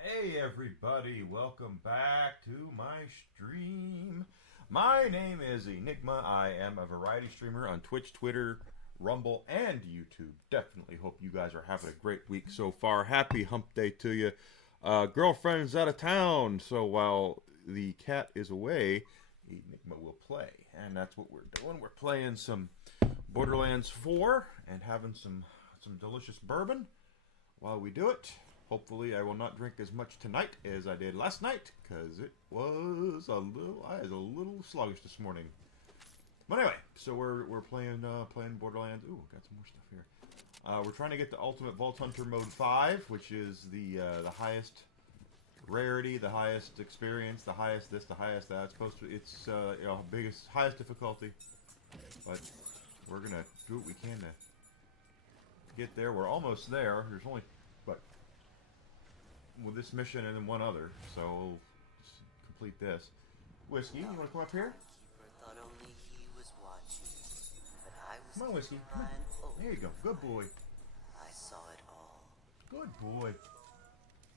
Hey everybody, welcome back to my stream. My name is Enigma. I am a variety streamer on Twitch, Twitter, Rumble, and YouTube. Definitely hope you guys are having a great week so far. Happy hump day to you. Girlfriend's out of town, so while the cat is away, Enigma will play. And that's what we're doing. We're playing some Borderlands 4 and having some delicious bourbon while we do it. Hopefully I will not drink as much tonight as I did last night, because I was a little sluggish this morning. But anyway, so we're playing Borderlands. Ooh, got some more stuff here. We're trying to get the Ultimate Vault Hunter Mode 5, which is the highest rarity, the highest experience, the highest this, the highest that. It's highest difficulty. But we're gonna do what we can to get there. We're almost there. There's only with this mission and then one other, so we'll complete this. Whiskey, you want to come up here? Come on, Whiskey. Come on. There you go. Good boy. I saw it all. Good boy.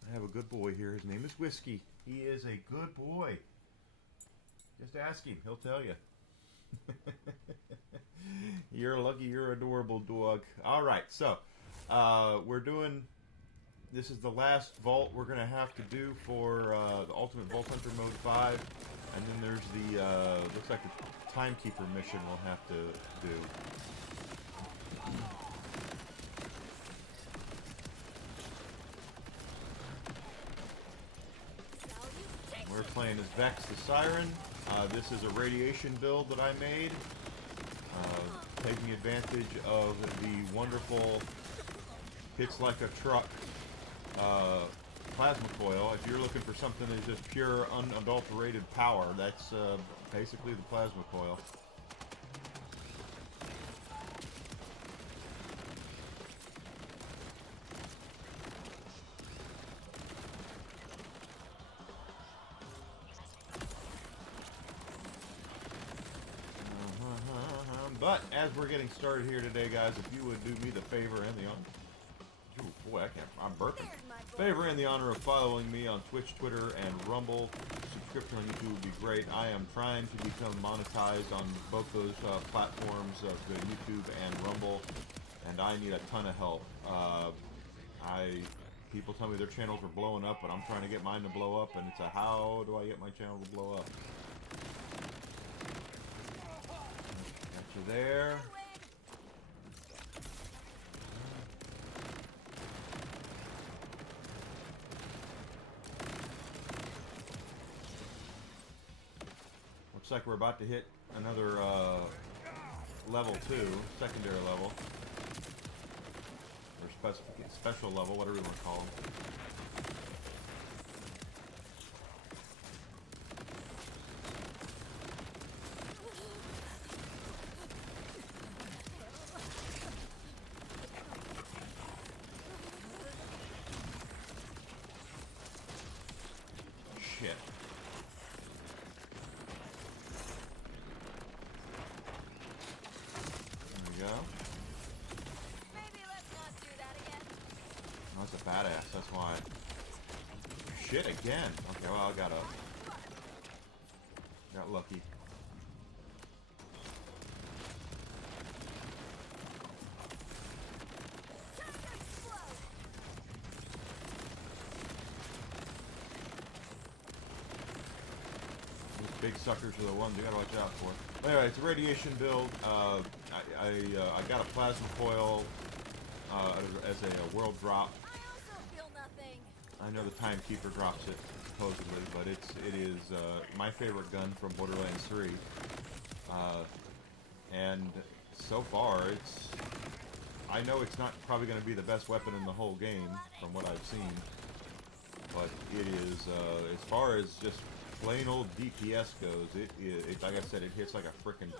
I have a good boy here. His name is Whiskey. He is a good boy. Just ask him. He'll tell you. You're lucky. You're adorable, dog. All right, so we're doing... This is the last vault we're going to have to do for the Ultimate Vault Hunter Mode 5. And then there's the, looks like the Timekeeper mission we'll have to do. We're playing as Vex the Siren. This is a radiation build that I made. Taking advantage of the wonderful hits like a truck plasma coil. If you're looking for something that's just pure, unadulterated power, that's basically the plasma coil. But as we're getting started here today, guys, if you would do me the favor and the honor. Ooh, boy, I'm burping. Favor and the honor of following me on Twitch, Twitter, and Rumble. Subscription on YouTube would be great. I am trying to become monetized on both those platforms, the YouTube and Rumble, and I need a ton of help. People tell me their channels are blowing up, but I'm trying to get mine to blow up, and it's a how do I get my channel to blow up? Got you there. Looks like we're about to hit another level 2, secondary level, or special level, whatever you want to call them. Shit. Go. Maybe let's not do that again. Oh, that's a badass, that's why. Shit, again. Okay, well, I got lucky. These big suckers are the ones you gotta watch out for. Anyway, it's a radiation build. I got a plasma coil as a world drop. I also feel nothing. I know the Timekeeper drops it supposedly, but it is my favorite gun from Borderlands 3. And so far, I know it's not probably going to be the best weapon in the whole game from what I've seen, but it is as far as just plain old DPS goes. It like I said, it hits like a frickin'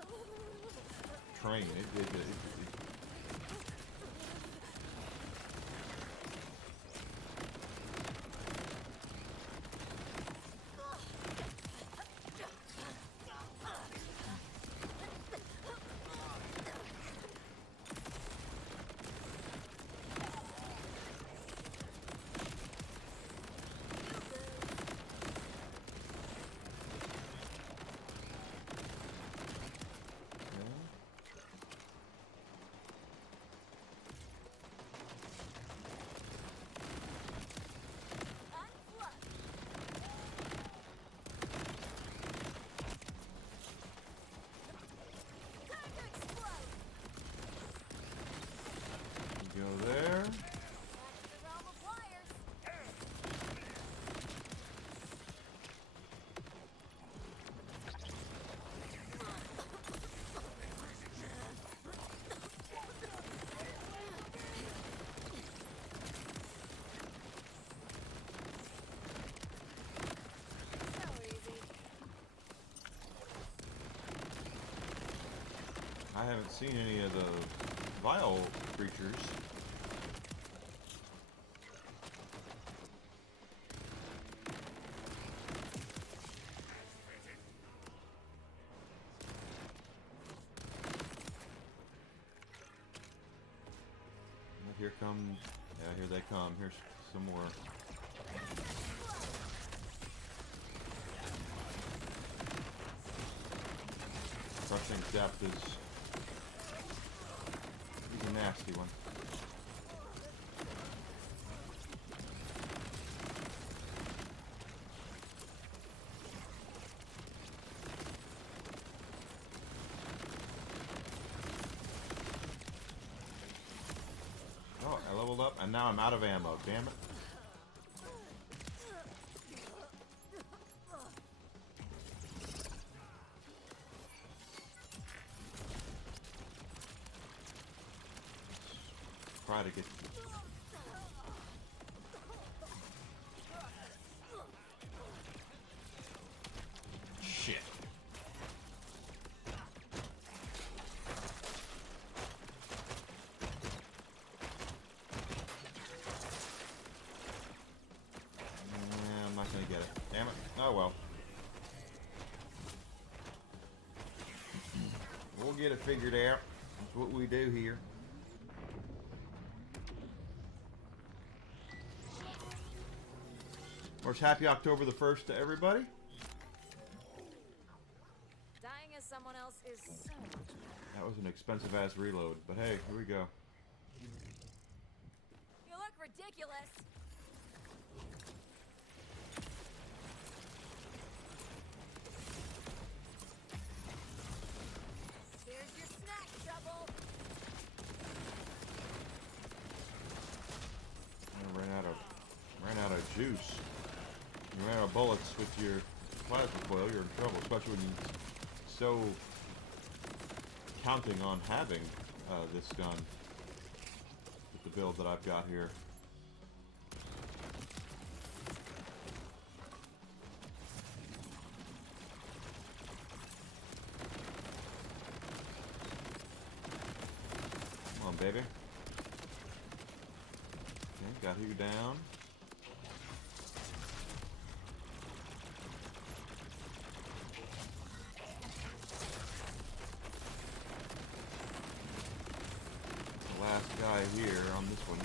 train. I haven't seen any of the vile creatures. Here come, yeah, here they come. Here's some more. Crushing depth is he's a nasty one. Oh, I leveled up and now I'm out of ammo. Damn it. Try to get. Shit. Yeah, I'm not gonna get it. Damn it. Oh well. We'll get it figured out. That's what we do here. Of course, happy October the 1st to everybody. Dying as someone else is so much better. That was an expensive ass reload, but hey, here we go. You look ridiculous. Here's your snack, Double. I ran out of juice. You ran out of bullets with your plasma coil, you're in trouble, especially when you're so counting on having this gun with the build that I've got here. Come on, baby. Okay, got you down. Last guy here on this one.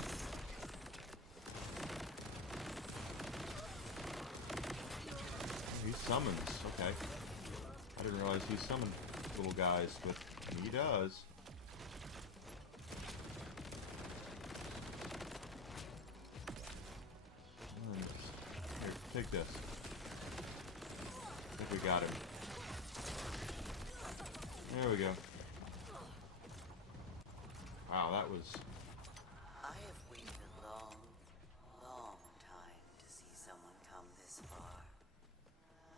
He summons, okay. I didn't realize he summoned little guys, but he does. Here, take this. I think we got him. There we go. Wow, that was... I have waited a long, long time to see someone come this far.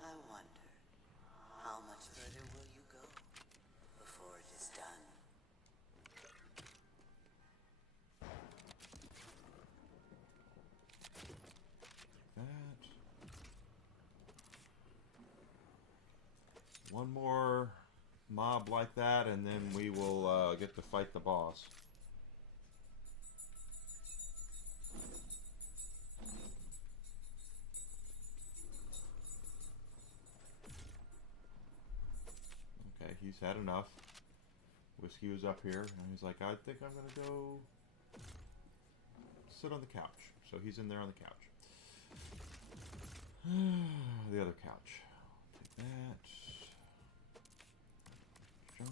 I wonder, how much further will you go before it is done? That. One more mob like that, and then we will get to fight the boss. Okay, he's had enough. Whiskey was up here, and he's like, I think I'm gonna go sit on the couch. So he's in there on the couch. The other couch. Take that. Junk.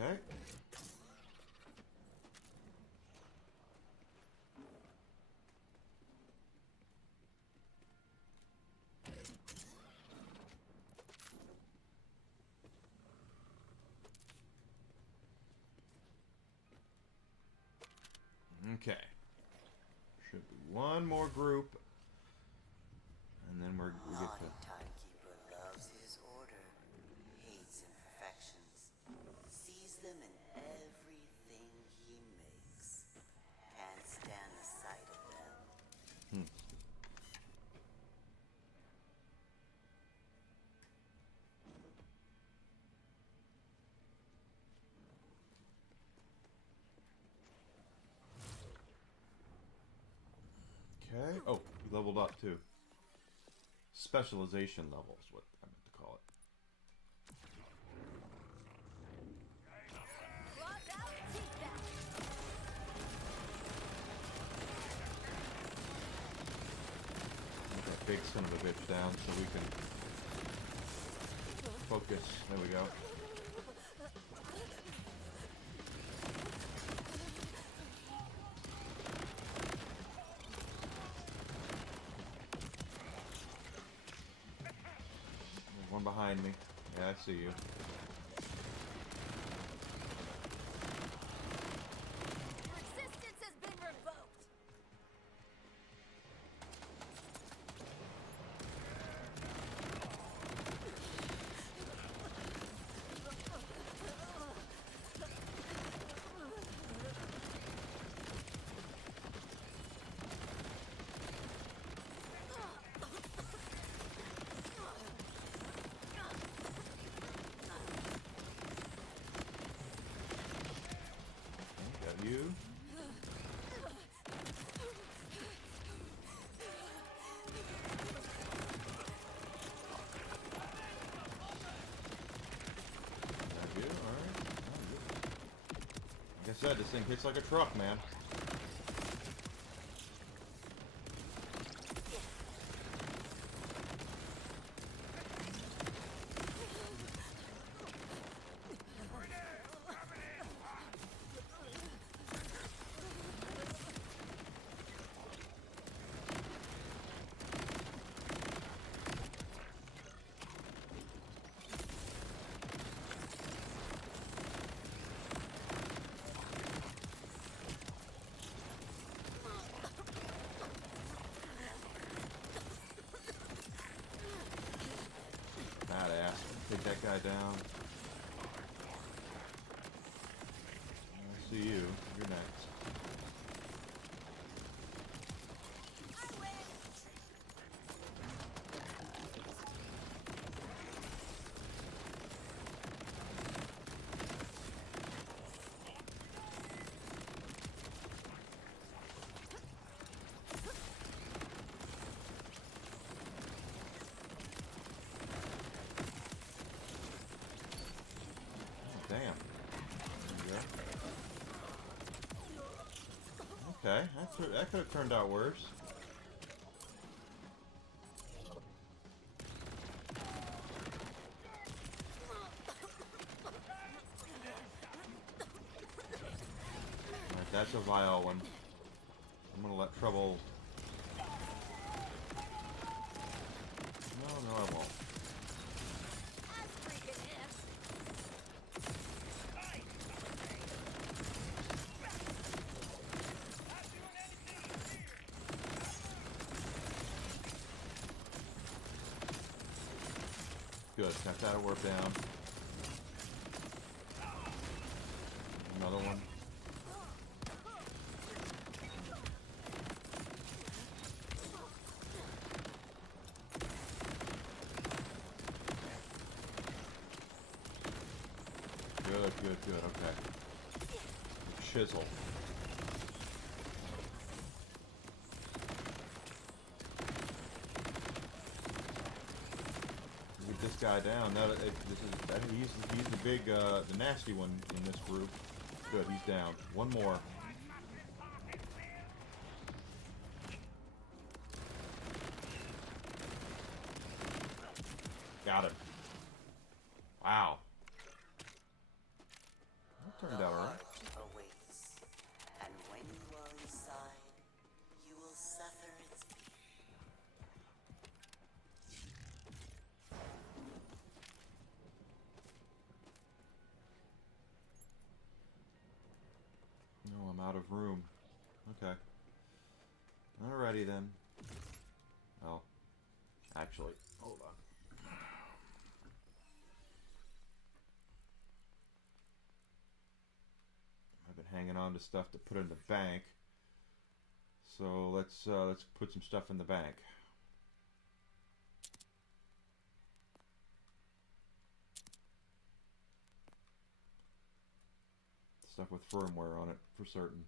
Okay. Okay. Should be one more group, and then we get Naughty to. timekeeper loves his order, hates imperfections, sees them in everything he makes, can't stand the sight of them. Okay. Oh, he leveled up too. Specialization level is what I meant to call it. Claws out, teeth back. Get that big son of a bitch down so we can focus. There we go. There's one behind me. Yeah, I see you. Resistance has been revoked. Got you. Got you. All right. Like I said, this thing hits like a truck, man. Badass. Take that guy down. I see you. You're next. I win. Damn. There you go. Okay, that could have turned out worse. Alright, that's a vile one. I'm gonna let trouble. No, I won't. That's freaking if. Good, got that to work down. Another one. Good, okay. Chisel. Get this guy down. Now he's the big, the nasty one in this group. Good, he's down. One more. Got him. Wow. That turned out alright. Awaits, and when you are inside, you will suffer its fate. No, I'm out of room. Okay. Alrighty then. Well, actually, hold on. I've been hanging on to stuff to put in the bank. So let's put some stuff in the bank. Stuff with firmware on it for certain.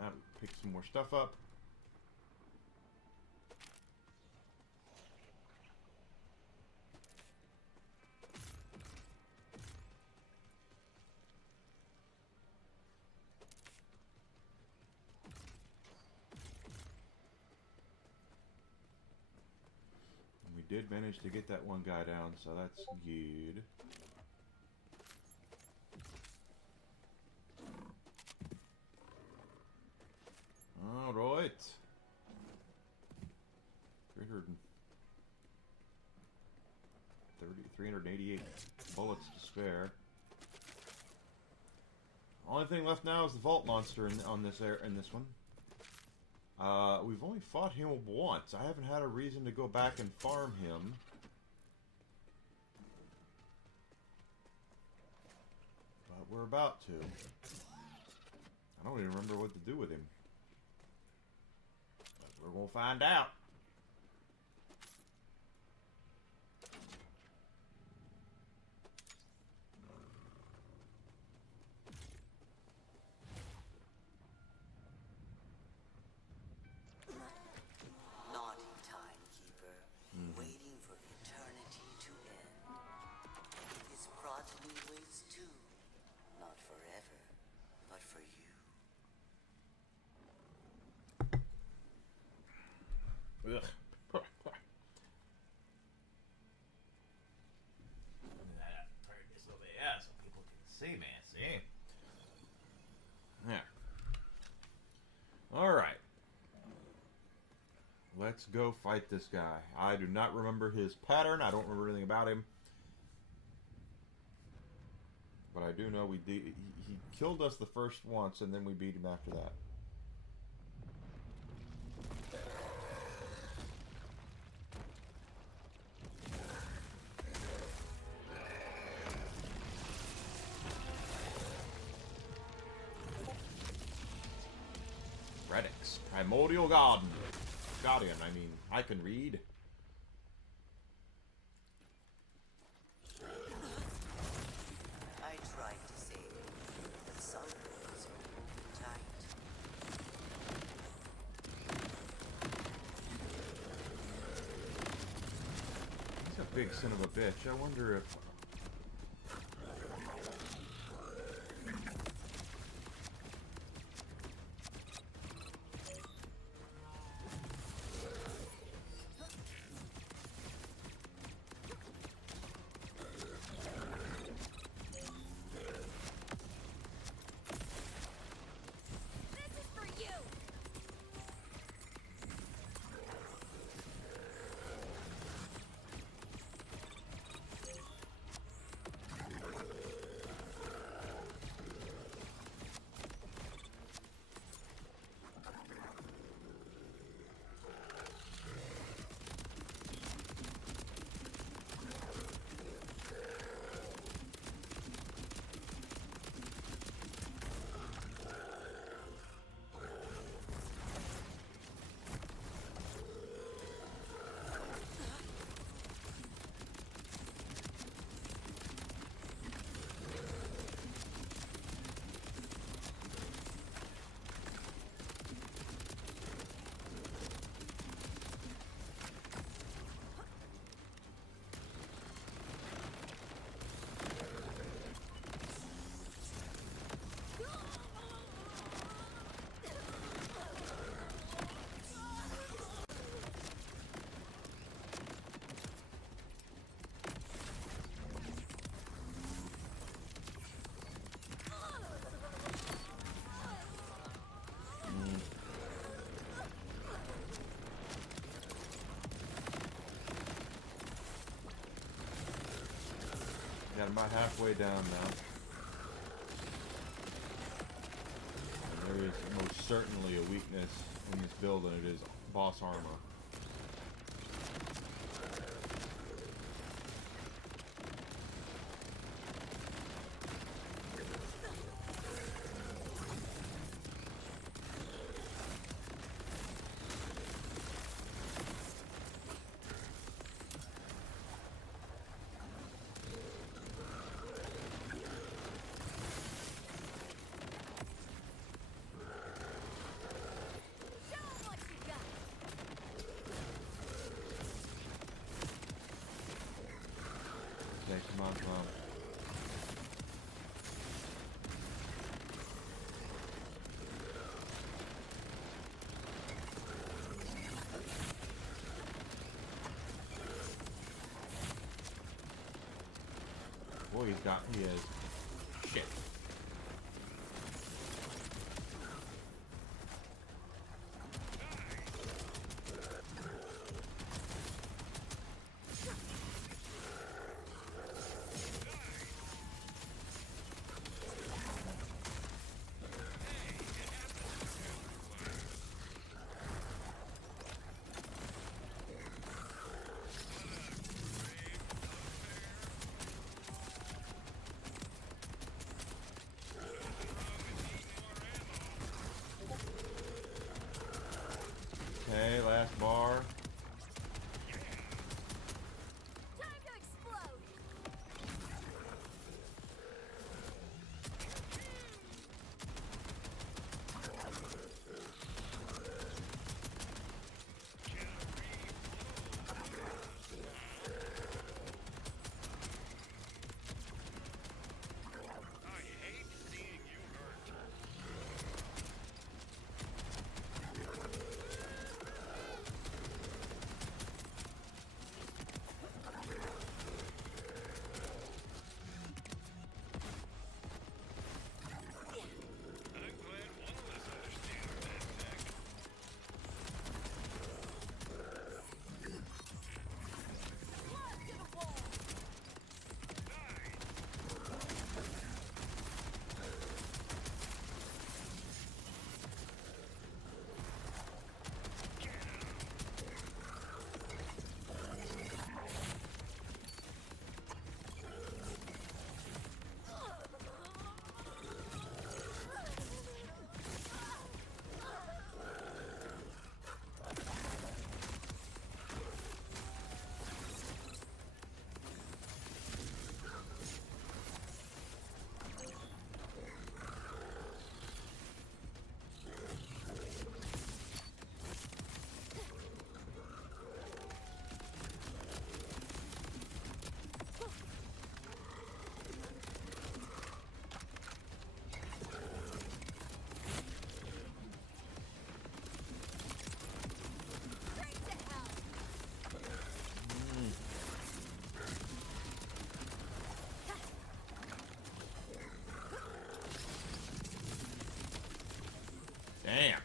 Now pick some more stuff up. And we did manage to get that one guy down, so that's good. All right. 388 bullets to spare. Only thing left now is the vault monster in this one. We've only fought him once. I haven't had a reason to go back and farm him. But we're about to. I don't even remember what to do with him. But we're gonna find out. Naughty timekeeper, waiting for eternity to end. His progeny waits too, not forever, but for you. Ugh. Turn this over here so people can see me. See? There. All right. Let's go fight this guy. I do not remember his pattern. I don't remember anything about him. But I do know he killed us the first once, and then we beat him after that. Relics. Primordial Garden. Guardian, I mean, I can read. I tried to save you, but some things are tight. He's a big son of a bitch. I wonder if... This is for you. got him about halfway down now. And there is most certainly a weakness in this build, and it is boss armor. Show 'em what you got. Okay, come on, come on. Boy, he is. Shit. Okay, last bar. Time to explode. Blood to the wall. Straight to hell. Damn.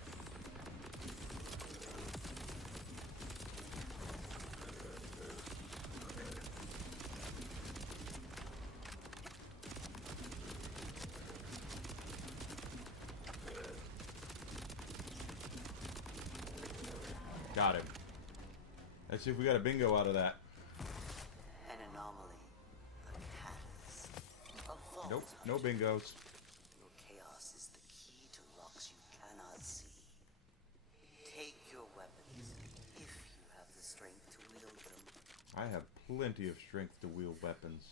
Got him. Let's see if we got a bingo out of that. An anomaly. A catalyst. A vault. Nope, no bingos. Your chaos is the key to locks you cannot see. Take your weapons, if you have the strength to wield them. I have plenty of strength to wield weapons.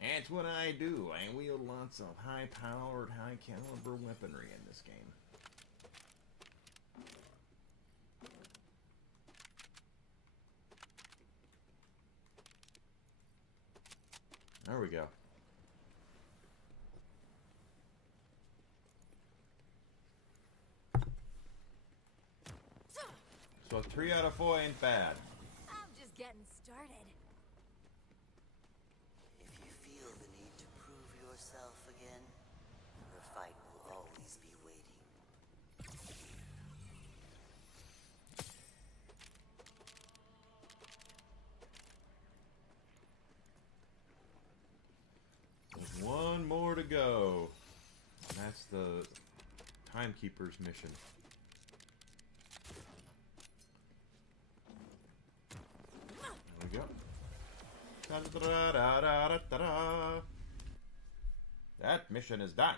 That's what I do. I wield lots of high-powered, high-caliber weaponry in this game. There we go. So 3 out of 4 ain't bad. I'm just getting started. If you feel the need to prove yourself again, the fight will always be waiting. That's the Timekeeper's mission. There we go. Da-da-da-da-da-da-da-da. That mission is done.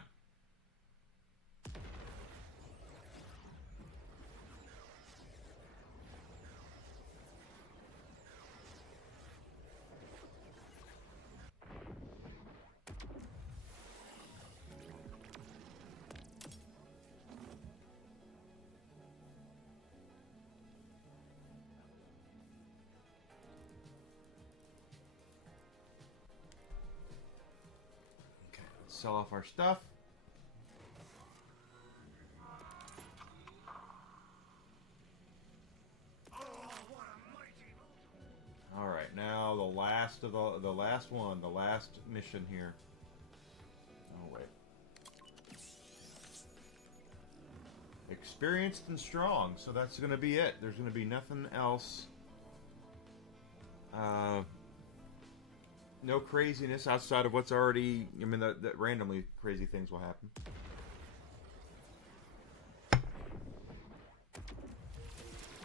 Sell off our stuff. All right, now the last of the last one, the last mission here. Oh wait. Experienced and strong, so that's going to be it. There's going to be nothing else. No craziness outside of what's already... I mean, that randomly crazy things will happen.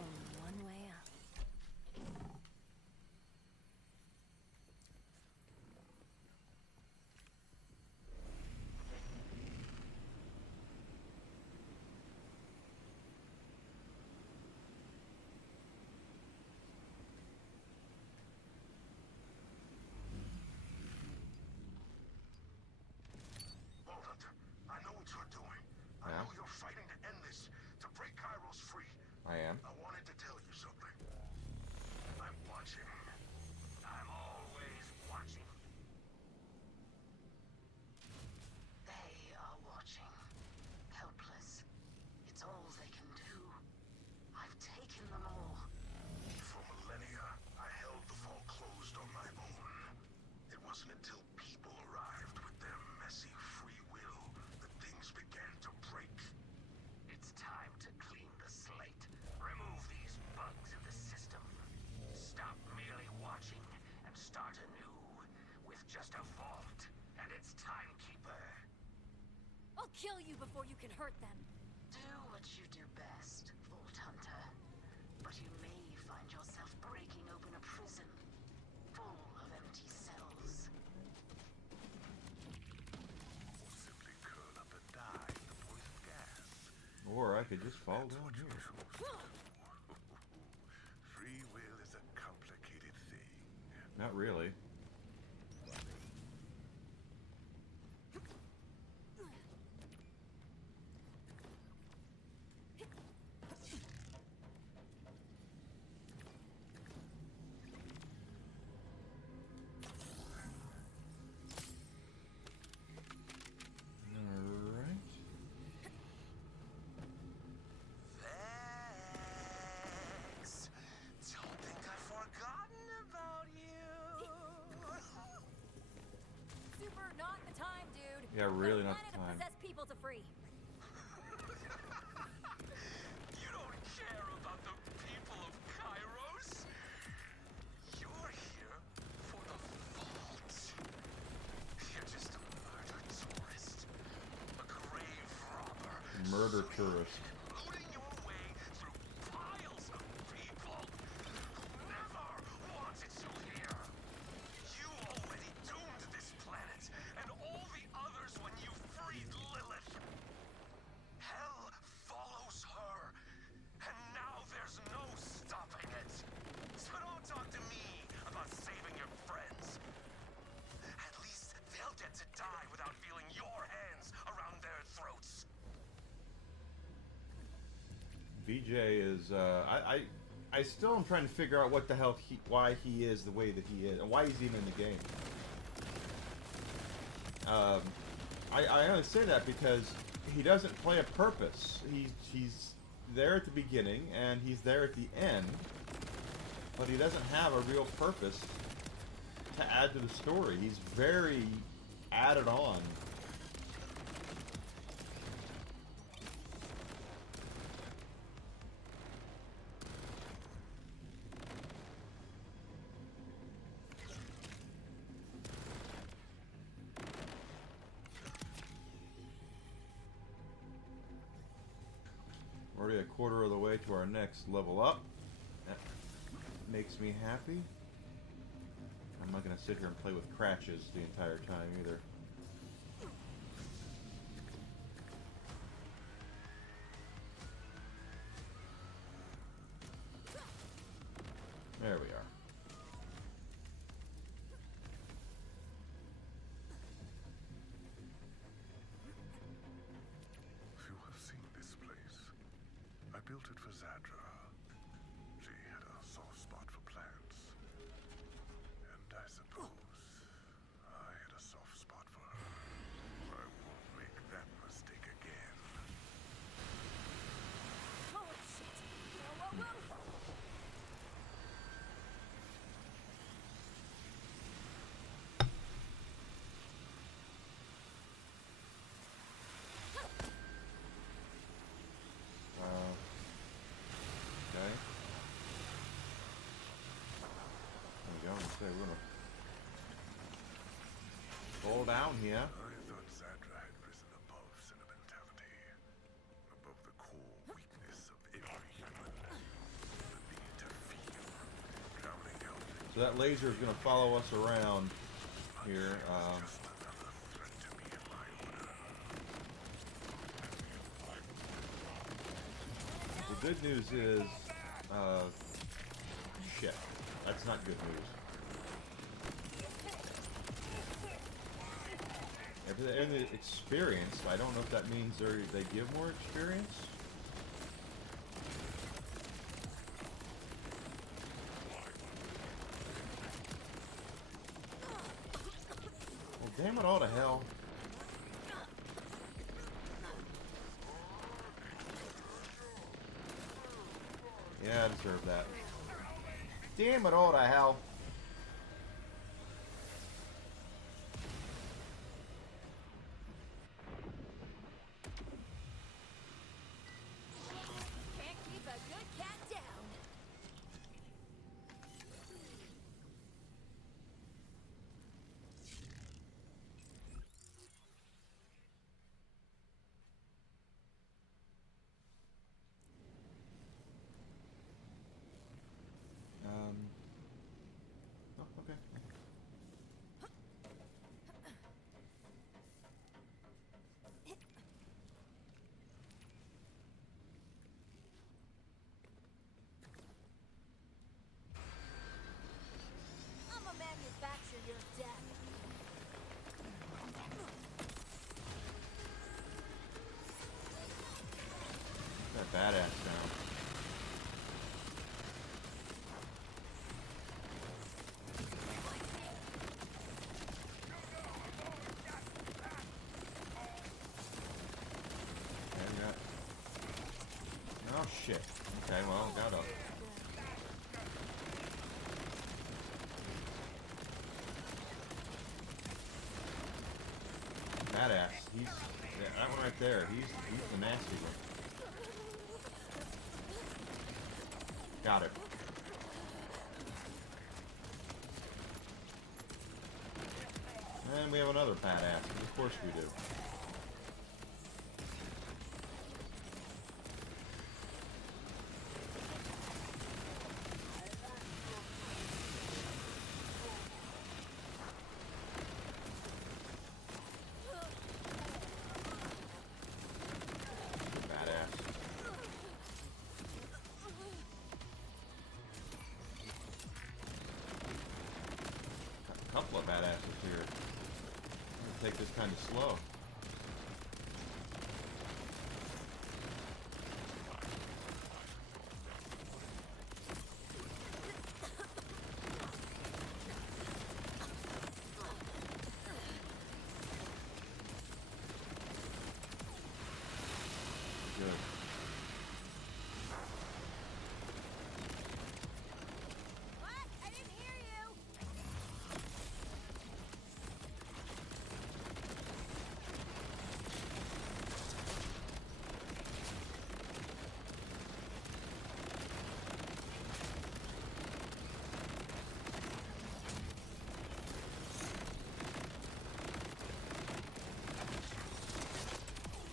Only one way up. I am. I wanted to tell you something. I'm watching. I'm always watching. They are watching. Helpless. It's all they can do. I've taken them all. For millennia, I held the vault closed on my own. It wasn't until people arrived with their messy free will that things began to break. It's time to clean the slate. Remove these bugs in the system. Stop merely watching and start anew with just a vault and its timekeeper. I'll kill you before you can hurt them. Do what you do best, Vault Hunter. But you may find yourself breaking open a prison full of empty cells. Or simply curl up and die in the poison gas. Or I could just fall down here. Free will is a complicated thing. Not really. Thanks. Don't think I've forgotten about you. Super not the time, dude. Yeah, really Got a not planet the of time. possessed people to free. You don't care about the people of Kairos. You're here for the vault. You're just a murder tourist. A grave robber. Murder tourist. Looting your way through piles of people who never wanted you here. You already doomed this planet and all the others when you freed Lilith. Hell follows her, and now there's no stopping it. So don't talk to me about saving your friends. At least they'll get to die without feeling your hands around their throats. VJ is I still am trying to figure out what the hell why he is the way that he is and why he's even in the game. I only say that because he doesn't play a purpose. He's there at the beginning and he's there at the end, but he doesn't have a real purpose to add to the story. He's very added on. quarter of the way to our next level up. That makes me happy. I'm not going to sit here and play with Cratches the entire time either. There we are. Few have seen this place. I built it for Zadra. She had a soft spot for plants. And I suppose I had a soft spot for her. I won't make that mistake again. Holy shit! Whoa, whoa, whoa! Okay. There we go. So we're gonna fall down here. I thought Zadra had risen above sentimentality, above the core weakness of every human, the need to feel, drowning out So that laser is gonna follow us around here. just another threat to me and my order. The good news is, shit. That's not good news. And the experience, I don't know if that means they give more experience. Well, damn it all to hell. Yeah, I deserve that. Damn it all to hell. Can't keep a good cat down. Oh, okay. I'ma manufacture your death. That badass sound. And that. Oh shit. Okay, well, got up. Badass. He's that one right there. He's the nasty one. Got it. And we have another badass. Of course we do. Badass. A couple of badasses here. I'm gonna take this kind of slow. Good. What? I didn't hear you.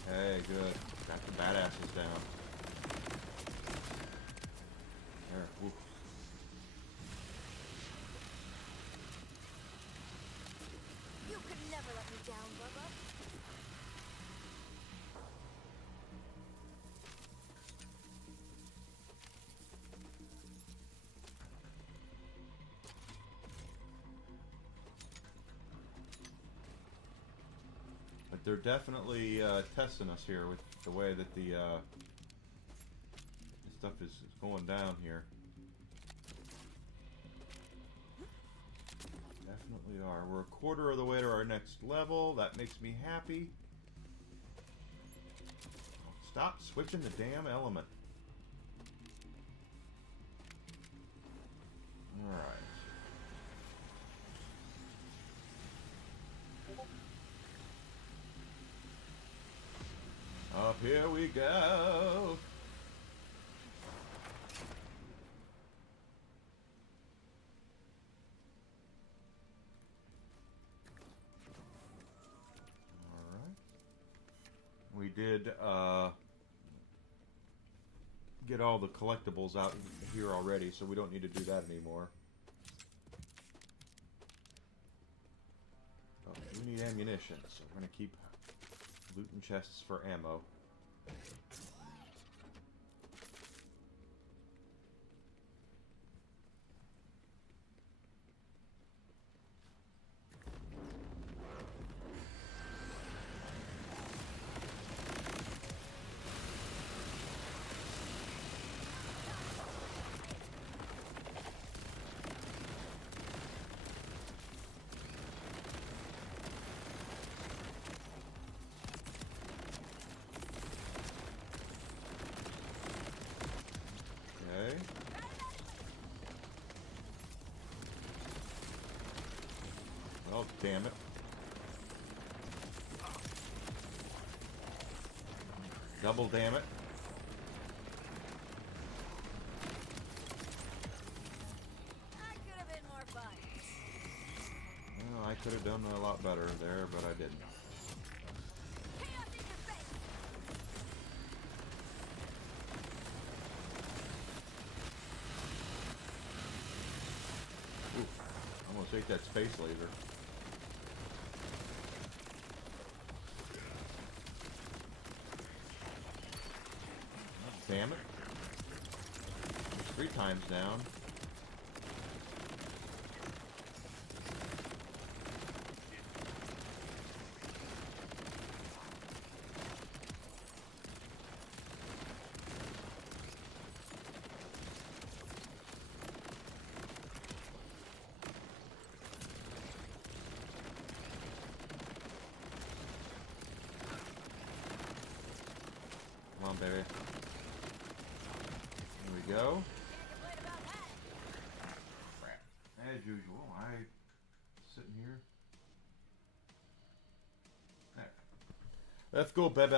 Hey, good. Got the badasses down. There. Oof. You could never let me down, Bubba. But they're definitely testing us here with the way that the stuff is going down here. Definitely are. We're a quarter of the way to our next level. That makes me happy. Stop switching the damn element. Alright. Up here we go. We did get all the collectibles out here already, so we don't need to do that anymore. Oh, we need ammunition, so we're going to keep looting chests for ammo. Okay. Oh, damn it. Double damn it. That could have been more fun. Well, I could have done a lot better there, but I didn't. Chaos in your face. Ooh, almost ate that space laser. Damn it. 3 times down. Come on, baby. Here we go. Can't complain about that. Crap. As usual, I sitting here. There. Let's go, baby.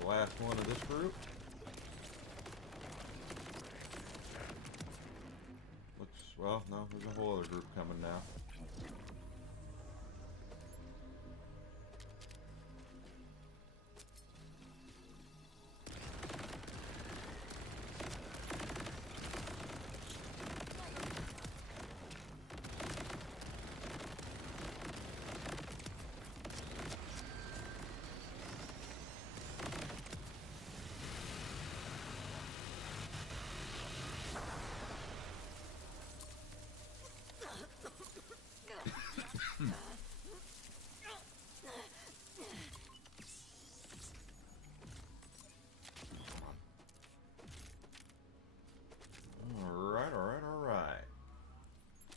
The last one of this group. Looks, well, no, there's a whole other group coming now. Alright, alright, alright.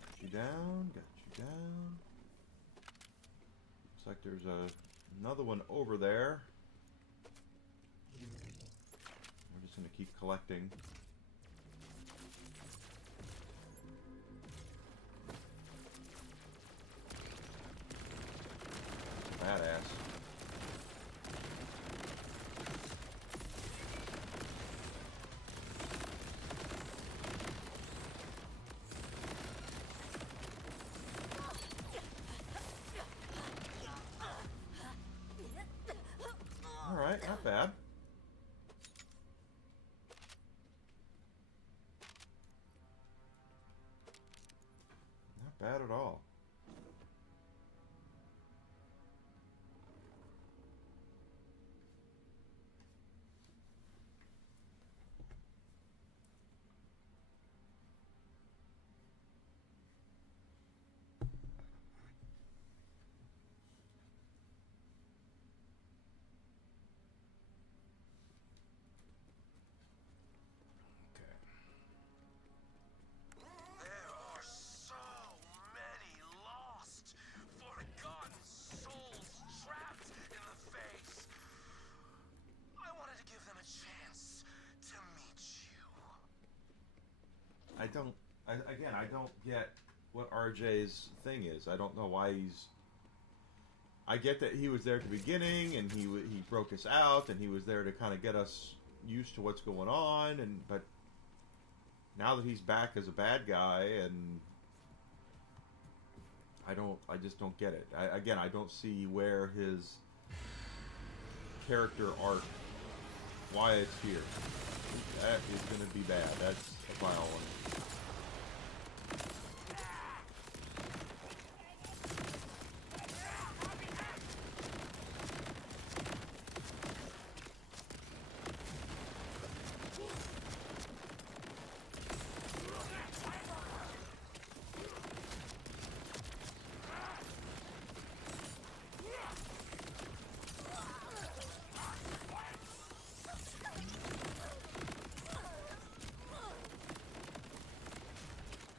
Got you down, got you down. Looks like there's another one over there. We're just going to keep collecting. Badass. Alright, not bad. Not bad at all. There are so many lost, forgotten souls trapped in the face. I wanted to give them a chance to meet you. I don't. Again, I don't get what RJ's thing is. I don't know why he's. I get that he was there at the beginning, and he broke us out, and he was there to kind of get us used to what's going on, but now that he's back as a bad guy, and I just don't get it. I don't see where his character arc, why it's here. That is going to be bad. That's a vile one.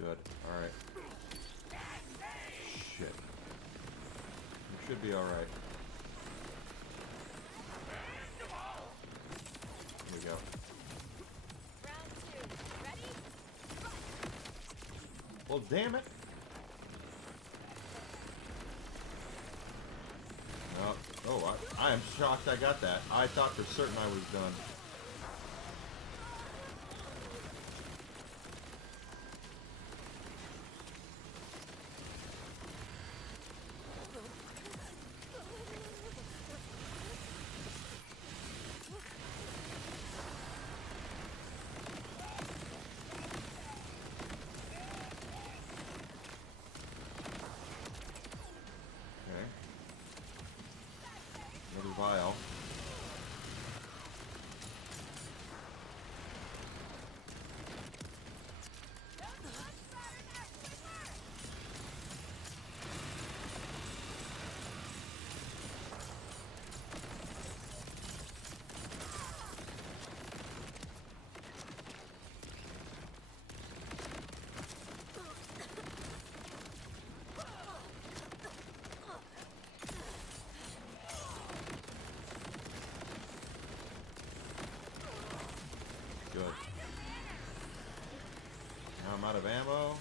Good. Alright. Shit. We should be alright. Here we go. Round 2. Ready? Well, damn it. No. Oh, I am shocked I got that. I thought for certain I was done. Okay. Another vial. Good. Now I'm out of ammo.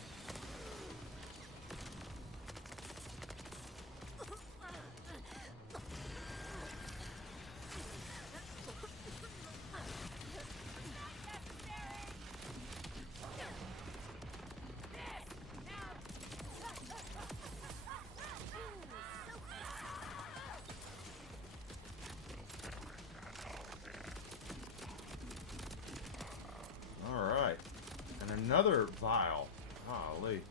Alright. And another vial. Golly.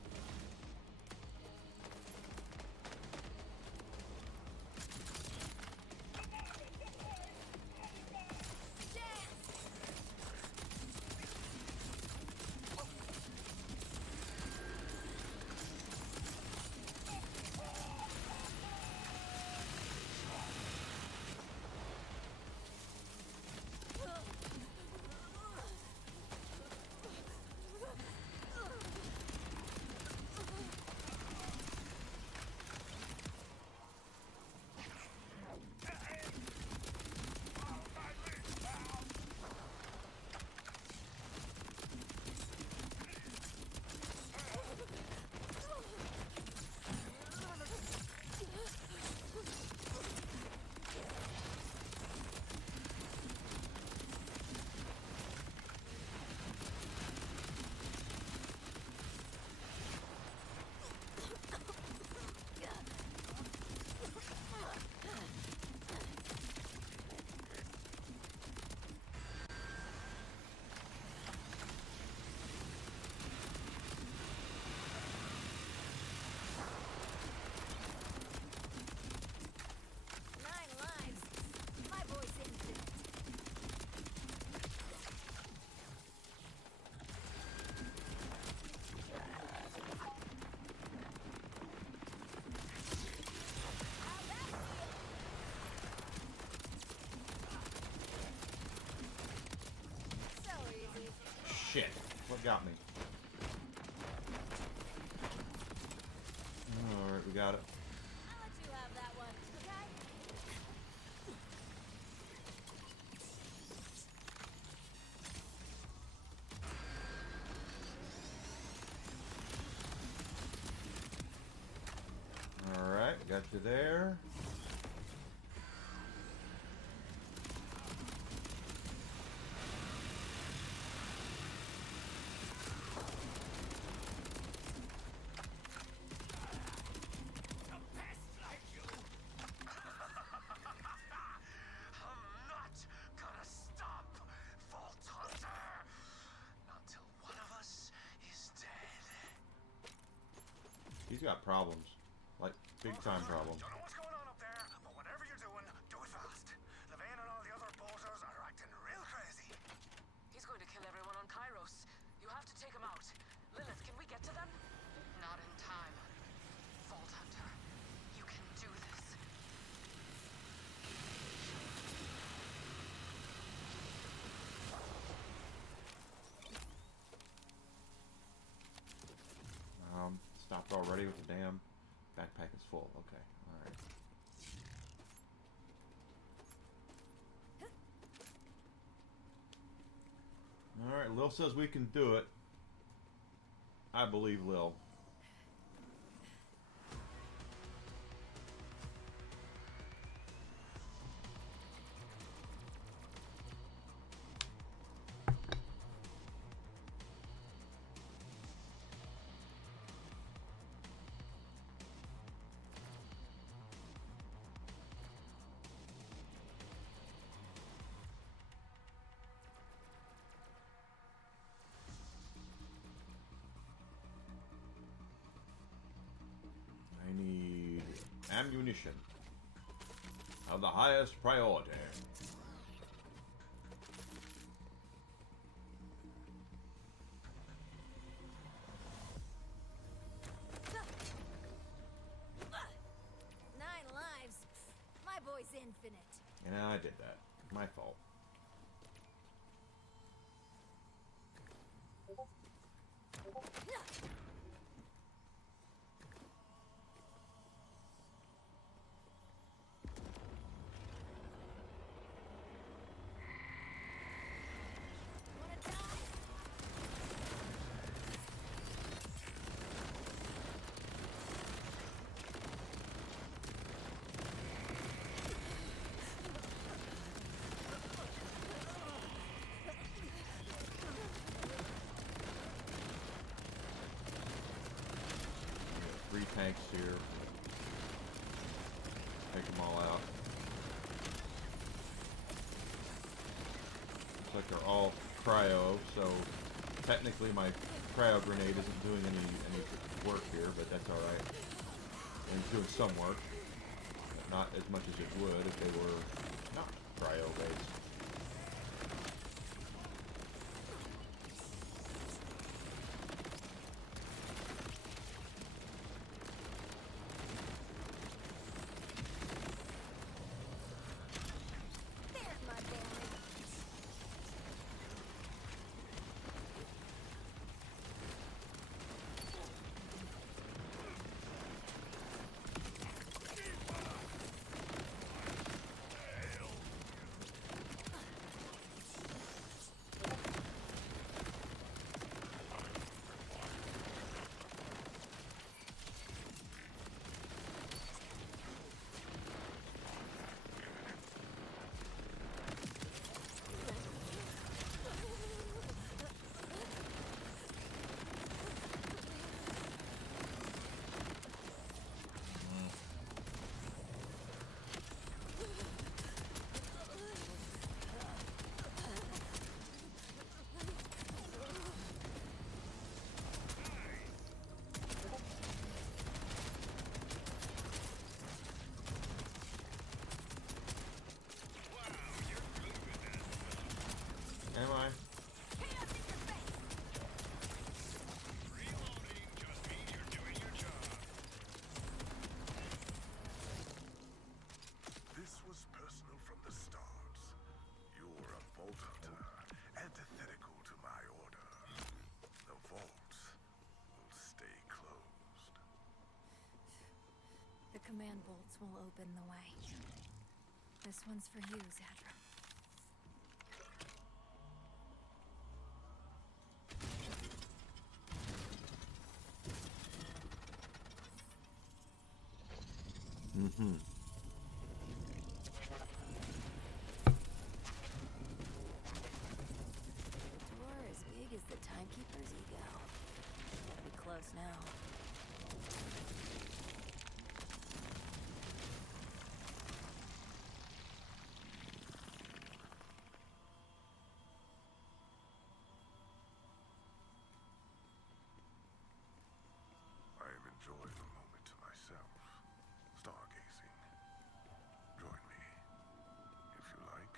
Shit. What got me? Alright, we got it. I'll let you have that one, okay? Alright, got you there. I'm not gonna stop, Vault Hunter, until one of us is dead. He's got problems. Like, big time problems. Don't know what's going on up there, but whatever you're doing, do it fast. Levain and all the other bolters are acting real crazy. He's going to kill everyone on Kairos. You have to take him out. Lilith, can we get to them? Not in time. Vault Hunter, you can do this. Stopped already with the damn backpack is full. Okay, alright. Alright, Lil says we can do it. I believe Lil. I need ammunition of the highest priority. Nine lives. My boy's infinite. Yeah, I did that. My fault. Wanna die? Three tanks here. Take them all out. Looks like they're all cryo, so technically my cryo grenade isn't doing any work here, but that's alright. And it's doing some work. But not as much as it would if they were not cryo based. There's my family. command bolts will open the way. This one's for you, Zadra. Mm-hmm. Door as big as the timekeeper's ego. Gotta be close now. I am enjoying a moment to myself, stargazing. Join me, if you like.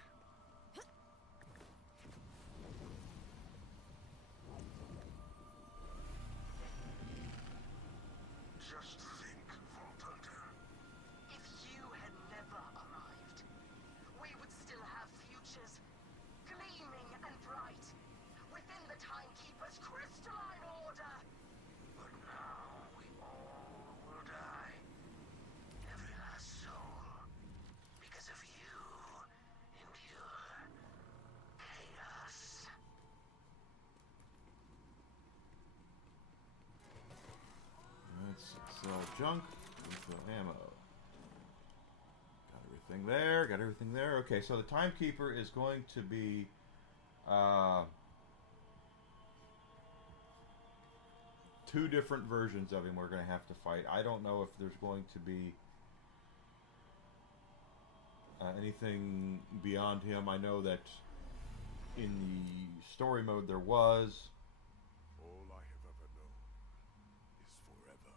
Just think, Vault Hunter. If you had never arrived, we would still have futures, gleaming and bright, within the Timekeeper's crystalline order. But now we all will die. Every last soul. Because of you and your chaos. Let's sell junk. Let's sell ammo. Got everything there. Got everything there. Okay, so the timekeeper is going to be two different versions of him we're going to have to fight. I don't know if there's going to be anything beyond him. I know that in the story mode there was. All I have ever known is forever.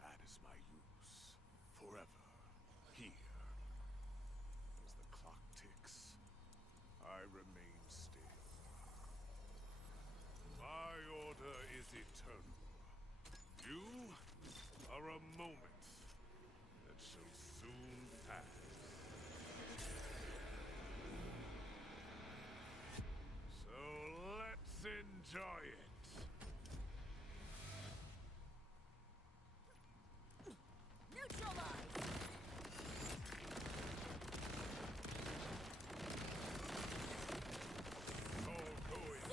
That is my use. Forever. Here. As the clock ticks, I remain still. My order is eternal. You are a moment that shall soon pass. So let's enjoy it. Neutralize! All going.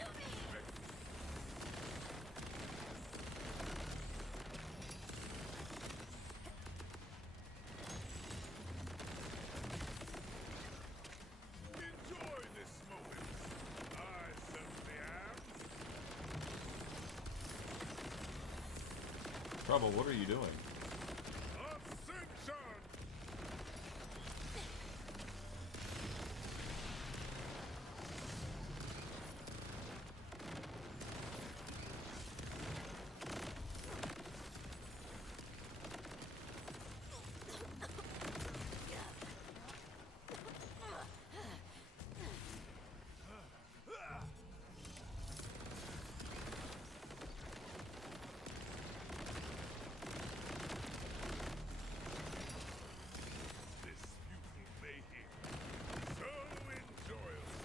Enjoy this moment. I certainly am. Trouble, what are you doing? Ascension! This futile mayhem. So enjoyable.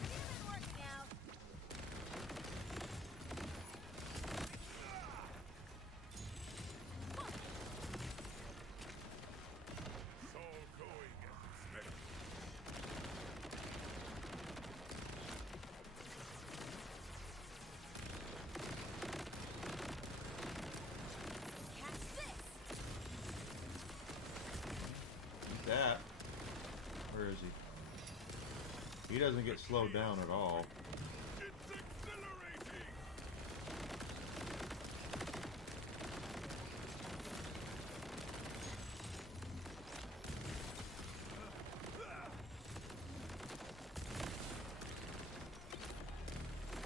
You've been working out. It's all going as expected. Catch this! That. Where is he? He doesn't get slowed down at all. It's exhilarating!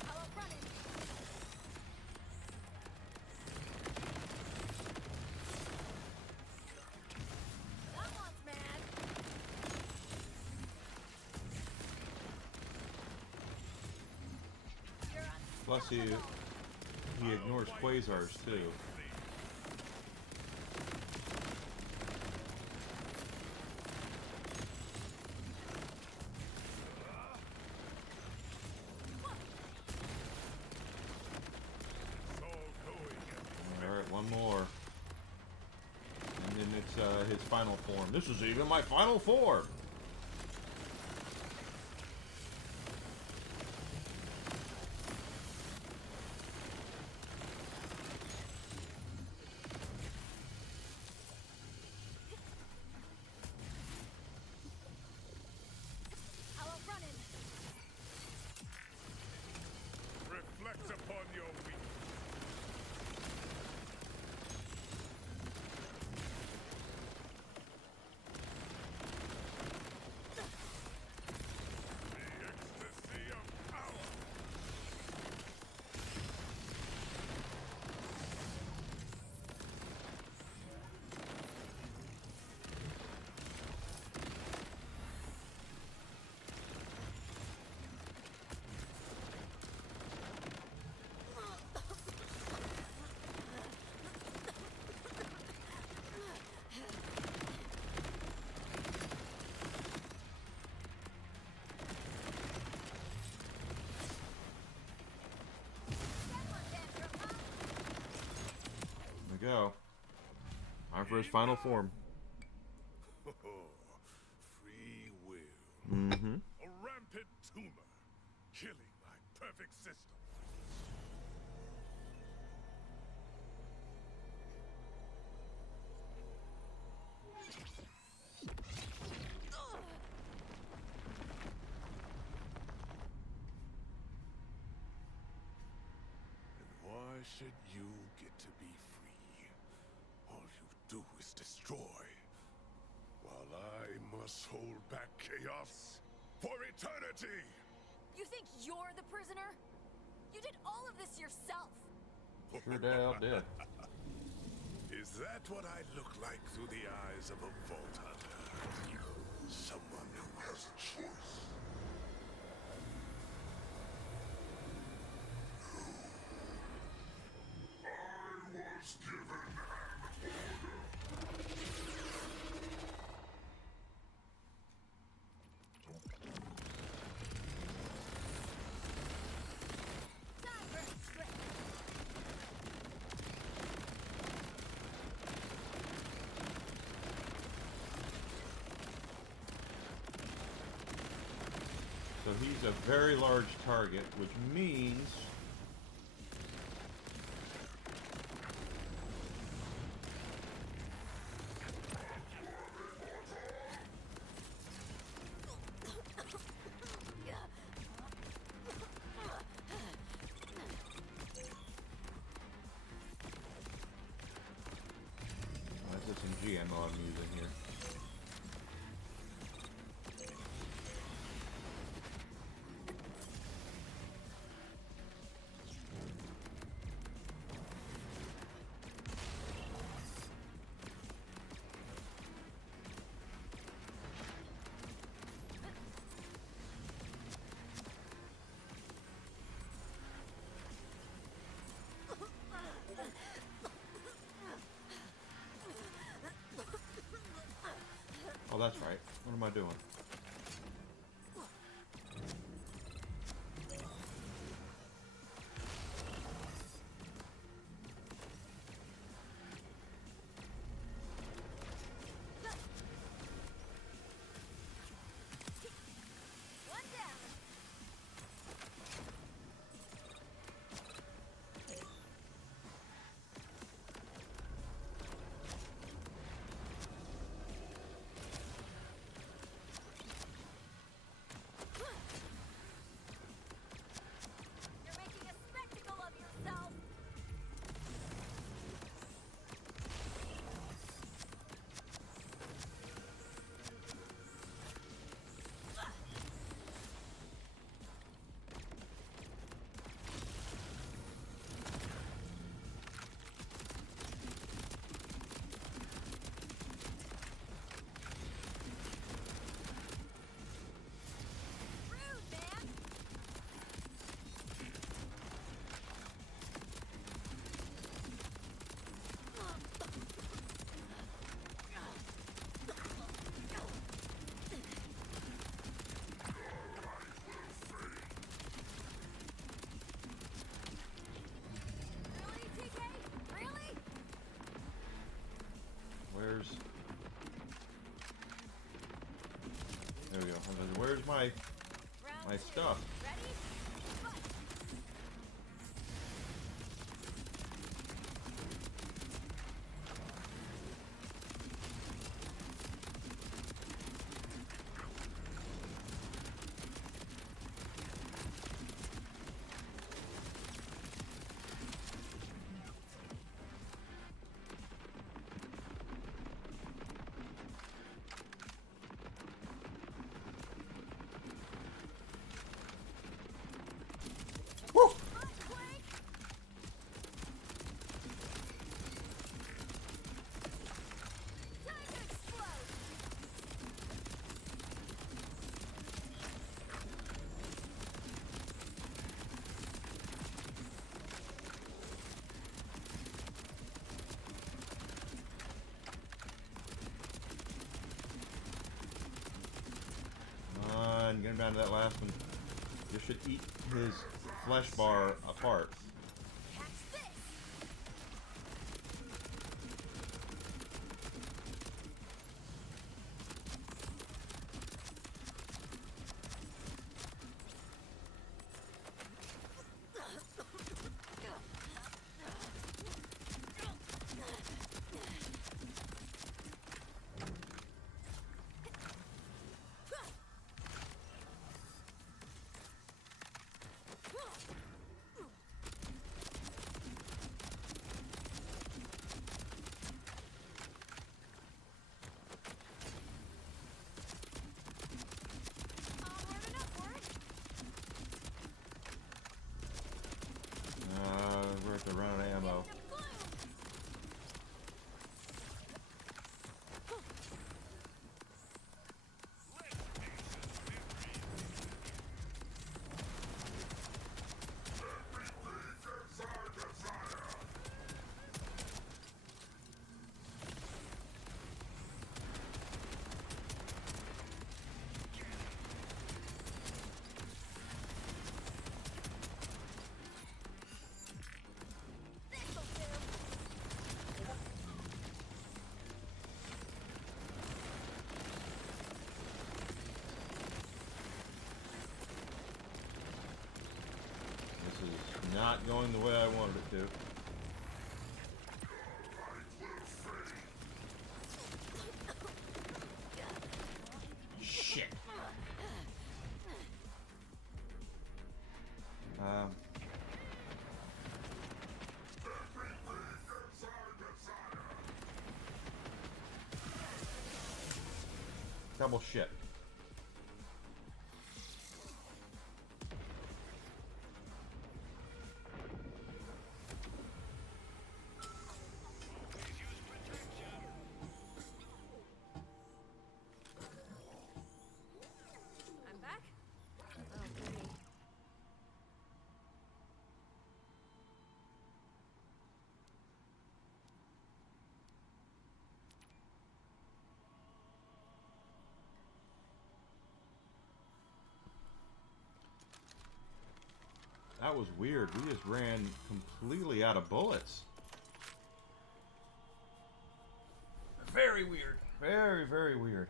How about running? Someone's mad. You're Plus he ignores quasars too. It's all going as Alright, one more. its final form. This is even my final form. How about running? Reflect upon your weakness. The ecstasy of power. There we go. Time for his final form. Free will. Mm-hmm. A rampant tumor, killing my perfect system. And why should you get to be free? All you do is destroy, while I must hold back chaos for eternity! You think you're the prisoner? You did all of this yourself. Sure damn did. Is that what I look like through the eyes of a vault hunter? Someone who has a choice. I was given an So he's a very large target, which means that's SMG ammo I'm using here. Oh, that's right. What am I doing? One down. Where's my stuff? Woo! Come on, get him down to that last one. You should eat his flesh bar apart. We're at the run out of ammo. This is not going the way I wanted it to. Shit. Double shit. I'm back? Oh, goody. That was weird. We just ran completely out of bullets. Very weird. Very, very weird.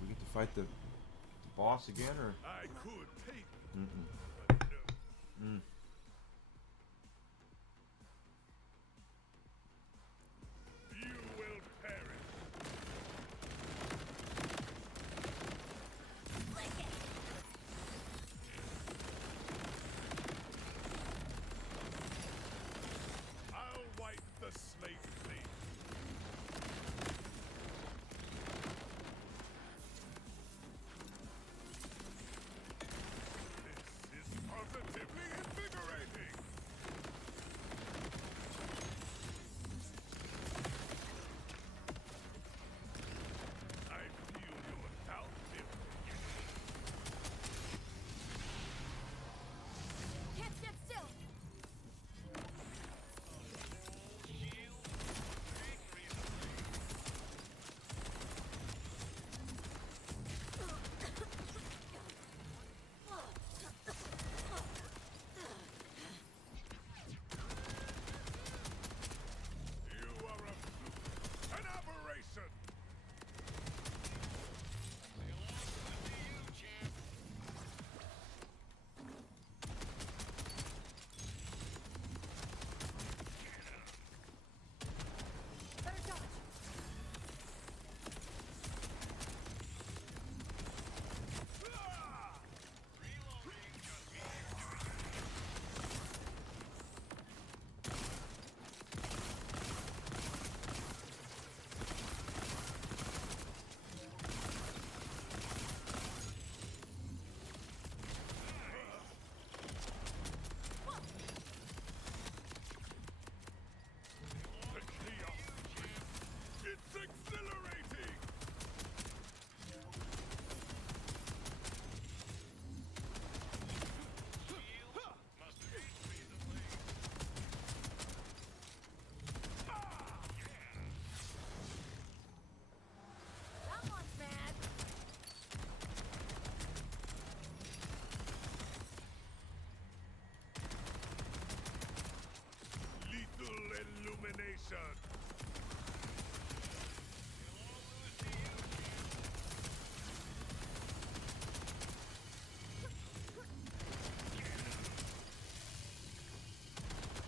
We get to fight the boss again, or? I could take Mm-mm. but no. Mm. You will perish. I'll wipe the slate clean. This is positively invigorating. abomination!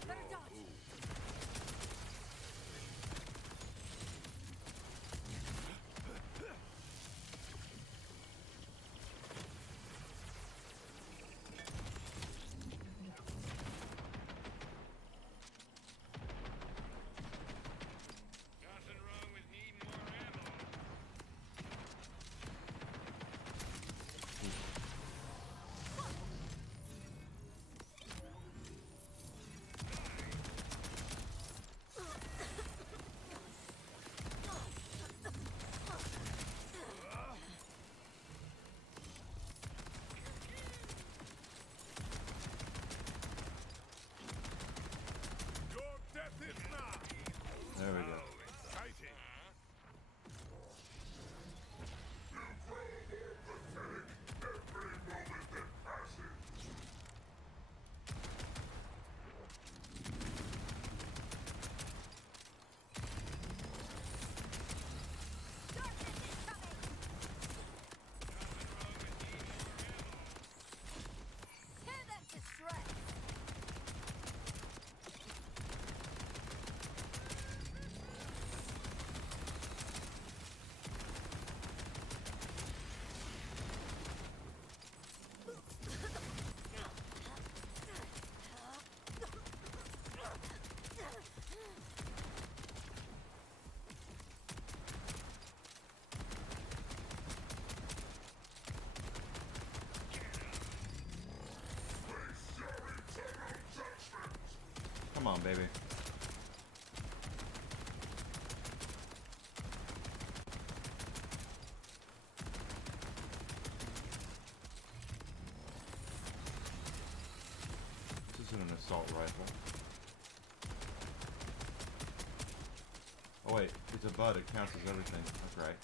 Better dodge. Nothing wrong with needing more ammo. Your death is nigh! There we go. Exciting! Darkness is coming. Tear them to shreds. Come on, baby. This isn't an assault rifle. Oh wait, it's a bud. It counts as everything. That's right.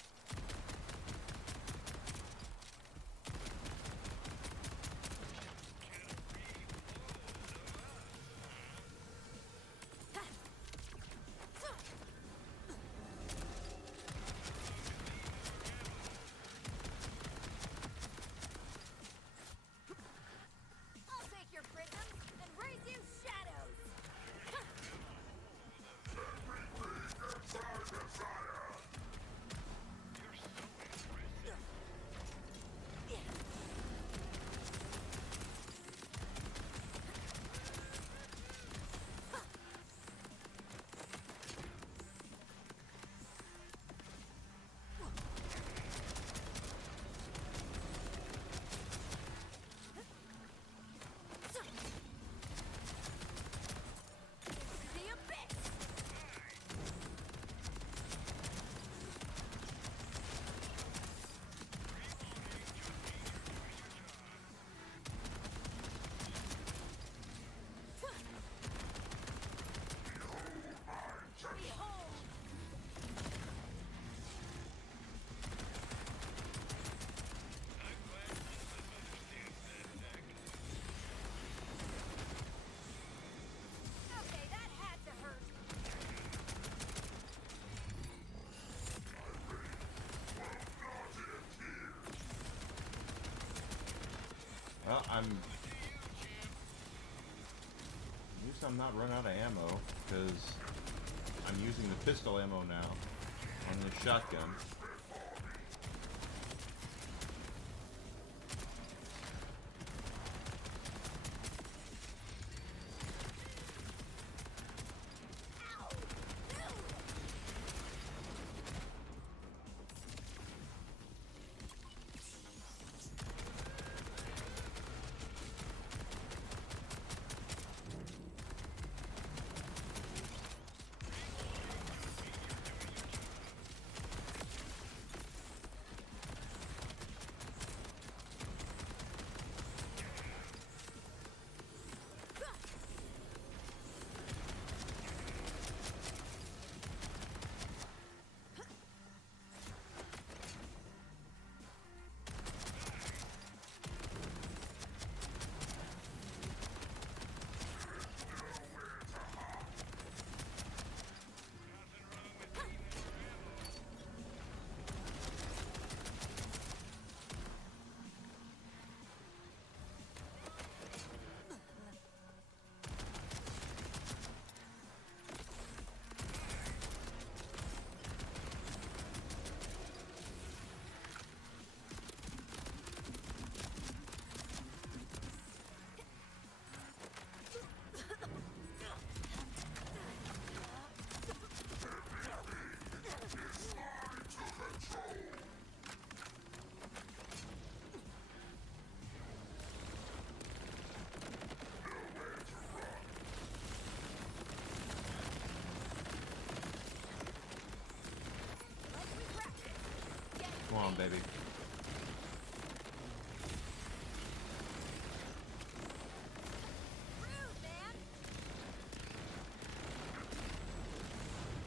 I'll take your prisms and raise you shadows. The abyss. Behold. Okay, that had to hurt. Well, at least I'm not run out of ammo, because I'm using the pistol ammo now on the shotgun. baby.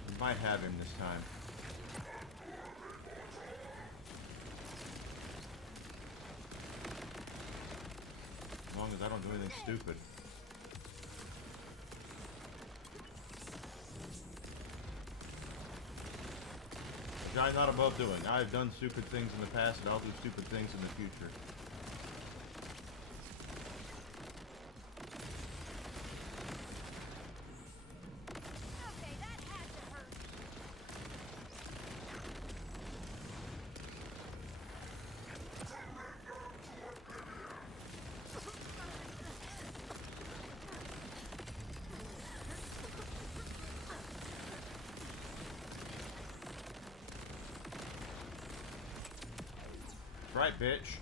We might have him this time. As long as I don't do anything stupid. Which I'm not above doing. I've done stupid things in the past, and I'll do stupid things in the future. Okay, that had to hurt. Right, bitch.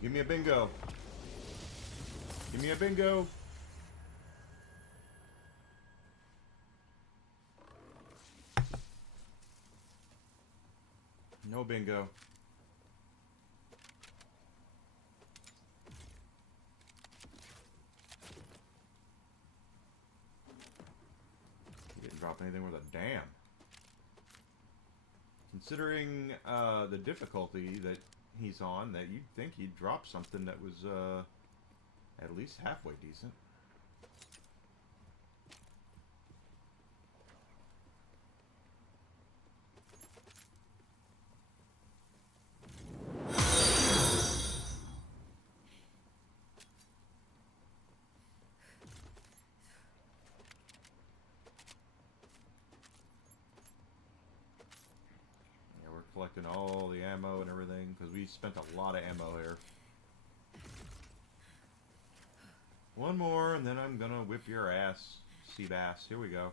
Give me a bingo. Give me a bingo. No bingo. He didn't drop anything worth a damn. Considering the difficulty that he's on, that you'd think he'd drop something that was at least halfway decent. Collecting all the ammo and everything, because we spent a lot of ammo here. One more, and then I'm gonna whip your ass, sea bass. Here we go.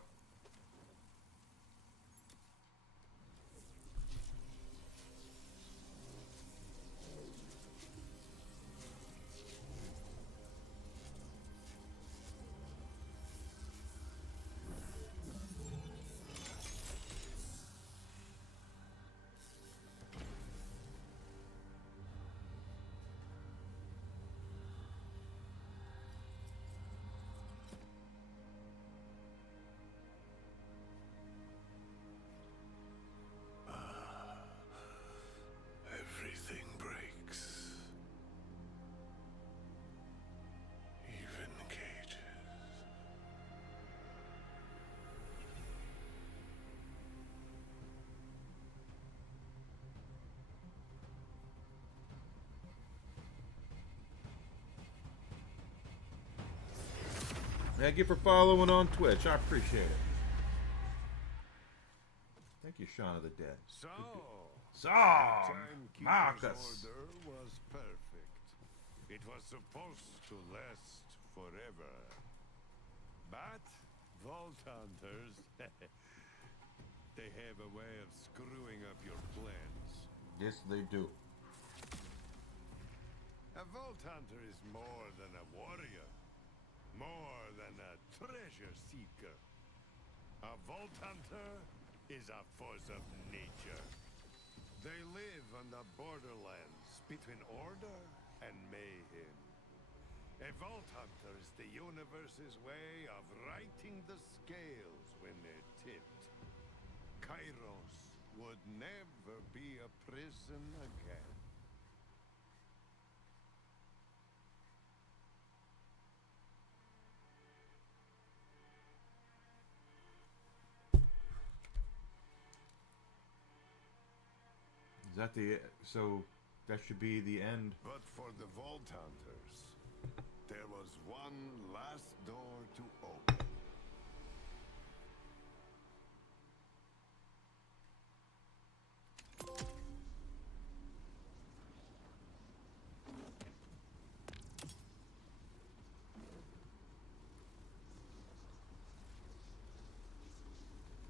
Everything breaks. Even cages. Thank you for following on Twitch. I appreciate it. Thank you, Shaun of the Dead. So, So, the timekeeper's Marcus. order was perfect. It was supposed to last forever. But Vault Hunters, they have a way of screwing up your plans. Yes, they do. A Vault Hunter is more than a warrior. More than a treasure seeker. A Vault Hunter is a force of nature. They live on the Borderlands between order and mayhem. A Vault Hunter is the universe's way of righting the scales when they're tipped. Kairos would never be a prison again. Is that the... So, that should be the end. But for the Vault Hunters, there was one last door to open.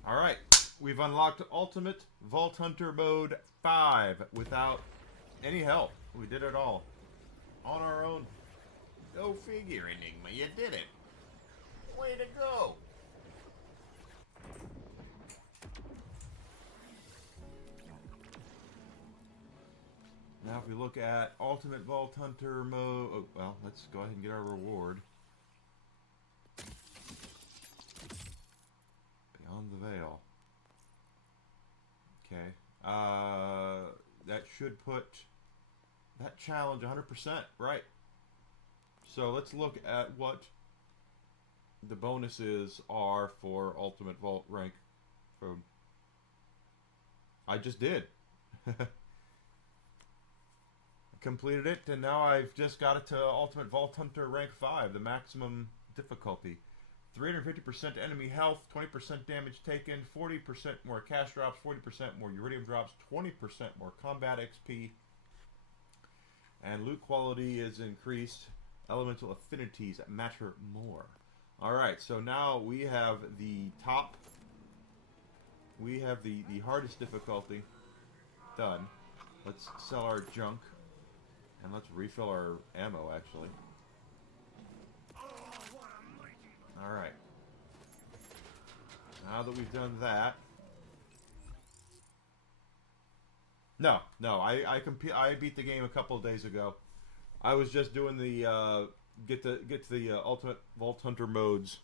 Alright, we've unlocked Ultimate Vault Hunter Mode 5 without any help. We did it all on our own. Go figure, Enigma, you did it. Way to go. if we look at Ultimate Vault Hunter mode, oh, well, let's go ahead and get our reward. Beyond the Veil. Okay. That should put that challenge 100%, right? So let's look at what the bonuses are for Ultimate Vault rank. From I just did. Completed it, and now I've just got it to Ultimate Vault Hunter rank 5, the maximum difficulty. 350% enemy health, 20% damage taken, 40% more cash drops, 40% more uridium drops, 20% more combat XP, and loot quality is increased. Elemental affinities matter more. Alright, so now we have the top, we have the hardest difficulty done. Let's sell our junk, and let's refill our ammo, actually. Alright. Now that we've done that... No, I beat the game a couple of days ago. I was just doing the, get to the Ultimate Vault Hunter modes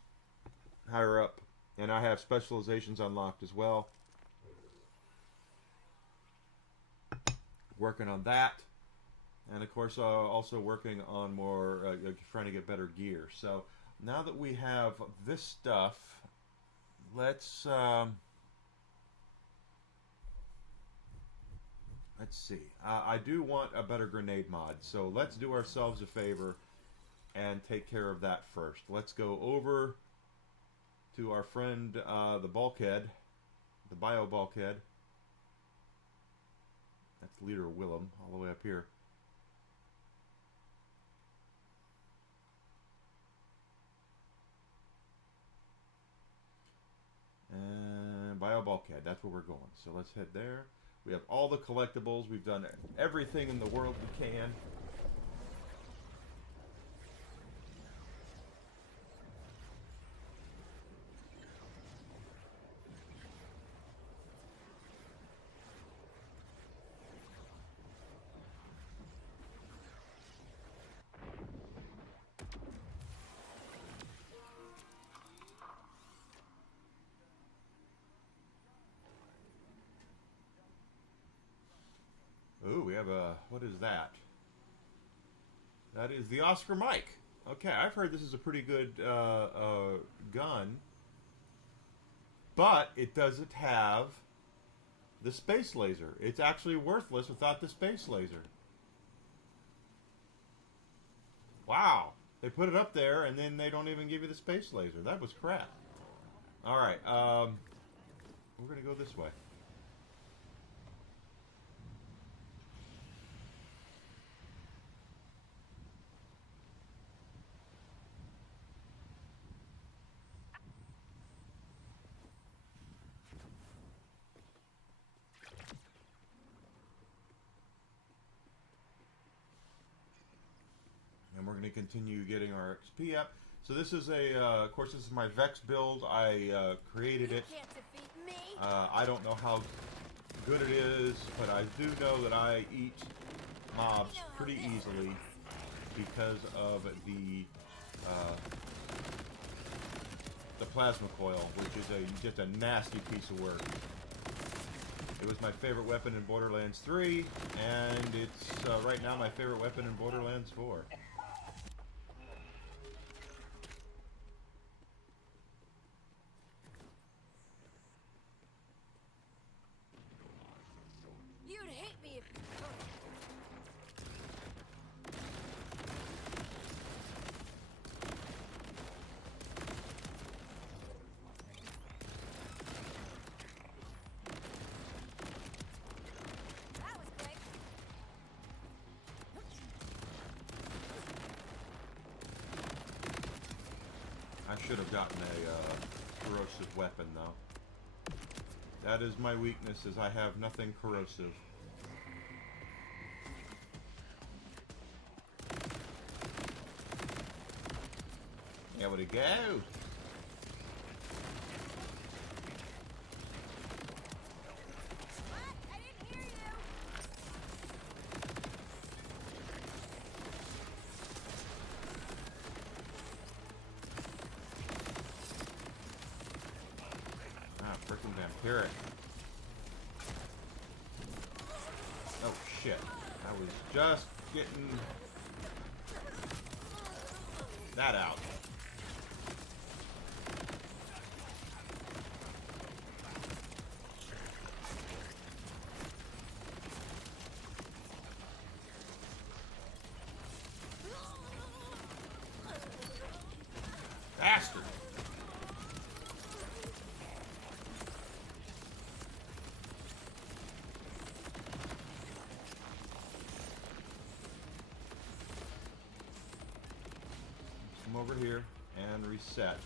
higher up. And I have specializations unlocked as well. Working on that. And of course, also working on more, trying to get better gear. So, now that we have this stuff, let's see. I do want a better grenade mod, so let's do ourselves a favor and take care of that first. Let's go over to our friend, the bulkhead, the bio bulkhead. That's Leader Willem, all the way up here. And bio bulkhead, that's where we're going. So let's head there. We have all the collectibles. We've done everything in the world we can. Ooh, we have a, what is that? That is the Oscar Mike. Okay, I've heard this is a pretty good gun, but it doesn't have the space laser. It's actually worthless without the space laser. Wow, they put it up there and then they don't even give you the space laser. That was crap. Alright, we're gonna go this way. And we're going to continue getting our XP up. So this is a, of course, this is my Vex build. I created it. I don't know how good it is, but I do know that I eat mobs pretty easily because of the plasma coil, which is just a nasty piece of work. It was my favorite weapon in Borderlands 3, and it's right now my favorite weapon in Borderlands 4. You'd hate me if you could. That was quick. I should have gotten a corrosive weapon, though. That is my weakness, is I have nothing corrosive. There we go. What? I didn't hear you. hear it. Oh shit. I was just getting that out. Bastard. Come over here and reset.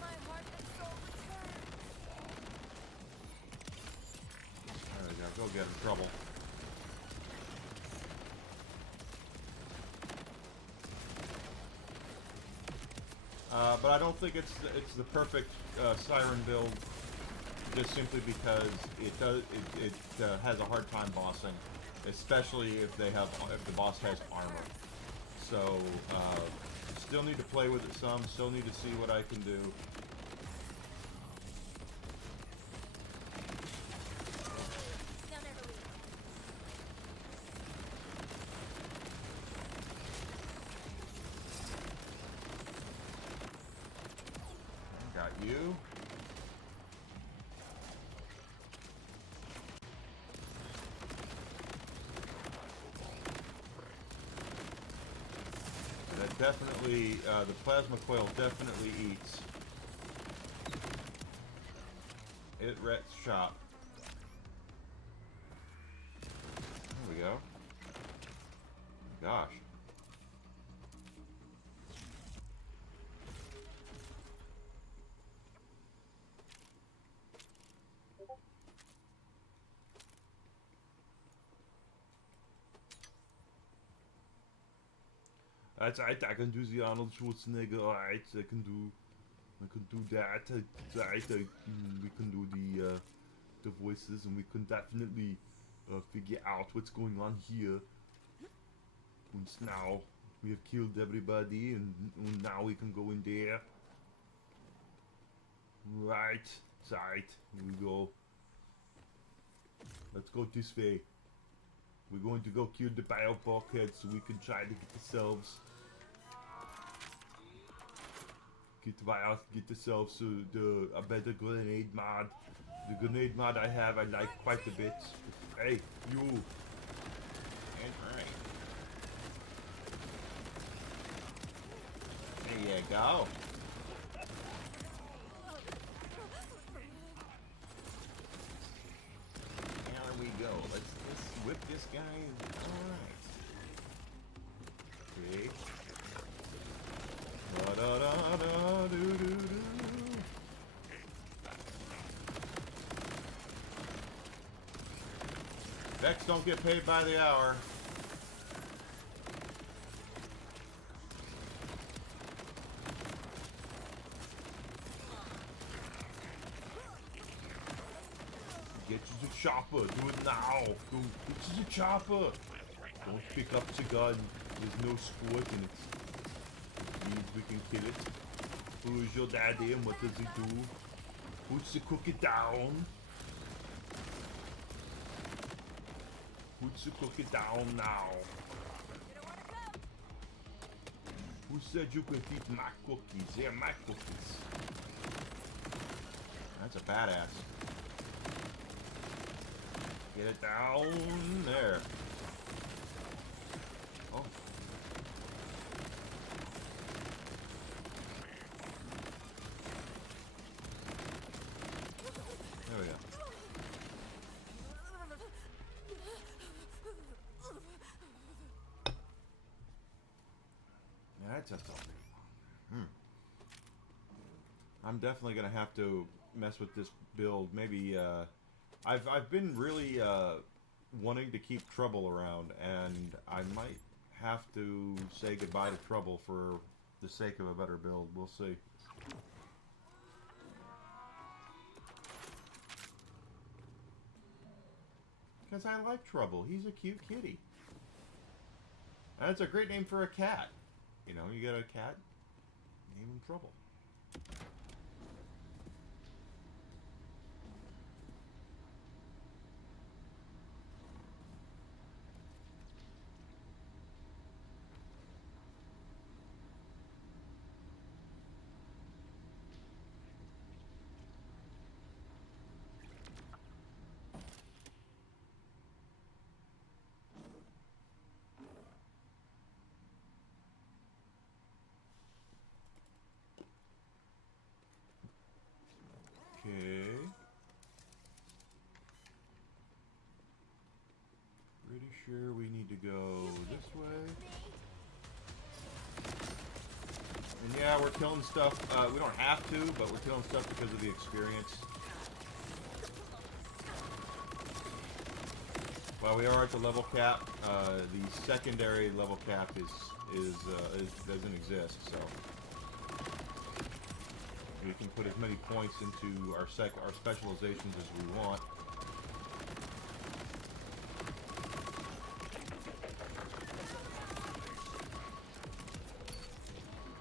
My heart and soul return. There we go. Go get in trouble. But I don't think it's the perfect siren build, just simply because it has a hard time bossing, especially if the boss has armor. So still need to play with it some. Still need to see what I can do. They'll never leave. Got you. That definitely, the plasma coil definitely eats. It wrecks shop. There we go. Gosh. That's right, I can do the Arnold Schwarzenegger, alright, I can do that, we can do the voices, and we can definitely figure out what's going on here. And now we have killed everybody, and now we can go in there. Right, here we go. Let's go this way. We're going to go kill the biobulkhead so we can try to get ourselves a better grenade mod. The grenade mod I have, I like quite a bit. Hey, you. That's right. There you go. There we go. Let's whip this guy. Alright. Okay. Da-da-da-da-do-do-do. Vex don't get paid by the hour. Get you the chopper. Do it now. Go get you the chopper. Don't pick up the gun. There's no squirt in it. It means we can kill it. Who is your daddy and what does he do? Puts the cookie down. Puts the cookie down now. Who said you could eat my cookies? They're my cookies. That's a badass. Get it down there. Oh. There we go. Yeah, that just don't. I'm definitely gonna have to mess with this build. Maybe I've been really wanting to keep Trouble around, and I might have to say goodbye to Trouble for the sake of a better build. We'll see. Because I like Trouble. He's a cute kitty. And it's a great name for a cat. You know, you get a cat, name him Trouble. Okay. Pretty sure we need to go this way. And yeah, we're killing stuff. We don't have to, but we're killing stuff because of the experience. While we are at the level cap, the secondary level cap doesn't exist, so we can put as many points into our specializations as we want.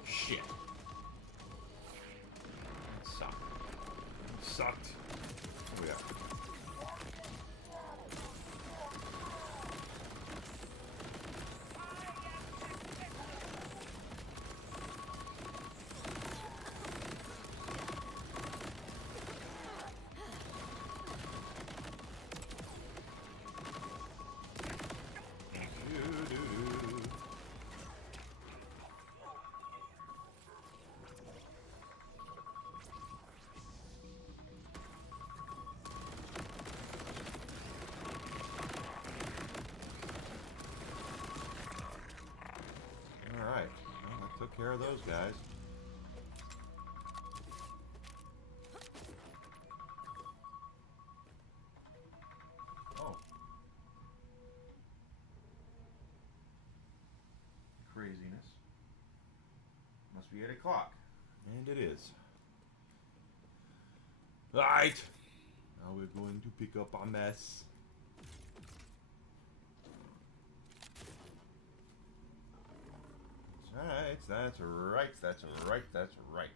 Shit. That sucked. That sucked. Oh yeah. Alright, well, that took care of those guys. Oh. Craziness. Must be 8 o'clock. And it is. Alright. Now we're going to pick up our mess. That's right, that's right, that's right.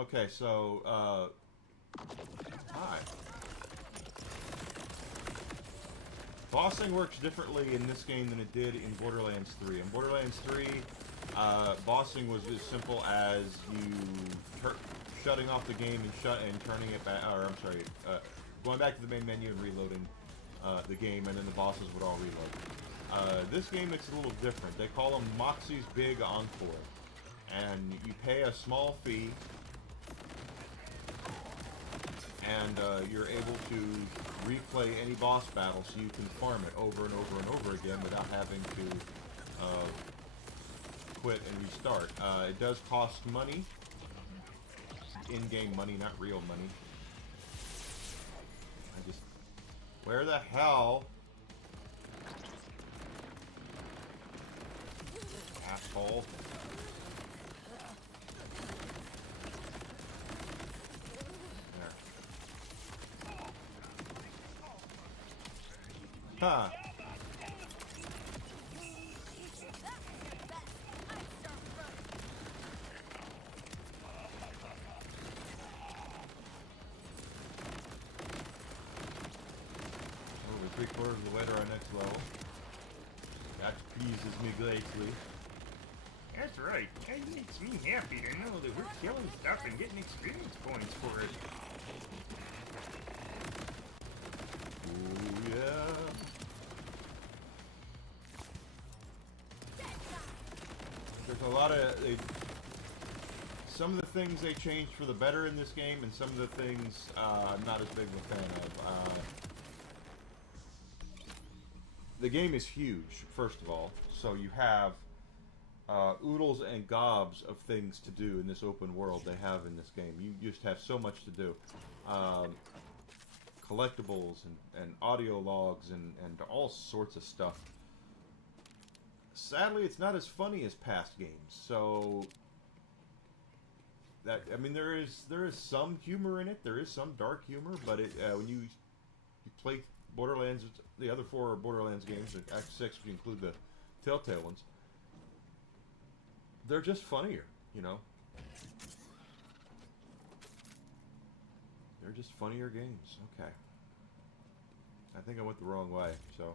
Okay, so, hi. Bossing works differently in this game than it did in Borderlands 3. In Borderlands 3, bossing was as simple as you shutting off the game and turning it back, or I'm sorry, going back to the main menu and reloading the game, and then the bosses would all reload. This game, it's a little different. They call them Moxie's Big Encore, and you pay a small fee, and you're able to replay any boss battle, so you can farm it over and over and over again without having to quit and restart. It does cost money, in-game money, not real money. Where the hell? Asshole. Huh. We're 3/4 of the way to our next level. That pleases me greatly. That's right. It makes me happy to know that we're killing stuff and getting experience points for it. Oh yeah. There's a lot of some of the things they changed for the better in this game, and some of the things I'm not as big of a fan of. The game is huge, first of all, so you have oodles and gobs of things to do in this open world they have in this game. You just have so much to do. Collectibles and audio logs and all sorts of stuff. Sadly, it's not as funny as past games, so that, I mean, there is some humor in it. There is some dark humor, but when you play Borderlands, the other 4 Borderlands games, Act 6, if you include the Telltale ones, they're just funnier, you know. They're just funnier games. Okay. I think I went the wrong way, so.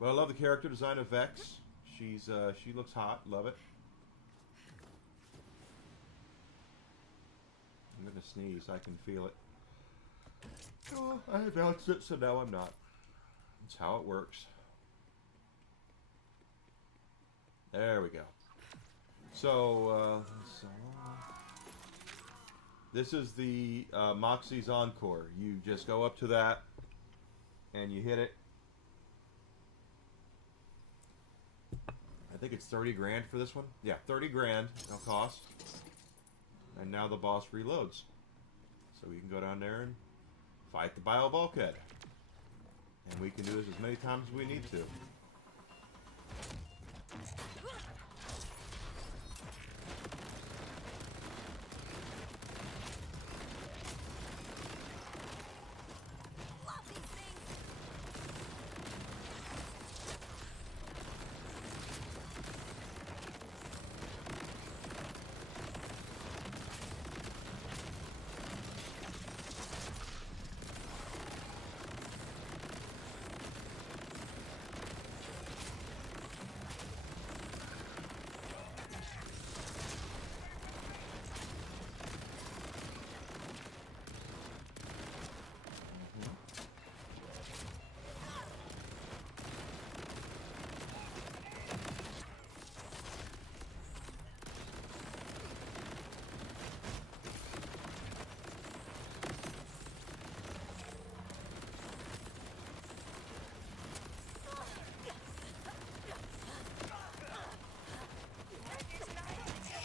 But I love the character design of Vex. She looks hot. Love it. I'm gonna sneeze. I can feel it. Oh, I announced it, so now I'm not. That's how it works. There we go. So, this is the Moxie's Encore. You just go up to that, and you hit it. I think it's 30 grand for this one. Yeah, 30 grand. No cost. And now the boss reloads. So we can go down there and fight the bio bulkhead. And we can do this as many times as we need to.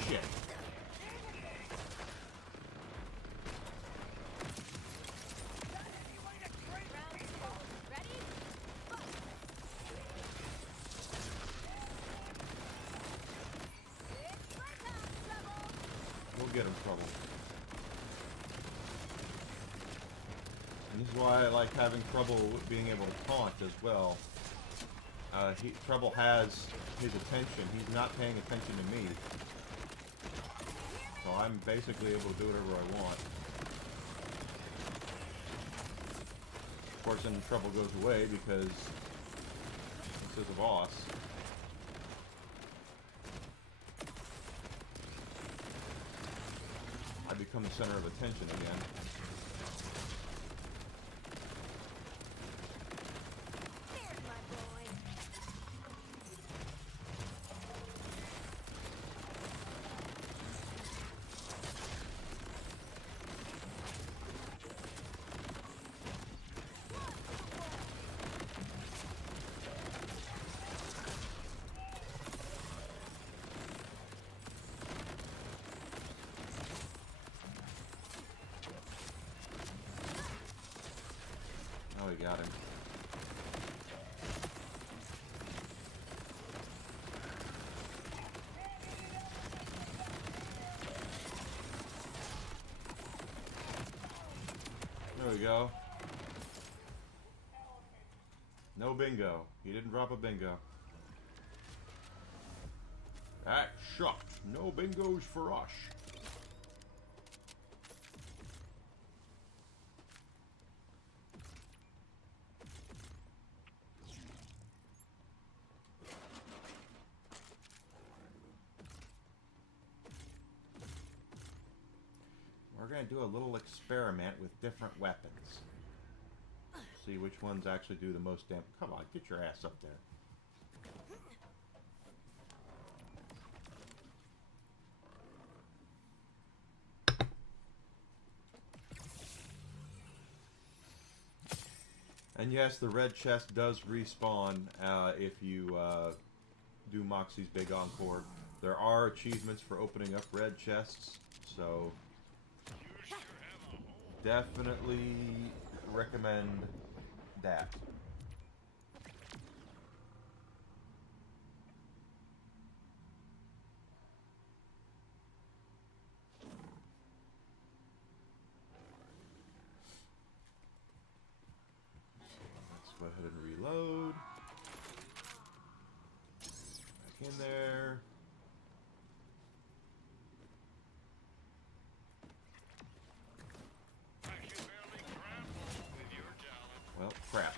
Shit. We'll get in trouble. And this is why I like having trouble with being able to taunt as well. Trouble has his attention. He's not paying attention to me. So I'm basically able to do whatever I want. Of course, then trouble goes away because this is a boss. I become the center of attention again. There's my boy. Oh, we got him. There we go. No bingo. He didn't drop a bingo. That shucks. No bingos for us. We're going to do a little experiment with different weapons. See which ones actually do the most damage. Come on, get your ass up there. And yes, the red chest does respawn if you do Moxie's Big Encore. There are achievements for opening up red chests, so definitely recommend that. Let's go ahead and reload. Back in there. Well, crap.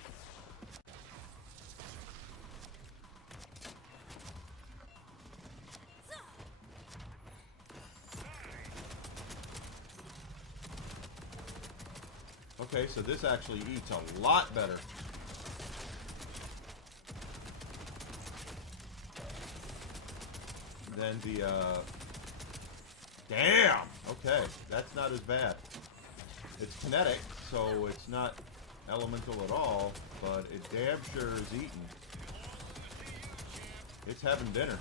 Okay, so this actually eats a lot better. Than the, Damn! Okay, that's not as bad. It's kinetic, so it's not elemental at all, but it damn sure is eating. It's having dinner.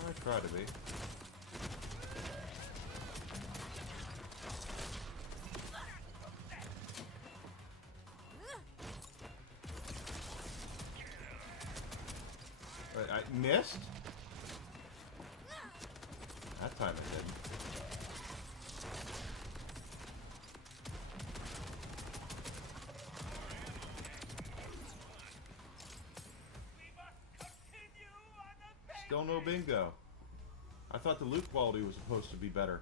I try to be. But I missed? That time I didn't. Still no bingo. I thought the loot quality was supposed to be better.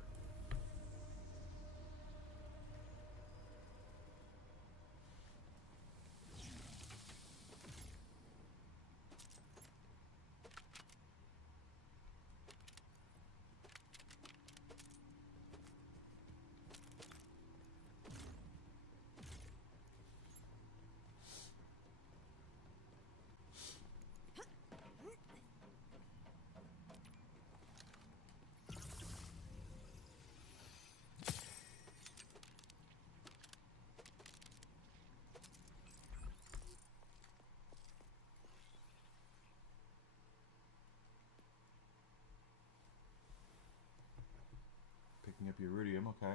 Picking up Iridium, okay.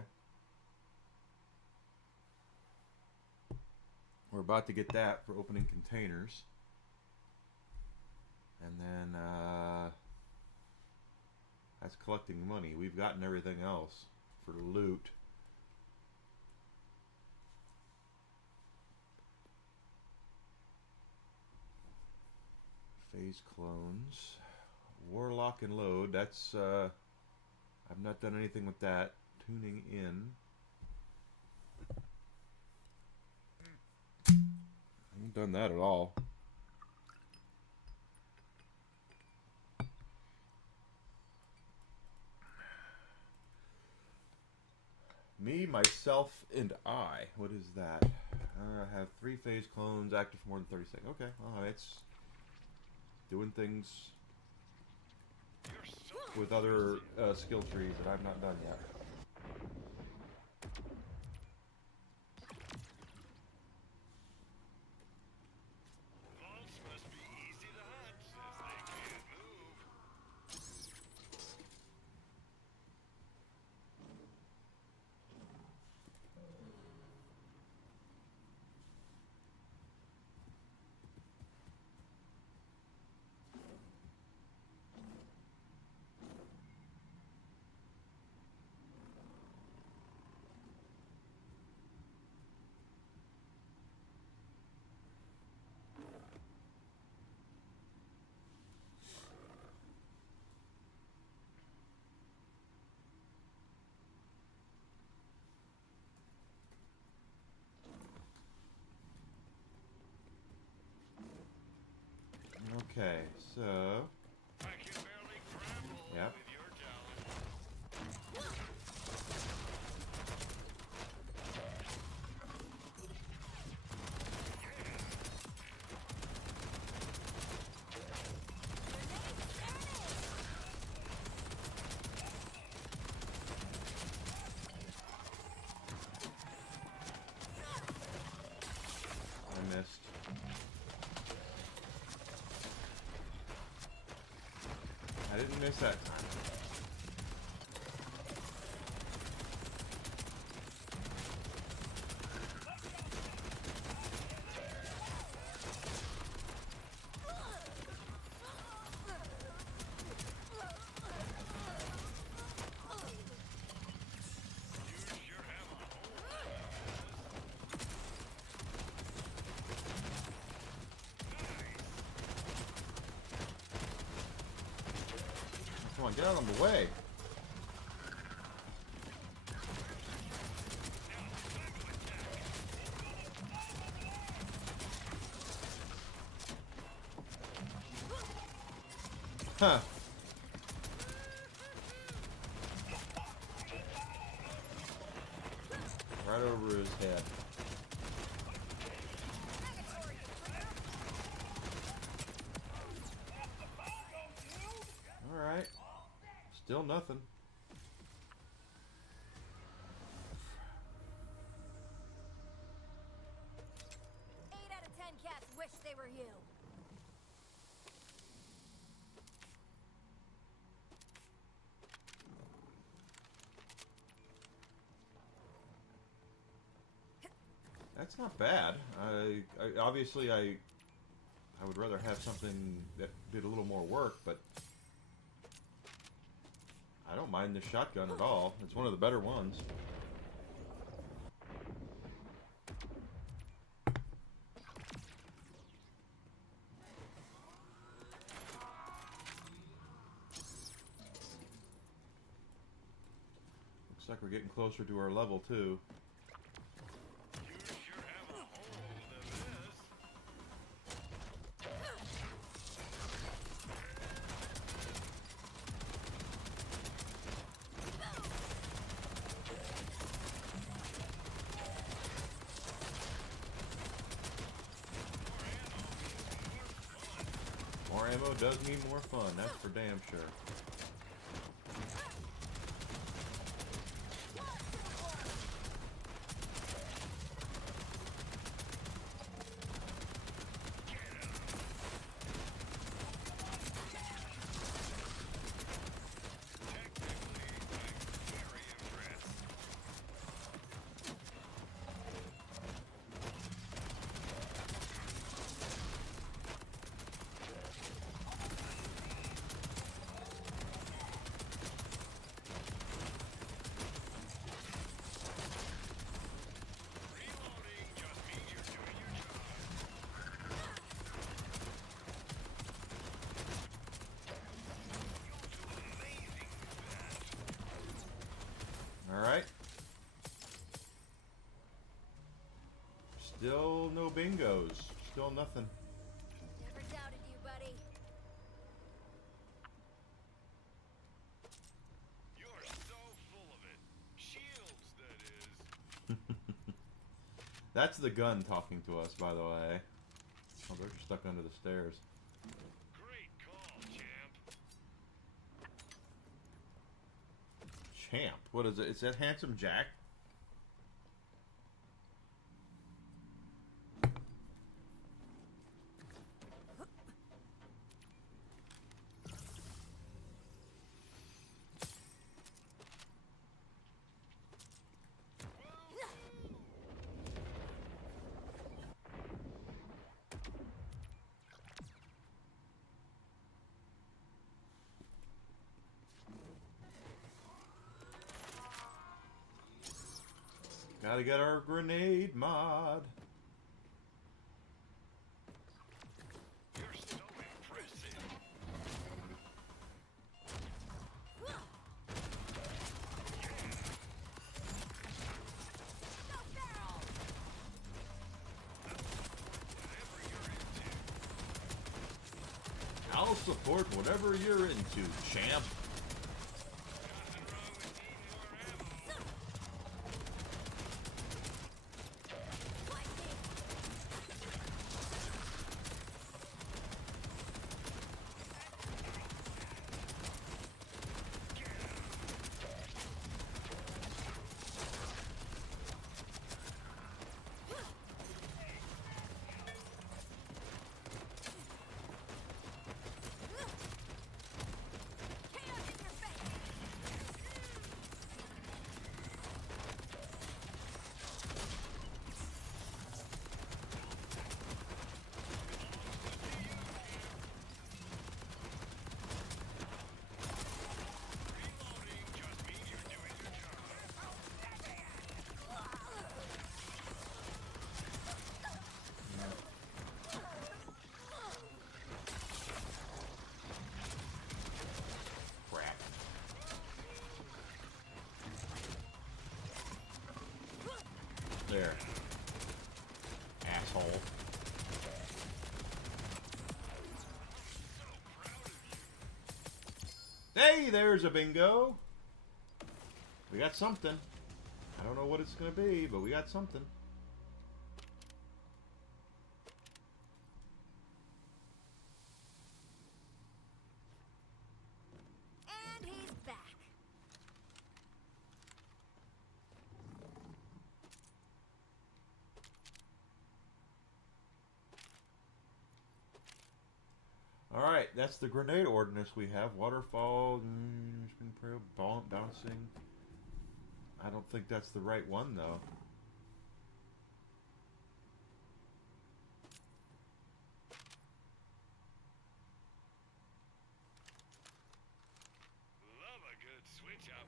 We're about to get that for opening containers. And then, that's collecting money. We've gotten everything else for loot. Phase clones. Warlock and load, that's, I've not done anything with that. Tuning in. I haven't done that at all. Me, myself, and I. What is that? I have 3 phase clones active for more than 30 seconds. Okay, well, it's doing things with other skill trees that I've not done yet. Okay, so miss that time. Come on, get out of the way. Huh. Right over his head. Alright. Still nothing. Eight out of 10 cats wish they were you. That's not bad. Obviously I would rather have something that did a little more work, but I don't mind this shotgun at all. It's one of the better ones. Looks like we're getting closer to our level too. More ammo does mean more fun, that's for damn sure. Alright. Still no bingos. Still nothing. Never doubted you, buddy. You're so full of it. Shields, that is. That's the gun talking to us, by the way. Oh, they're stuck under the stairs. Great call, champ. Champ. What is it? Is that Handsome Jack? Gotta get our grenade mod. You're so impressive. I'll support whatever you're into, champ. There. Asshole. Hey, there's a bingo. We got something. I don't know what it's going to be, but we got something. And he's back. Alright, that's the grenade ordinance we have. Waterfall, bouncing. I don't think that's the right one, though. Love a good switch up.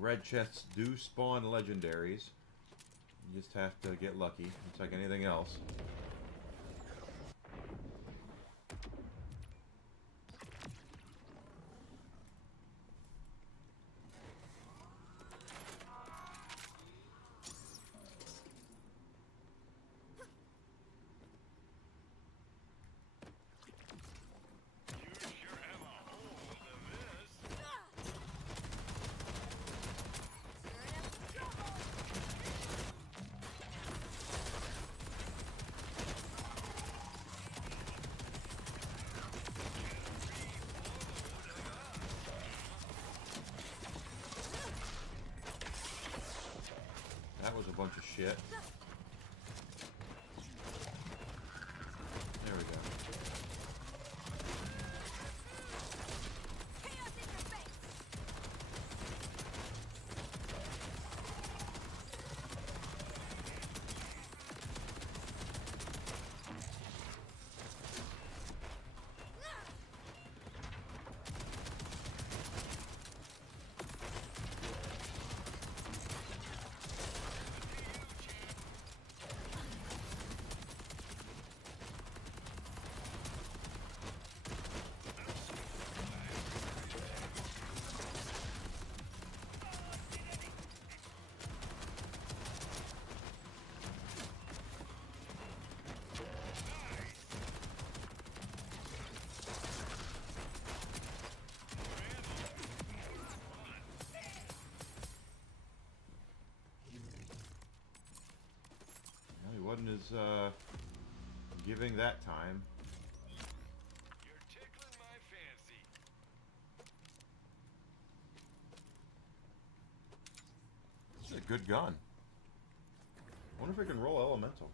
Red chests do spawn legendaries. You just have to get lucky. It's like anything else. That was a bunch of shit. There we go. Chaos in your face. Wasn't as giving that time. You're tickling my fancy. This is a good gun. I wonder if I can roll elemental.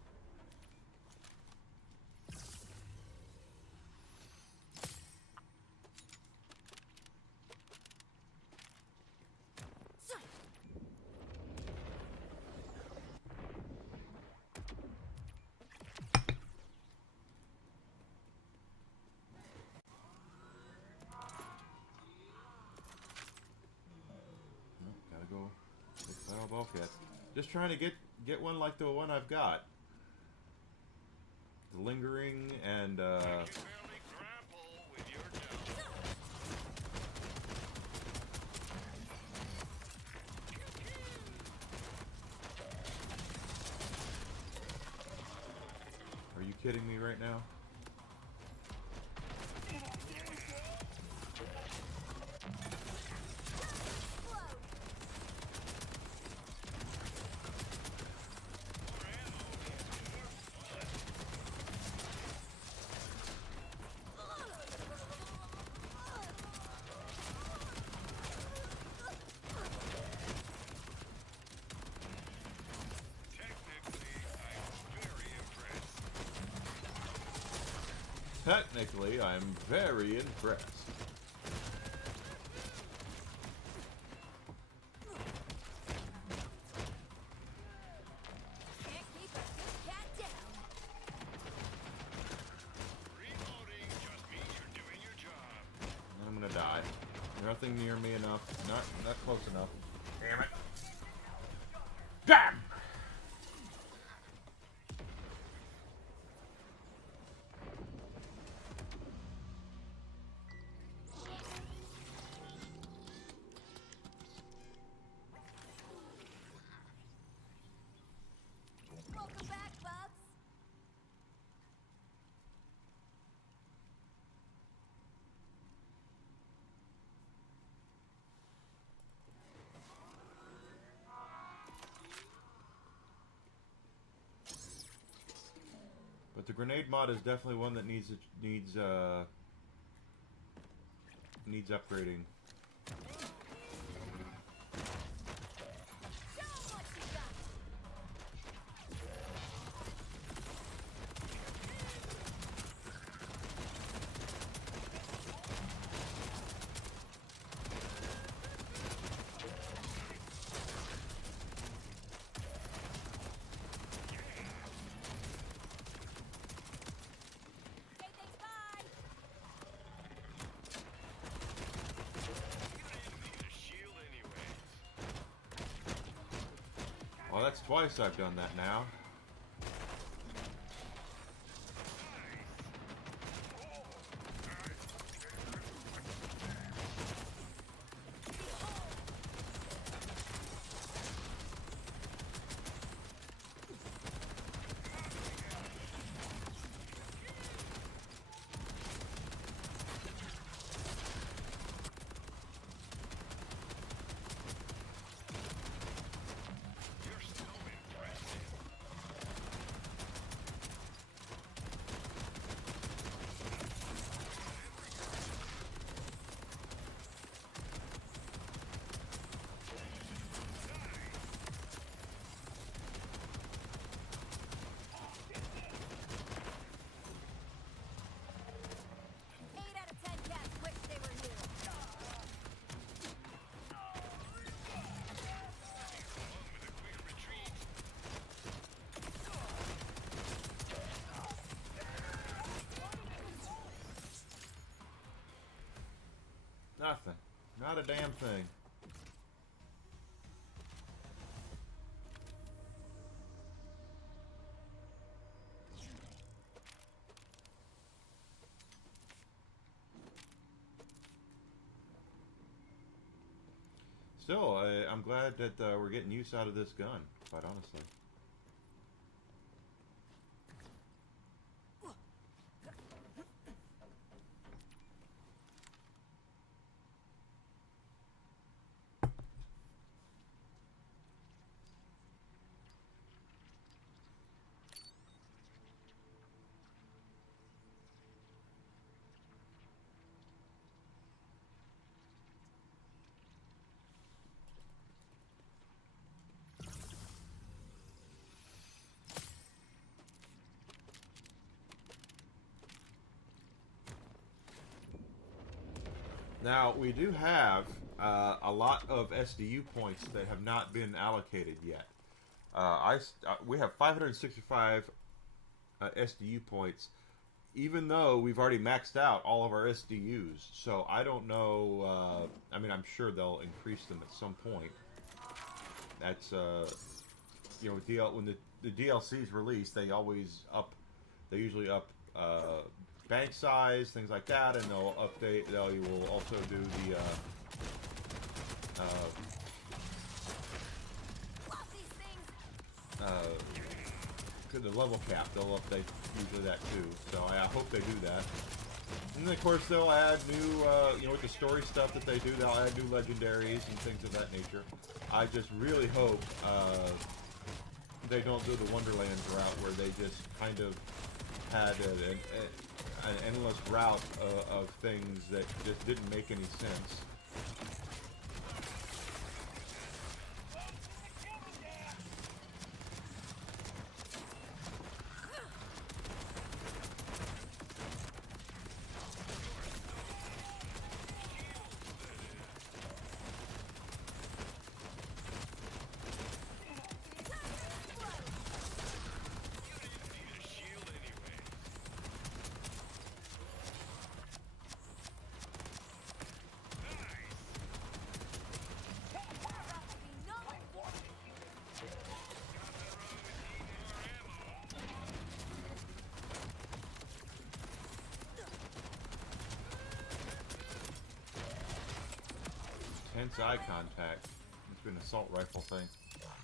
Gotta go take Battle Bulkhead. Just trying to get one like the one I've got. The lingering and Barely grapple with your dough. are you kidding me right now? Technically, I'm very impressed. Can't keep a good cat down. Reloading just means you're doing your job. I'm gonna die. Nothing near me enough. Not close enough. Damn it. Damn! But the grenade mod is definitely one that needs upgrading. Well, that's twice I've done that now. Nothing. Not a damn thing. Still, I'm glad that we're getting use out of this gun, quite honestly. Now, we do have a lot of SDU points that have not been allocated yet. We have 565 SDU points, even though we've already maxed out all of our SDUs. So I don't know. I mean, I'm sure they'll increase them at some point. That's you know, when the DLCs release, they always up. They usually up bank size, things like that, and they'll update. They will also do the level cap. They'll update usually that too. So I hope they do that. And then of course they'll add new, you know, with the story stuff that they do, they'll add new legendaries and things of that nature. I just really hope they don't do the Wonderlands route where they just kind of had an endless route of things that just didn't make any sense. Tense eye contact. It's been an assault rifle thing.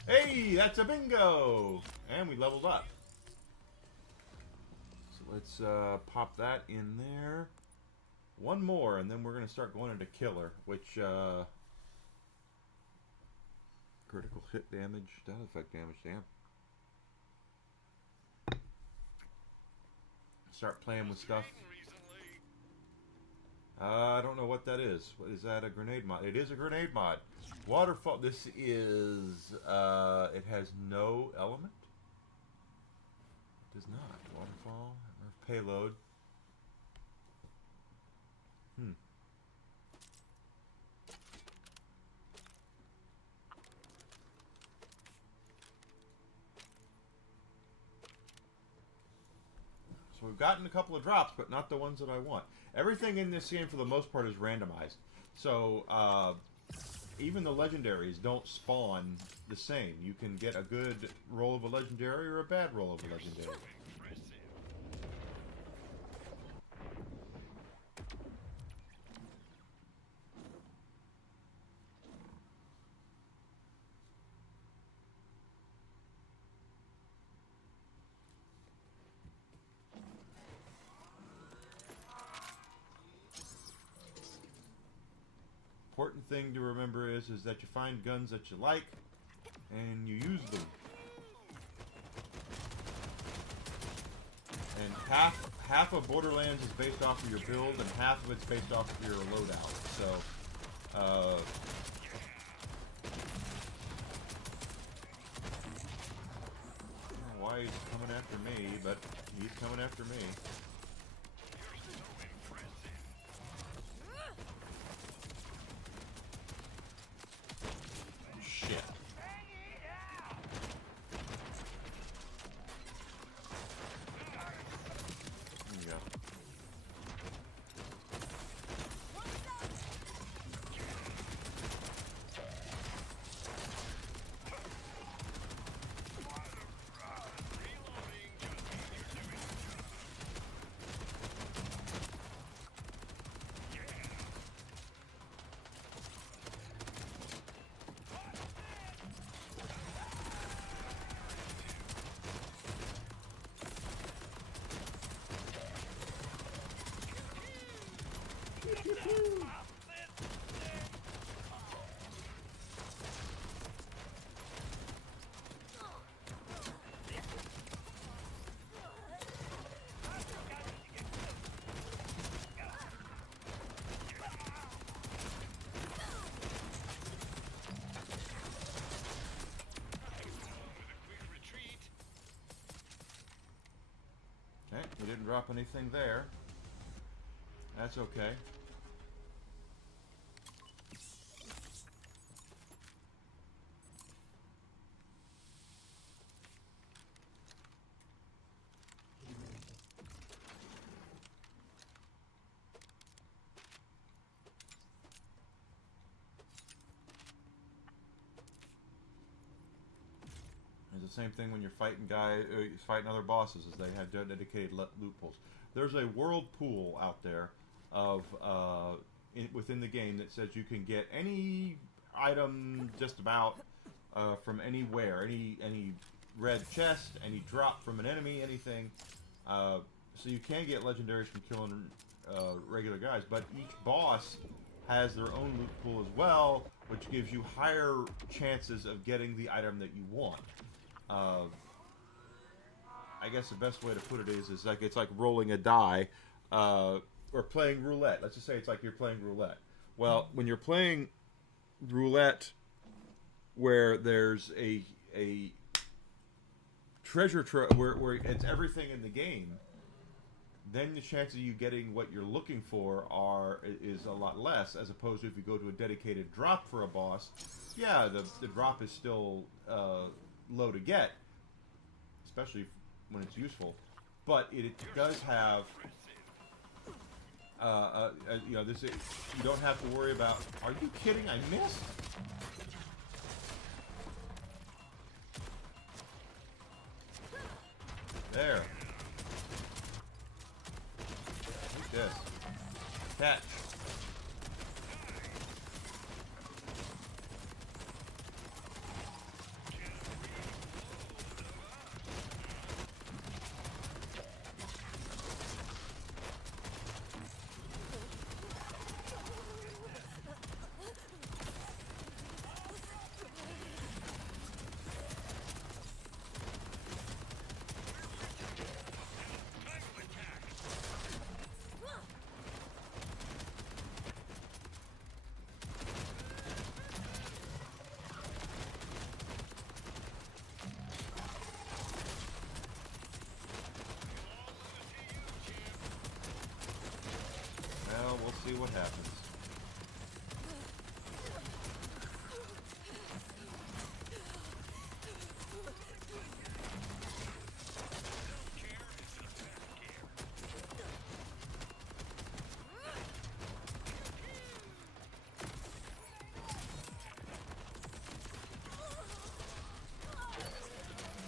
Hey, that's a bingo! And we leveled up. So let's pop that in there. One more, and then we're going to start going into killer, which critical hit damage, down effect damage, damn. start playing with stuff. I don't know what that is. Is that a grenade mod? It is a grenade mod. Waterfall. This is. It has no element. It does not. Waterfall. Payload. So we've gotten a couple of drops, but not the ones that I want. Everything in this game, for the most part, is randomized. So even the legendaries don't spawn the same. You can get a good roll of a legendary or a bad roll of a legendary. Important thing to remember is that you find guns that you like and you use them. And half of Borderlands is based off of your build and half of it's based off of your loadout. So I don't know why he's coming after me, but he's coming after me. Okay, we didn't drop anything there. That's okay. It's the same thing when you're fighting fighting other bosses, is they have dedicated loopholes. There's a world pool out there of within the game that says you can get any item just about from anywhere, any red chest, any drop from an enemy, anything. So you can get legendaries from killing regular guys, but each boss has their own loot pool as well, which gives you higher chances of getting the item that you want. I guess the best way to put it is like it's like rolling a die or playing roulette. Let's just say it's like you're playing roulette. Well, when you're playing roulette where there's a treasure where it's everything in the game, then the chances of you getting what you're looking for is a lot less, as opposed to if you go to a dedicated drop for a boss. Yeah, the drop is still low to get, especially when it's useful, but it does have you know, this, you don't have to worry about, are you kidding, I missed? There. Take this. Catch. what happens.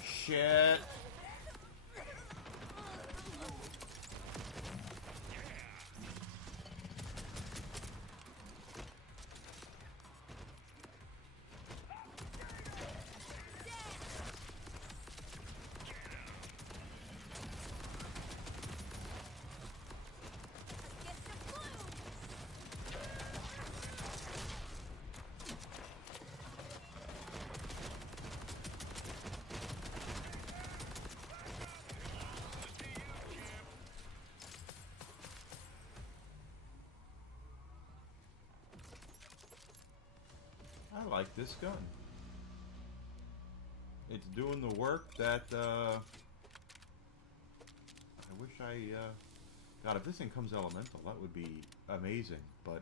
Shit. I like this gun. It's doing the work that, I wish God, if this thing comes elemental, that would be amazing, but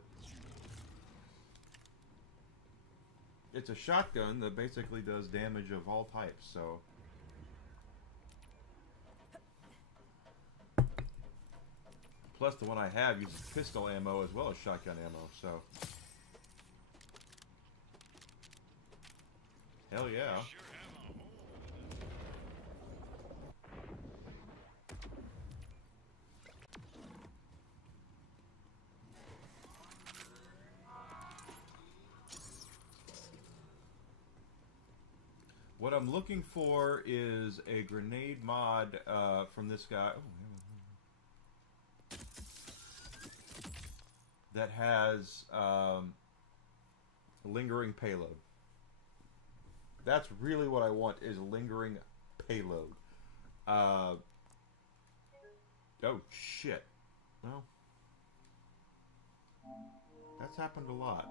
it's a shotgun that basically does damage of all types, so. Plus the one I have uses pistol ammo as well as shotgun ammo, so. Hell yeah. What I'm looking for is a grenade mod from this guy. Oh, that has lingering payload. That's really what I want, is lingering payload. Oh, shit. Well, that's happened a lot.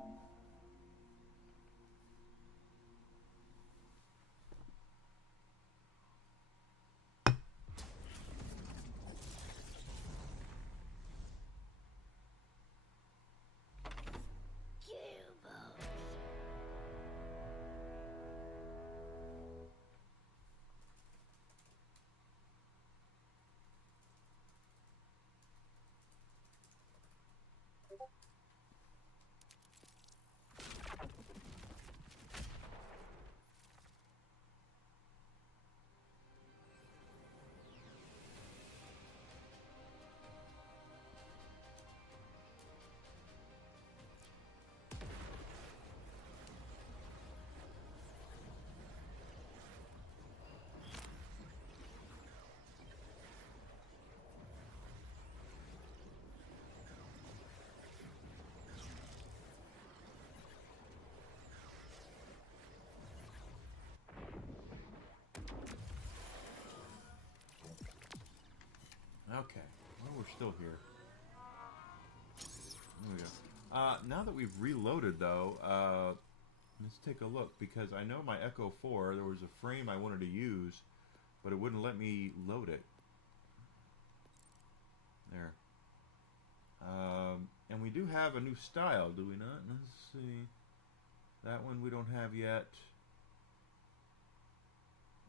Okay, well, we're still here. There we go. Now that we've reloaded, though, let's take a look, because I know my Echo 4, there was a frame I wanted to use, but it wouldn't let me load it. There. And we do have a new style, do we not? Let's see. That one we don't have yet.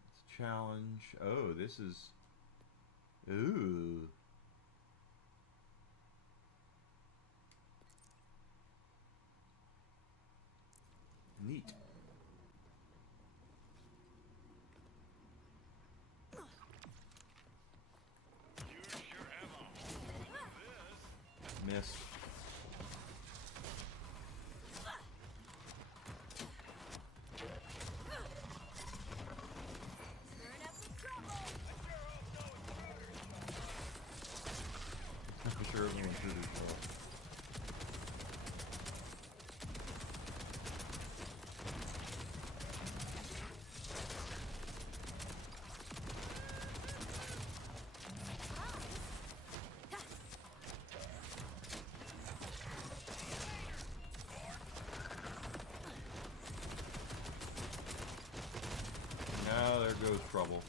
It's challenge. Oh, this is... Ooh. Neat. Miss. I'm for sure everyone through these walls. Now there goes trouble.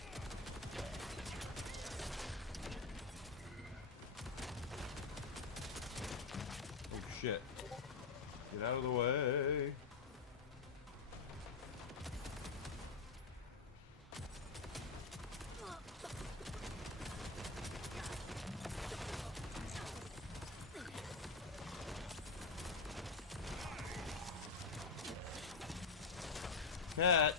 Oh shit. Get out of the way. Catch.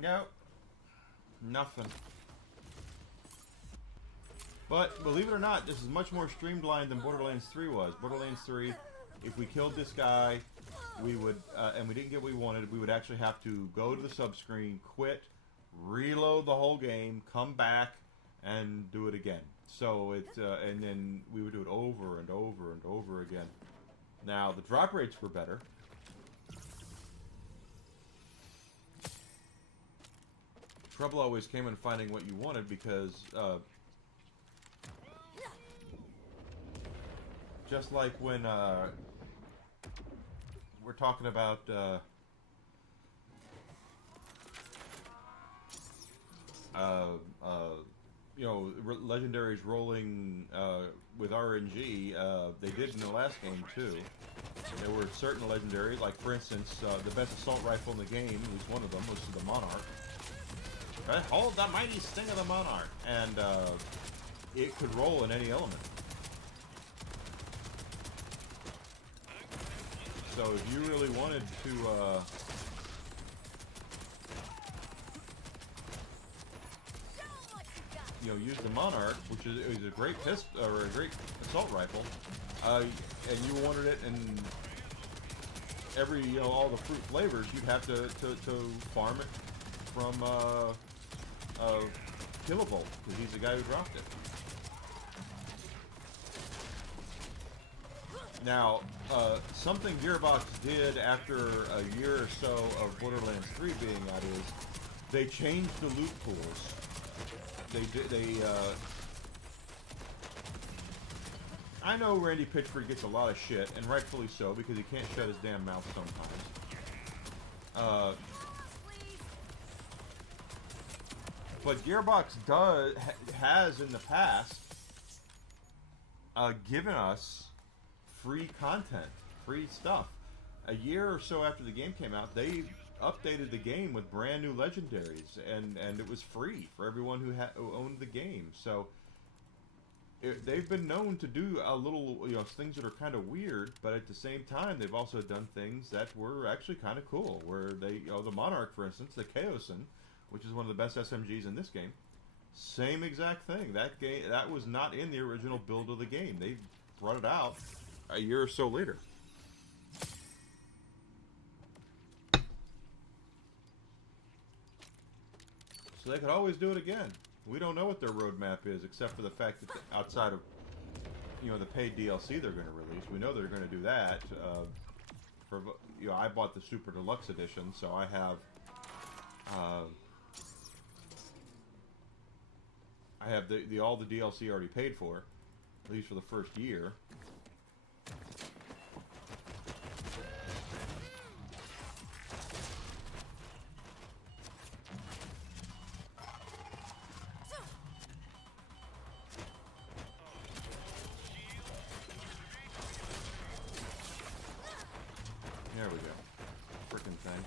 Nope. Nothing. But believe it or not, this is much more streamlined than Borderlands 3 was. Borderlands 3, if we killed this guy, we would, and we didn't get what we wanted, we would actually have to go to the subscreen, quit, reload the whole game, come back, and do it again. So it's, and then we would do it over and over and over again. Now, the drop rates were better. Trouble always came in finding what you wanted because, just like when, we're talking about, you know, legendaries rolling, with RNG, they did in the last game too. There were certain legendaries, like for instance, the best assault rifle in the game, at least one of them, was the Monarch. Hold the mighty sting of the Monarch, and it could roll in any element. So if you really wanted to, you know, use the Monarch, which is a great pistol or a great assault rifle, and you wanted it in every, you know, all the fruit flavors, you'd have to farm it from Kilovolt, because he's the guy who dropped it. Now, something Gearbox did after a year or so of Borderlands 3 being out is they changed the loot pools. I know Randy Pitchford gets a lot of shit, and rightfully so, because he can't shut his damn mouth sometimes. But Gearbox has in the past given us free content, free stuff. A year or so after the game came out, they updated the game with brand new legendaries, and it was free for everyone who owned the game. So they've been known to do a little, you know, things that are kind of weird, but at the same time, they've also done things that were actually kind of cool. Where they, you know, the Monarch, for instance, the Chaosin, which is one of the best SMGs in this game, same exact thing. That was not in the original build of the game. They brought it out a year or so later. So they could always do it again. We don't know what their roadmap is, except for the fact that outside of, you know, the paid DLC they're going to release, we know they're going to do that. For, you know, I bought the Super Deluxe Edition, so I have all the DLC already paid for, at least for the first year. There we go. Frickin' thing.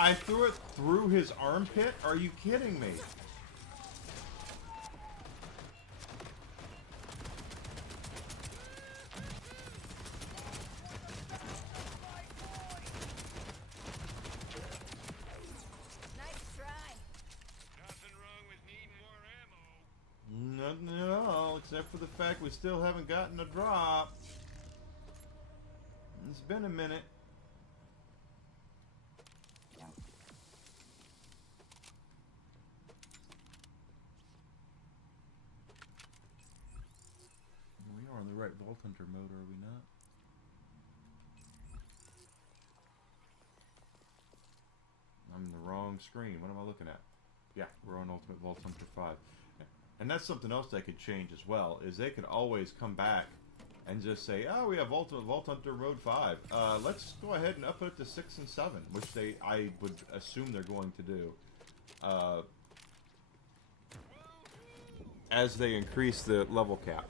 I threw it through his armpit? Are you kidding me? Nice try. Nothing wrong with needing more ammo. Nothing at all, except for the fact we still haven't gotten a drop. It's been a minute. We are in the right Vault Hunter mode, are we not? I'm in the wrong screen. What am I looking at? Yeah, we're on Ultimate Vault Hunter 5. And that's something else they could change as well, is they could always come back and just say, oh, we have Ultimate Vault Hunter Road 5. Let's go ahead and up it to 6 and 7, which I would assume they're going to do. As they increase the level cap.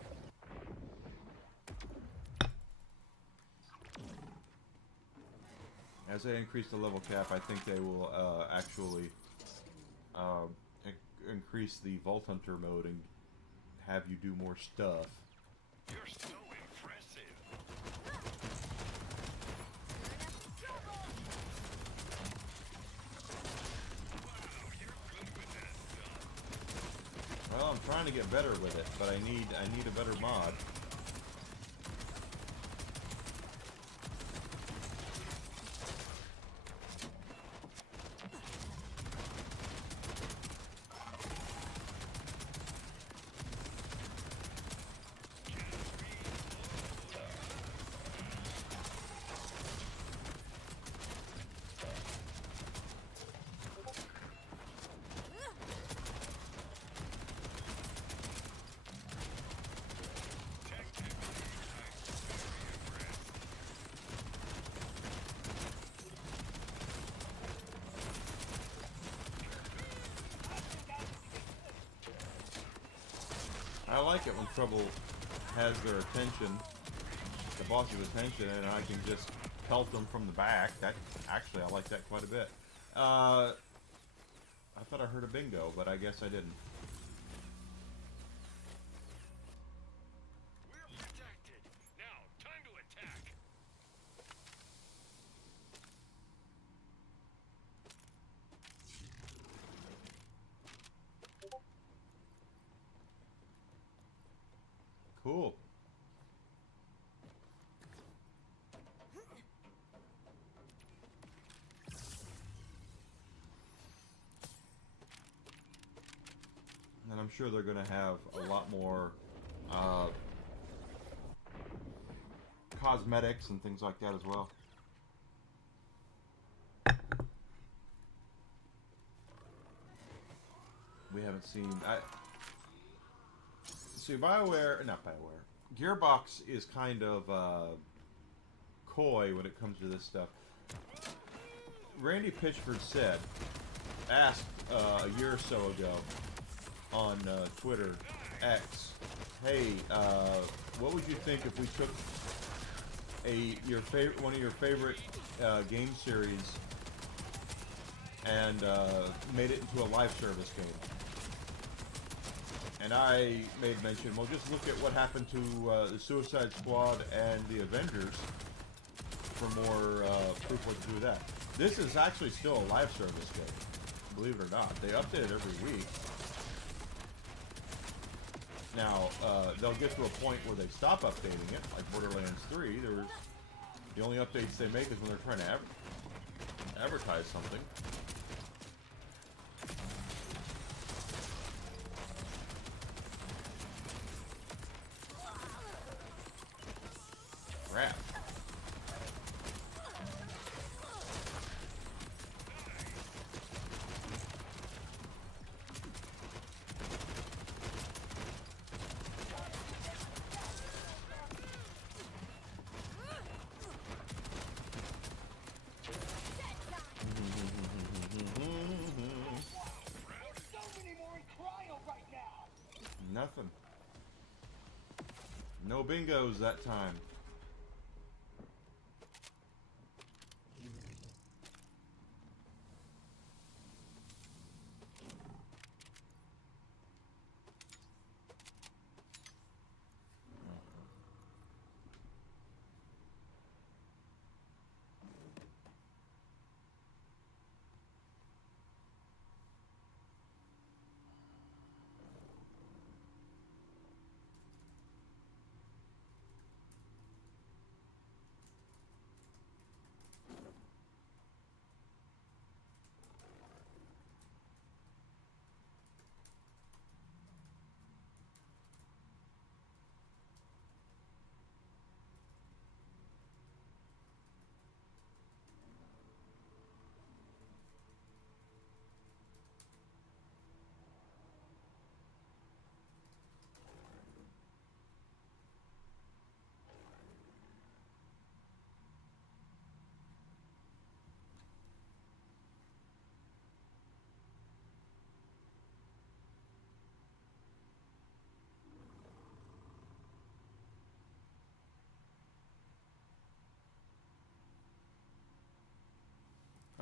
As they increase the level cap, I think they will actually increase the Vault Hunter mode and have you do more stuff. You're so impressive. Well, I'm trying to get better with it, but I need a better mod. I like it when trouble has their attention, the boss's attention, and I can just pelt them from the back. That actually, I like that quite a bit. I thought I heard a bingo, but I guess I didn't. We're protected. Now, time to attack. Cool. And I'm sure they're going to have a lot more cosmetics and things like that as well. We haven't seen... See, BioWare... Not BioWare. Gearbox is kind of coy when it comes to this stuff. Randy Pitchford asked a year or so ago on Twitter, X, hey, what would you think if we took one of your favorite game series and made it into a live service game? And I made mention, well, just look at what happened to the Suicide Squad and the Avengers for more proof what to do with that. This is actually still a live service game, believe it or not. They update it every week. Now, they'll get to a point where they stop updating it, like Borderlands 3. The only updates they make is when they're trying to advertise something. Crap. Nothing. No bingos that time.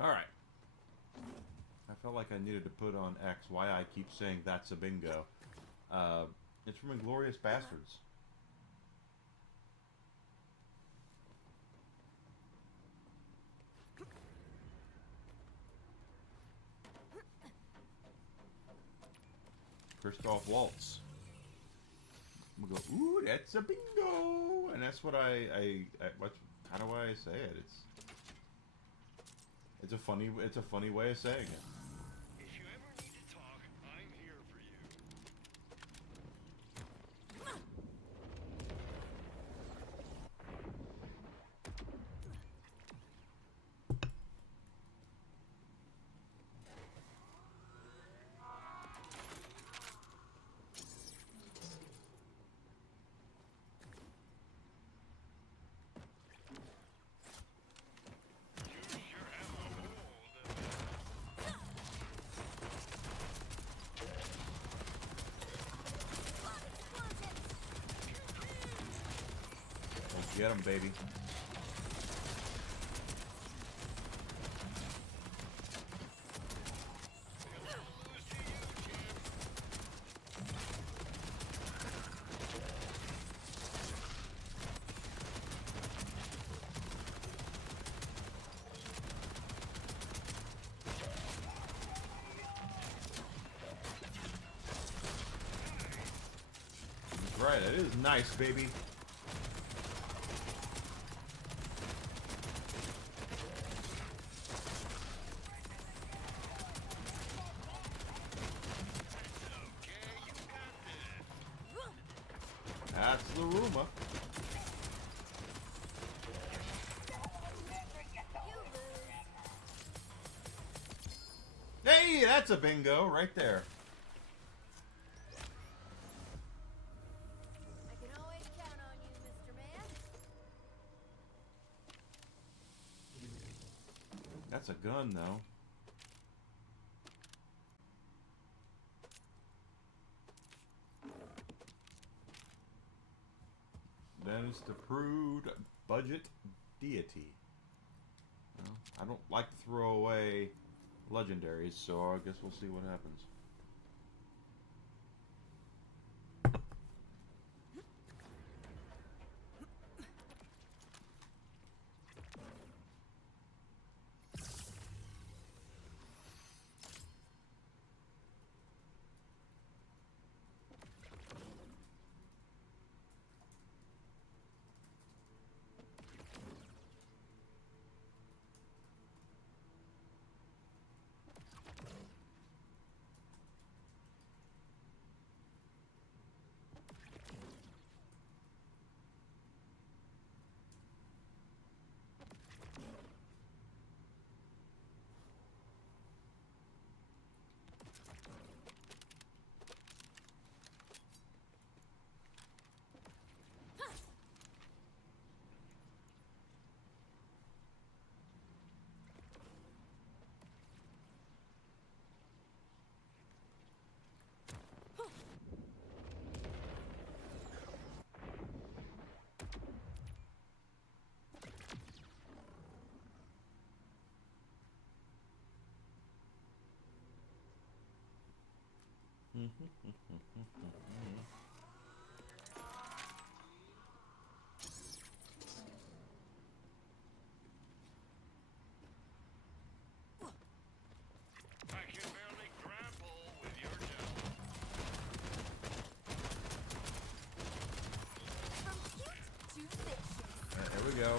Alright. I felt like I needed to put on X why I keep saying that's a bingo. It's from Inglorious Bastards. Christoph Waltz. We go, ooh, that's a bingo, and that's what what's kind of why I say it. It's a funny way of saying it. If you ever need to talk, I'm here for you. Let's get him, baby. Right, it is nice, baby. That's the rumor. Hey, that's a bingo right there. I can always count on you, Mr. Man. That's a gun, though. Dennis the Prude budget deity. Well, I don't like to throw away legendaries, so I guess we'll see what happens. I can barely grapple with your job. From cute to vicious. There we go.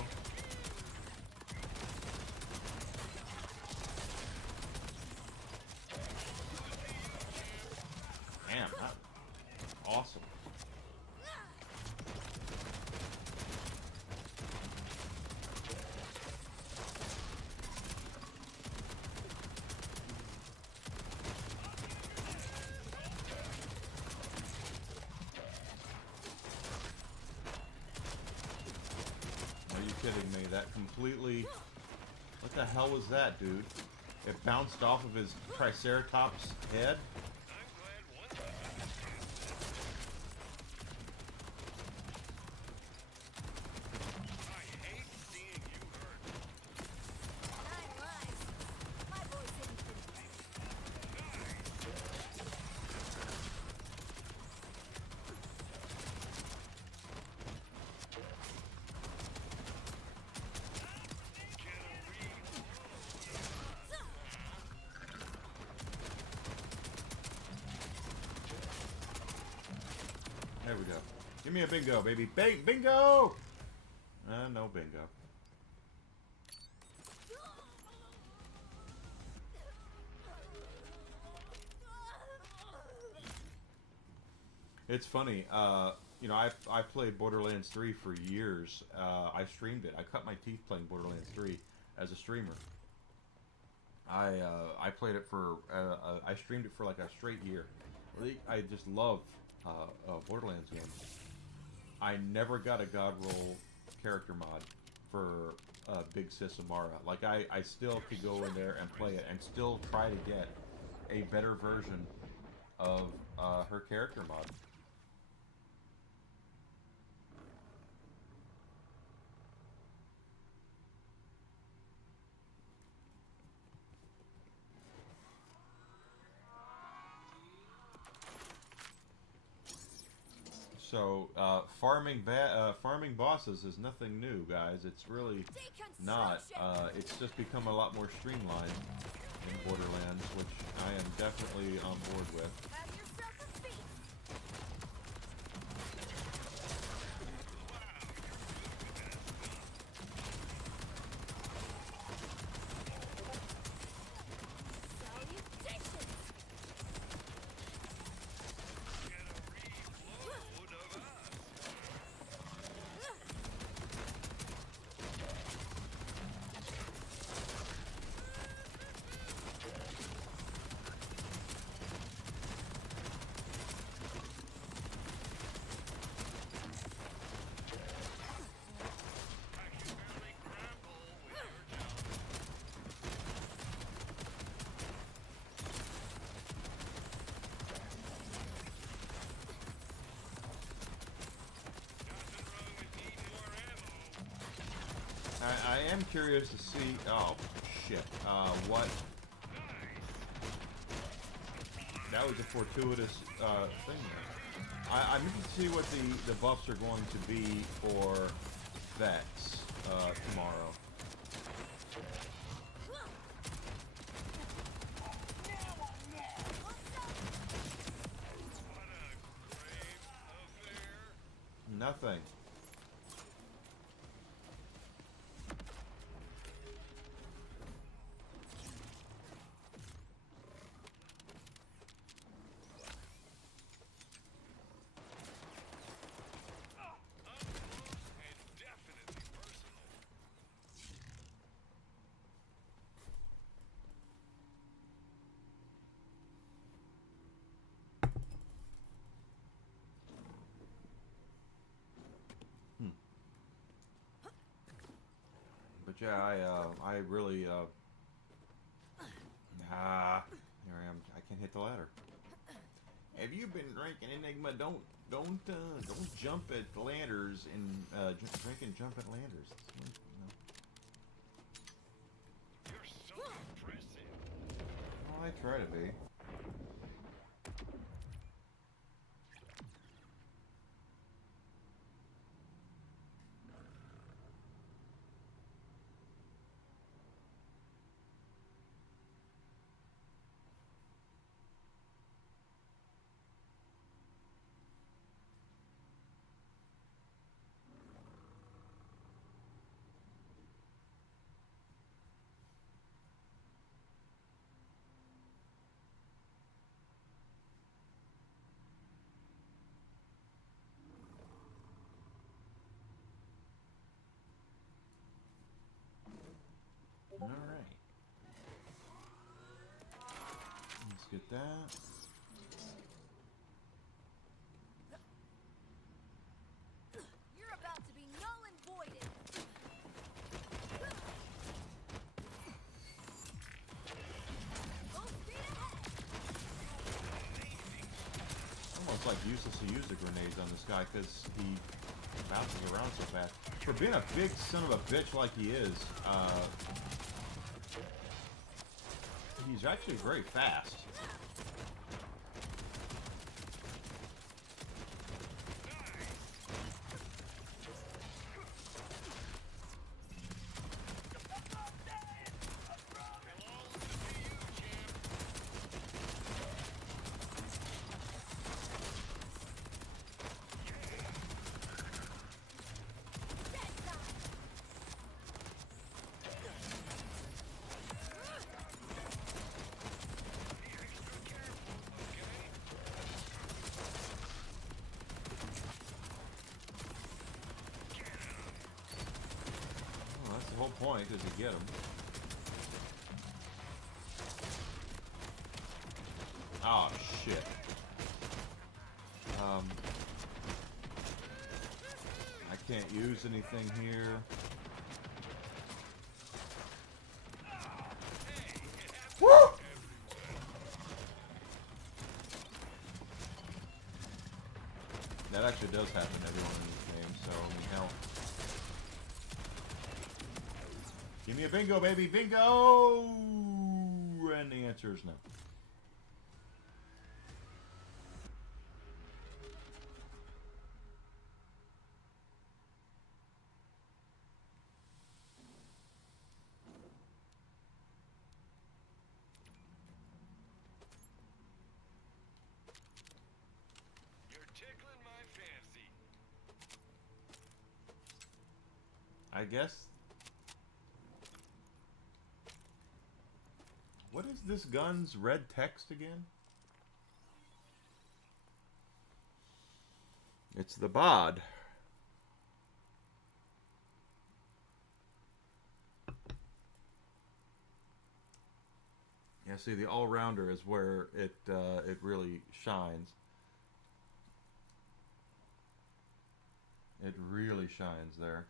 Damn, that was awesome. Are you kidding me? That completely... What the hell was that, dude? It bounced off of his Triceratops head? I'm glad one I hate seeing you hurt. 9 lives, There we go. Give me a bingo, baby. Bingo! No bingo. It's funny. You know, I played Borderlands 3 for years. I streamed it. I cut my teeth playing Borderlands 3 as a streamer. I played it for I streamed it for like a straight year. I just love Borderlands games. I never got a God Roll character mod for Big Sis Amara. Like I still could go in there and play it and still try to get a better version of her character mod. So, farming bosses is nothing new, guys. It's really not. It's just become a lot more streamlined in Borderlands, which I am definitely on board with. Have yourself a feast. Salutations. I am curious to see. Oh shit! What? That was a fortuitous thing. I'm interested to see what the buffs are going to be for Vex tomorrow. Nothing. But yeah, I really, here I am. I can't hit the ladder. Have you been drinking Enigma? Don't jump at ladders and drink and jump at ladders. You're so impressive. Well, I try to be. All right. Let's get that. You're about to be null and voided. Full speed ahead. Almost like useless to use the grenades on this guy because he bounces around so fast. For being a big son of a bitch like he is, he's actually very fast. whole point is to get them. Oh shit. I can't use anything here. Woo! That actually does happen to everyone in this game, so I mean, hell. Give me a bingo, baby, bingo! And the answer is no. I guess. What is this gun's red text again? It's the bod. Yeah, see, the all-rounder is where it really shines. It really shines there.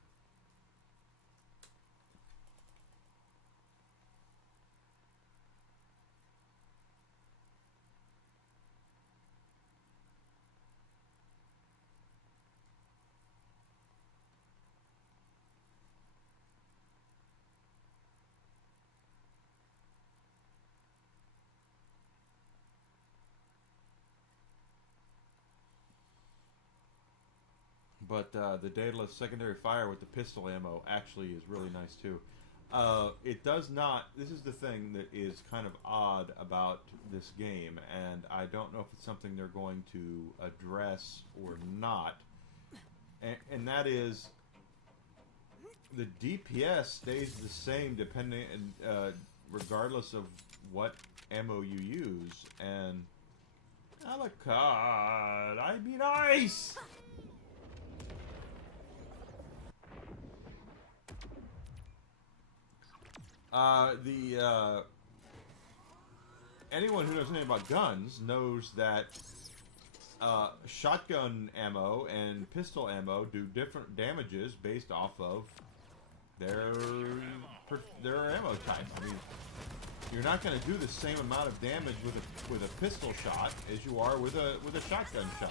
But the dataless secondary fire with the pistol ammo actually is really nice too. It does not. This is the thing that is kind of odd about this game, and I don't know if it's something they're going to address or not. And that is the DPS stays the same depending, regardless of what ammo you use. And Alucard, I'd be nice. Anyone who knows anything about guns knows that shotgun ammo and pistol ammo do different damages based off of their ammo type. I mean, you're not going to do the same amount of damage with a pistol shot as you are with a shotgun shot.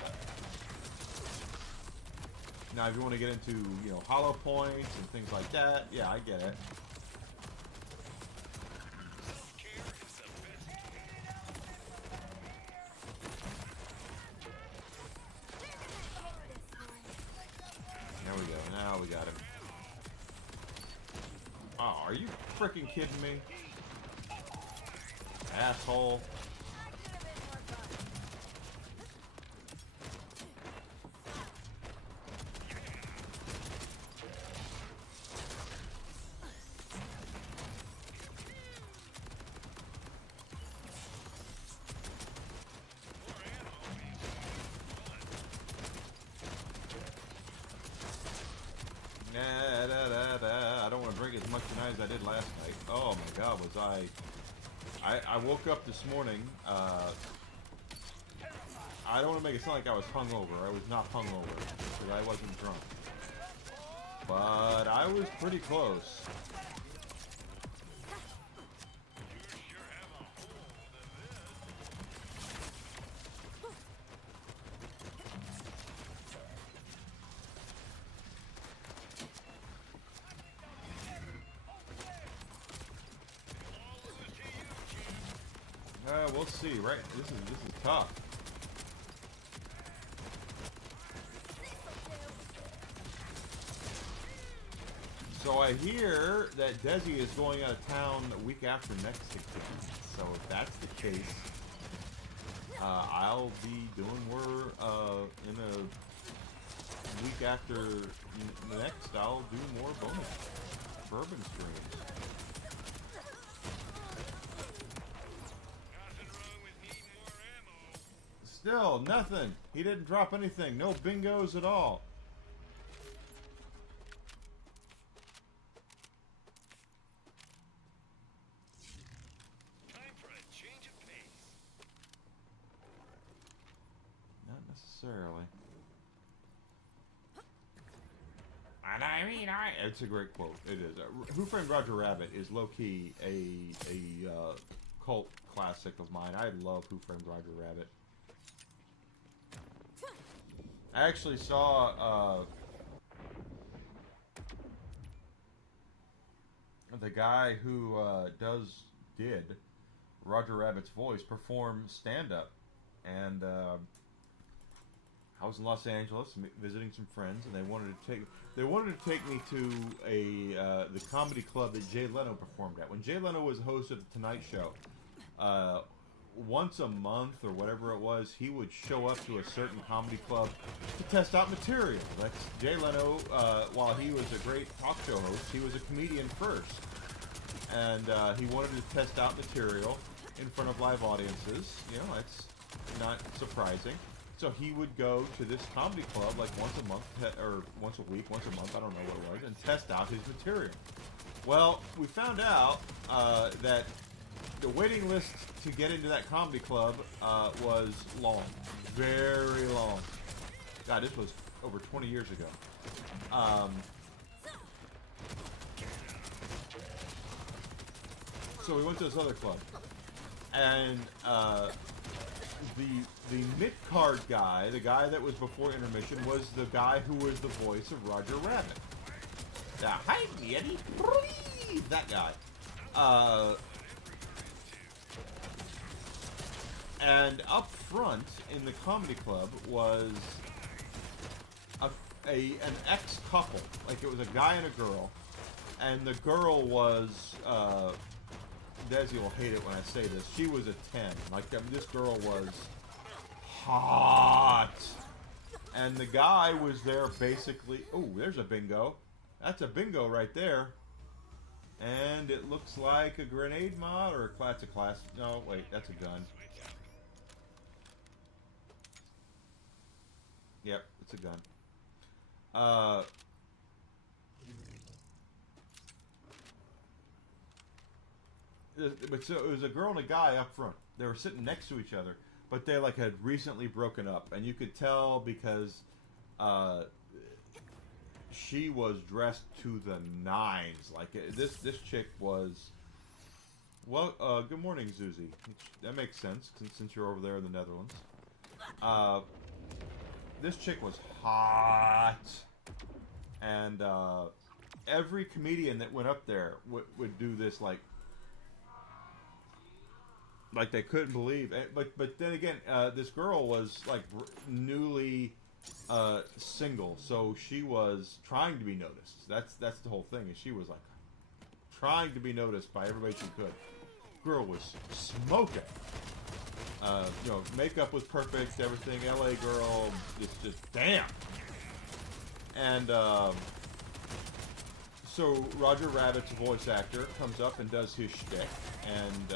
Now, if you want to get into hollow points and things like that, yeah, I get it. We got him. Oh, are you freaking kidding me? Asshole. I don't want to drink as much tonight as I did last night. Oh my God, was I woke up this morning. I don't want to make it sound like I was hungover. I was not hungover because I wasn't drunk, but I was pretty close. We'll see, right? This is tough. So I hear that Desi is going out of town the week after next again. So if that's the case, I'll be doing more in a week after next. I'll do more bonus bourbon streams. Still, nothing. He didn't drop anything. No bingos at all. necessarily. And I mean, it's a great quote. It is. Who Framed Roger Rabbit is low-key a cult classic of mine. I love Who Framed Roger Rabbit. I actually saw the guy who did Roger Rabbit's voice perform stand-up, and I was in Los Angeles visiting some friends, and they wanted to take me to the comedy club that Jay Leno performed at. When Jay Leno was the host of the Tonight Show, once a month or whatever it was, he would show up to a certain comedy club to test out material. That's Jay Leno. While he was a great talk show host, he was a comedian first, and he wanted to test out material in front of live audiences. You know, it's not surprising. So he would go to this comedy club like once a month, or once a week, once a month, I don't know what it was, and test out his material. Well, we found out that the waiting list to get into that comedy club was long. Very long. God, this was over 20 years ago. So we went to this other club. And the mid-card guy, the guy that was before intermission, was the guy who was the voice of Roger Rabbit. Hi, Eddie. That guy. And up front in the comedy club was an ex-couple. Like, it was a guy and a girl. And the girl was... Desi will hate it when I say this. She was a 10. Like, this girl was hot. And the guy was there basically... Oh, there's a bingo. That's a bingo right there. And it looks like a grenade mod or a class. No, wait, that's a gun. Yep, it's a gun. But so it was a girl and a guy up front. They were sitting next to each other, but they like had recently broken up, and you could tell because she was dressed to the nines. Like this chick was. Well, good morning, Zuzi. That makes sense since you're over there in the Netherlands. This chick was hot, and every comedian that went up there would do this like they couldn't believe it. But then again, this girl was like newly single, so she was trying to be noticed. That's the whole thing. Is she was like trying to be noticed by everybody she could. Girl was smoking. You know, makeup was perfect, everything. LA girl, just damn. And so Roger Rabbit's voice actor comes up and does his shtick, and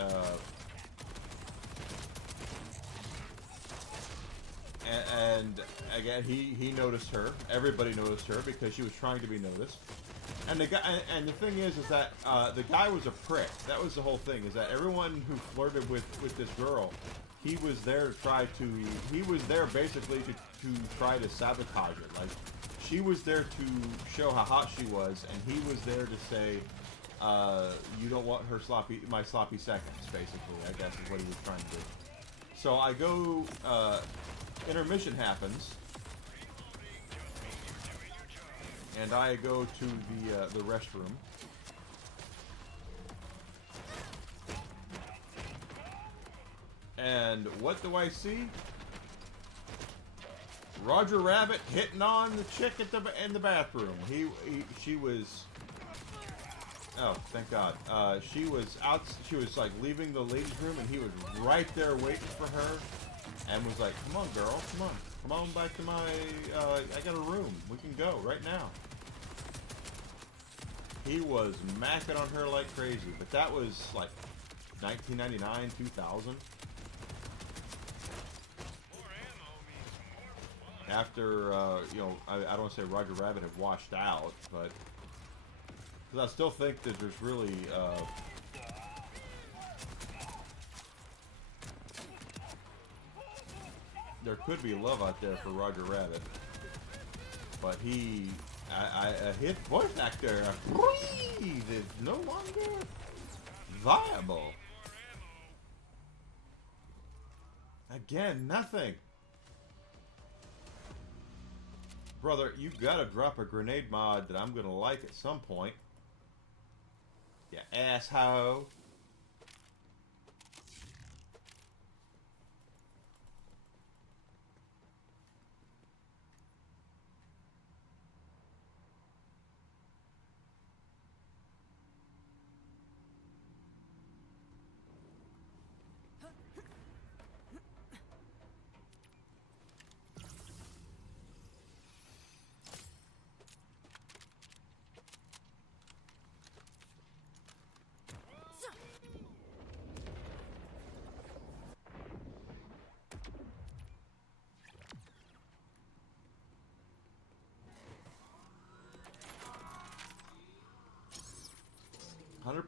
again he noticed her. Everybody noticed her because she was trying to be noticed. And the guy, and the thing is that the guy was a prick. That was the whole thing. Is that everyone who flirted with this girl, he was there to try to. He was there basically to try to sabotage it. Like she was there to show how hot she was, and he was there to say, "You don't want her my sloppy seconds." Basically, I guess is what he was trying to do. So I go. Intermission happens. And I go to the restroom. And what do I see? Roger Rabbit hitting on the chick in the bathroom. She was. Oh, thank God. She was out. She was like leaving the ladies' room, and he was right there waiting for her, and was like, "Come on, girl, come on back to my. I got a room. We can go right now." He was macking on her like crazy, but that was like 1999, 2000. After, you know, I don't want to say Roger Rabbit had washed out, but because I still think that there's really, there could be love out there for Roger Rabbit, but his voice actor please is no longer viable. Again, nothing. Brother, you gotta drop a grenade mod that I'm gonna like at some point. You asshole.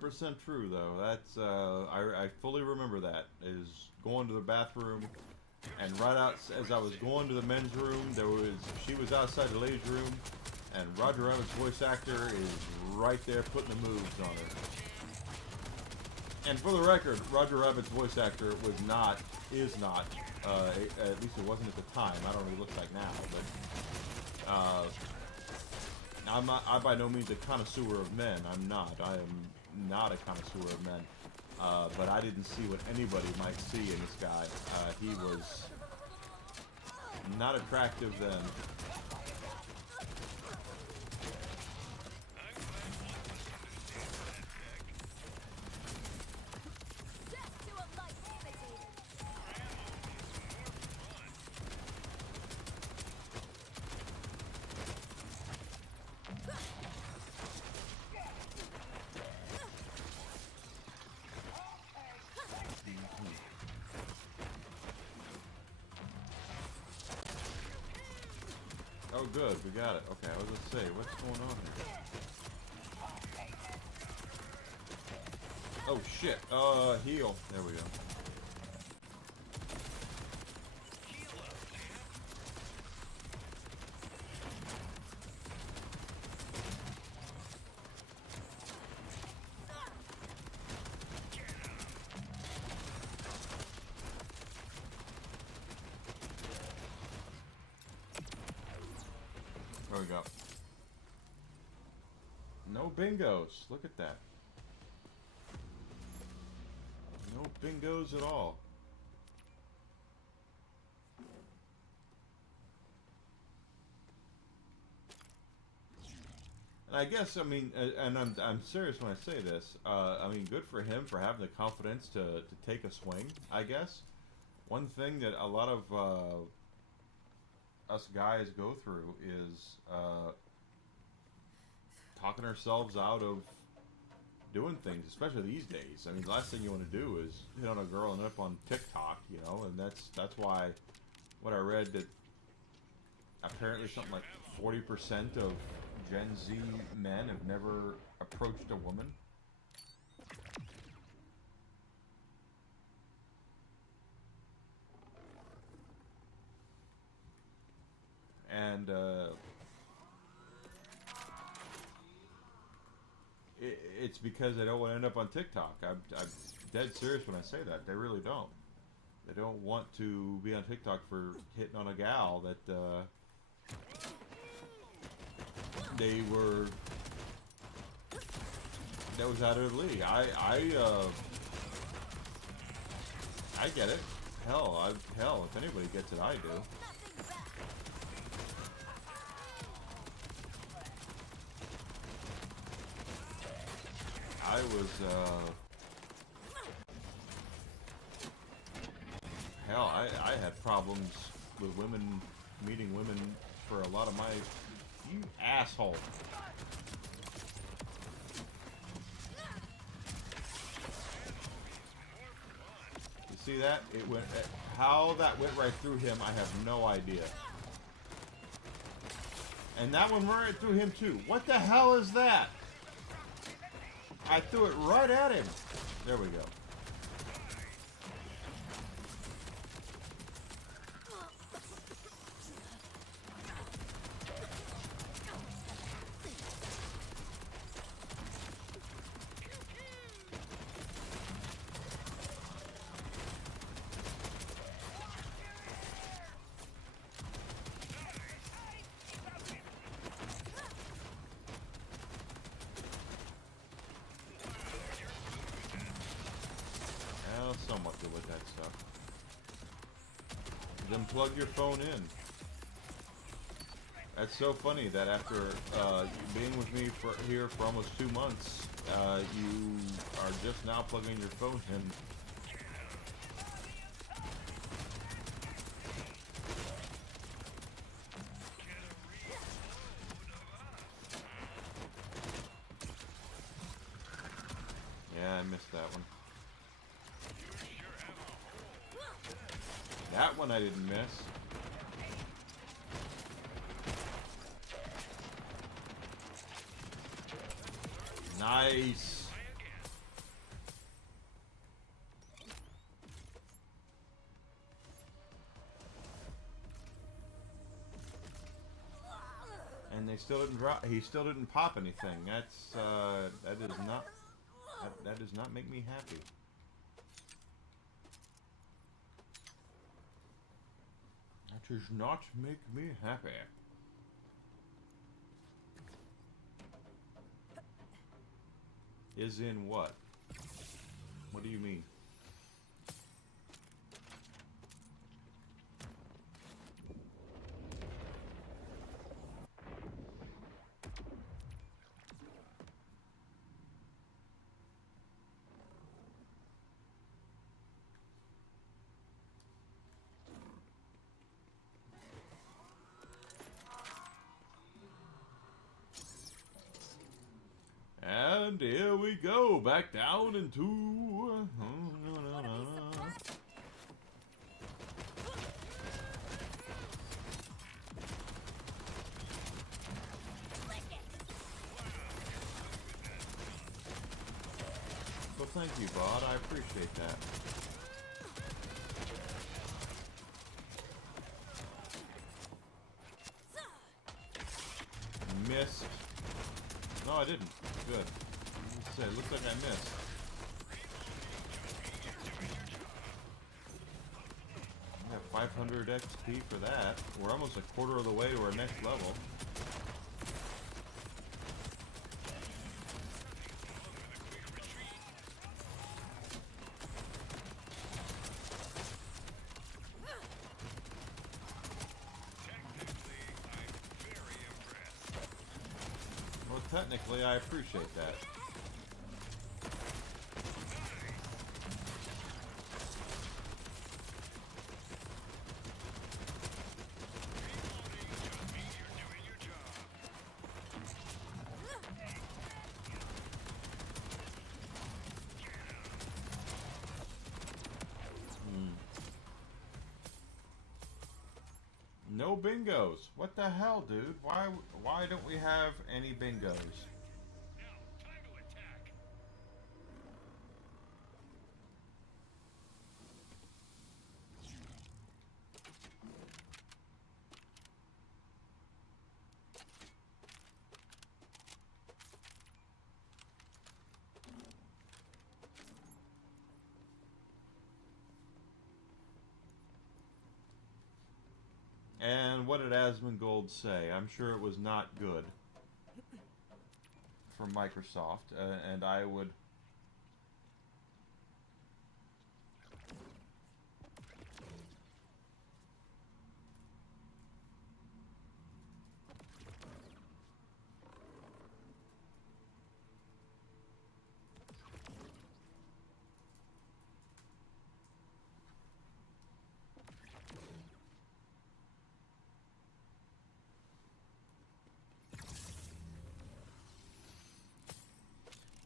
%, true though. That's I fully remember that. Is going to the bathroom, and right out as I was going to the men's room, she was outside the ladies' room, and Roger Rabbit's voice actor is right there putting the moves on her. And for the record, Roger Rabbit's voice actor is not, at least it wasn't at the time. I don't know what he looks like now, but I'm by no means a connoisseur of men. I'm not. I am not a connoisseur of men. But I didn't see what anybody might see in this guy. He was not attractive then. Oh, good, we got it. Okay, I was gonna say, what's going on here? Oh shit. Heal. There we go. There we go. No bingos. Look at that. No bingos at all. And I guess, I mean, and I'm serious when I say this. I mean, good for him for having the confidence to take a swing, I guess. One thing that a lot of us guys go through is talking ourselves out of doing things, especially these days. I mean, the last thing you want to do is hit on a girl and end up on TikTok, you know, and that's why what I read that apparently something like 40% of Gen Z men have never approached a woman. And it's because they don't want to end up on TikTok. I'm dead serious when I say that. They really don't. They don't want to be on TikTok for hitting on a gal that that was out of the league. I get it. Hell, if anybody gets it, I do. I was, hell, I had problems with women, meeting women for a lot of my, you asshole. You see that? It went, how that went right through him, I have no idea. And that one went right through him too. What the hell is that? I threw it right at him. There we go. Then plug your phone in. That's so funny that after being with me here for almost 2 months, you are just now plugging your phone in. Yeah, I missed that one. That one I didn't miss. Nice. And they still didn't drop. He still didn't pop anything. That's that does not make me happy. That does not make me happy. Is in what? What do you mean? And here we go, back down into... Well, thank you, Bod. I appreciate that. Missed. No, I didn't. Good. It looks like I missed. I got 500 XP for that. We're almost a quarter of the way to our next level. Well, technically, I appreciate that. No bingos. What the hell, dude? Why don't we have any bingos? And what did Asmongold say? I'm sure it was not good for Microsoft, and I would...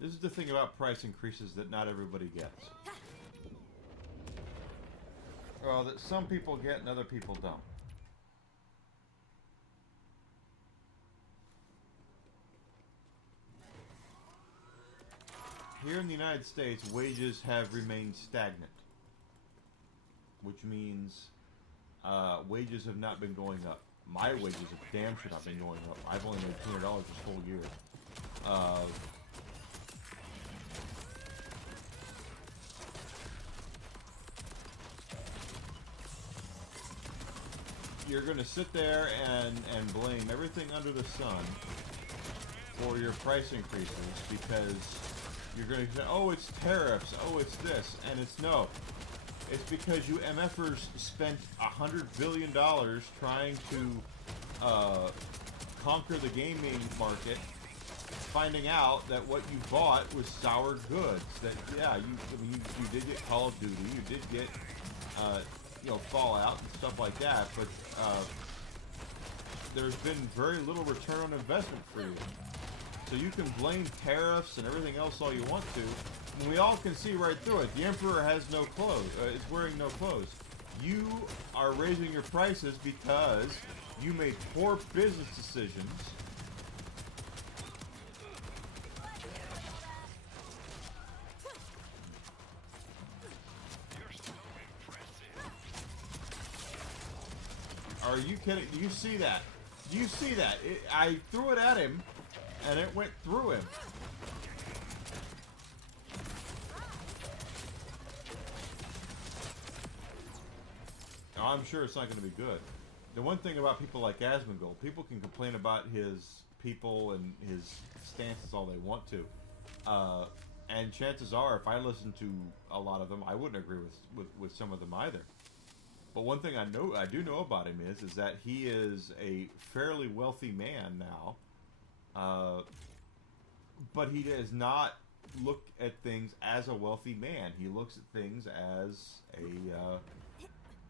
This is the thing about price increases that not everybody gets. Well, that some people get and other people don't. Here in the United States, wages have remained stagnant, which means wages have not been going up. My wages have damn sure not been going up. I've only made $200 this whole year. You're going to sit there and blame everything under the sun for your price increases because you're going to say, oh, it's tariffs, oh, it's this, and it's no. It's because you MFers spent $100 billion trying to conquer the gaming market, finding out that what you bought was sour goods. That yeah, you did get Call of Duty, you did get Fallout and stuff like that, but there's been very little return on investment for you. So you can blame tariffs and everything else all you want to. And we all can see right through it. The Emperor has no clothes, is wearing no clothes. You are raising your prices because you made poor business decisions. Are you kidding? Do you see that? Do you see that? I threw it at him, and it went through him. Now, I'm sure it's not going to be good. The one thing about people like Asmongold, people can complain about his people and his stances all they want to. And chances are, if I listened to a lot of them, I wouldn't agree with some of them either. But one thing I do know about him is that he is a fairly wealthy man now. But he does not look at things as a wealthy man. He looks at things as a,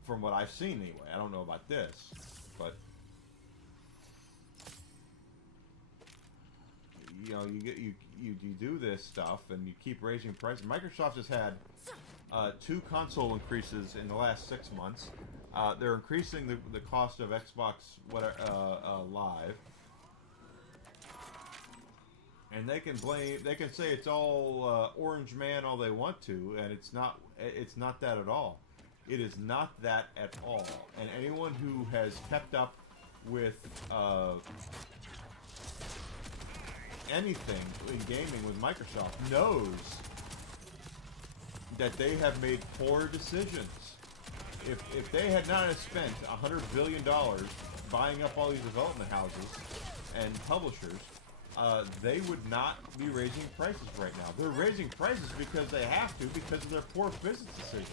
from what I've seen anyway. I don't know about this, but you do this stuff and you keep raising prices. Microsoft has had 2 console increases in the last 6 months. They're increasing the cost of Xbox Live, and they can say it's all Orange Man all they want to, and it's not that at all. It is not that at all. And anyone who has kept up with anything in gaming with Microsoft knows that they have made poor decisions. If they had not spent $100 billion buying up all these development houses and publishers, they would not be raising prices right now. They're raising prices because they have to, because of their poor business decisions.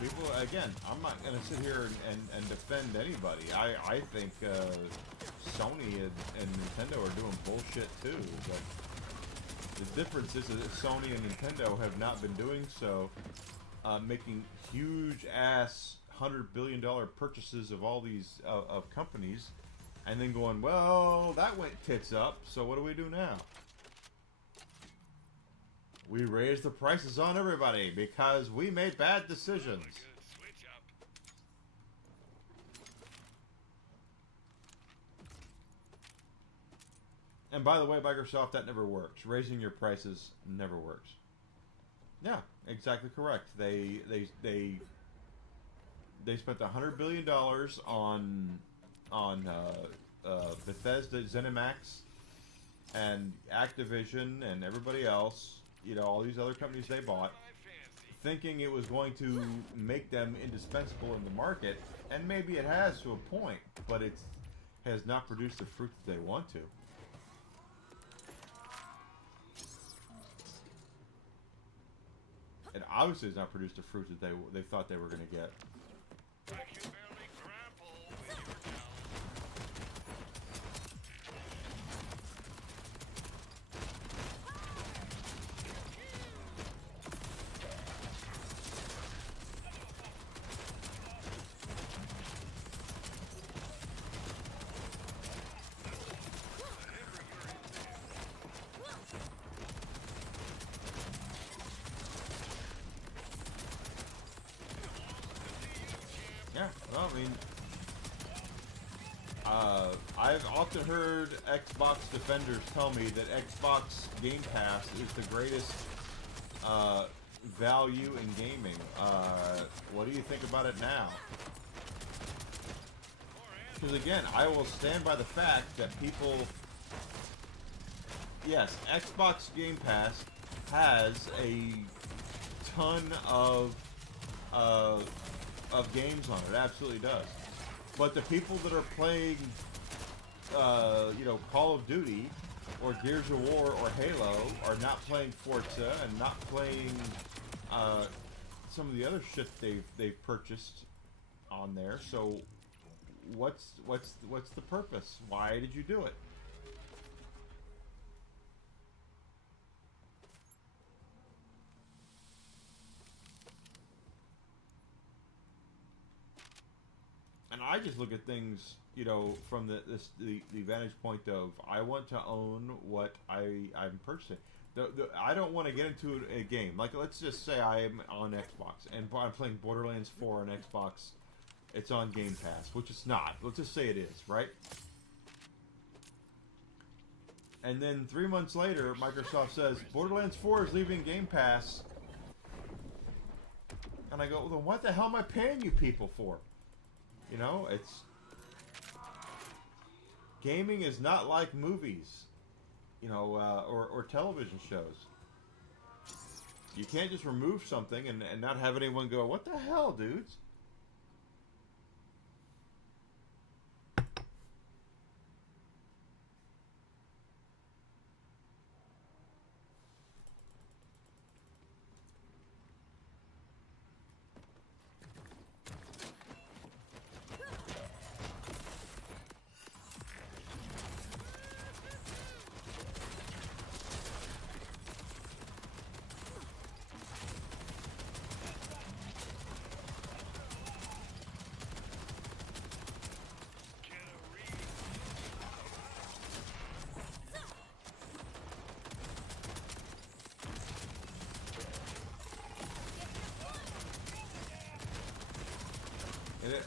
People, again, I'm not going to sit here and defend anybody. I think Sony and Nintendo are doing bullshit too. But the difference is that Sony and Nintendo have not been doing so, making huge ass $100 billion purchases of all these of companies, and then going, well, that went tits up, so what do we do now? We raised the prices on everybody because we made bad decisions. And by the way, Microsoft, that never works. Raising your prices never works. Yeah, exactly correct. They spent $100 billion on Bethesda, ZeniMax, and Activision, and everybody else. All these other companies they bought, thinking it was going to make them indispensable in the market, and maybe it has to a point, but it has not produced the fruit that they want to. It obviously has not produced the fruit that they thought they were going to get. Yeah, well, I mean, I've often heard Xbox defenders tell me that Xbox Game Pass is the greatest value in gaming. What do you think about it now? Because again, I will stand by the fact that people... Yes, Xbox Game Pass has a ton of games on it. It absolutely does. But the people that are playing, you know, Call of Duty or Gears of War or Halo are not playing Forza and not playing some of the other shit they've purchased on there. So what's the purpose? Why did you do it? And I just look at things, you know, from the vantage point of I want to own what I'm purchasing. I don't want to get into a game. Like, let's just say I'm on Xbox and I'm playing Borderlands 4 on Xbox. It's on Game Pass, which it's not. Let's just say it is, right? And then 3 months later, Microsoft says, Borderlands 4 is leaving Game Pass. And I go, well, then what the hell am I paying you people for? You know, it's... Gaming is not like movies, you know, or television shows. You can't just remove something and not have anyone go, what the hell, dudes?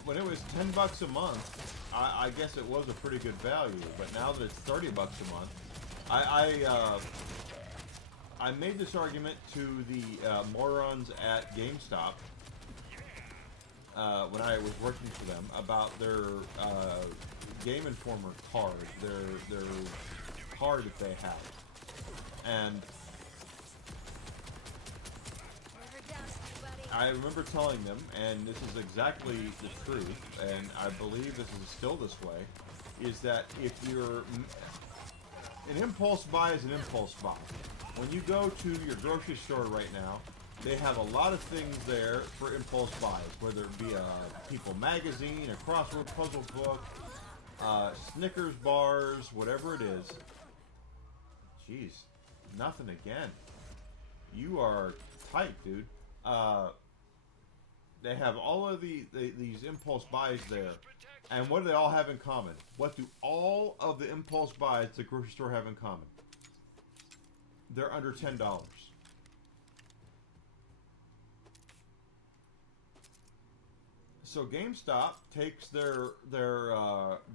When it was $10 a month, I guess it was a pretty good value. But now that it's $30 a month, I made this argument to the morons at GameStop when I was working for them about their Game Informer card, their card that they have, and I remember telling them, and this is exactly the truth, and I believe this is still this way, is that if you're... An impulse buy is an impulse buy. When you go to your grocery store right now, they have a lot of things there for impulse buys, whether it be a People magazine, a crossword puzzle book, Snickers bars, whatever it is. Jeez, nothing again. You are tight, dude. They have all of these impulse buys there. And what do they all have in common? What do all of the impulse buys at the grocery store have in common? They're under $10. So GameStop takes their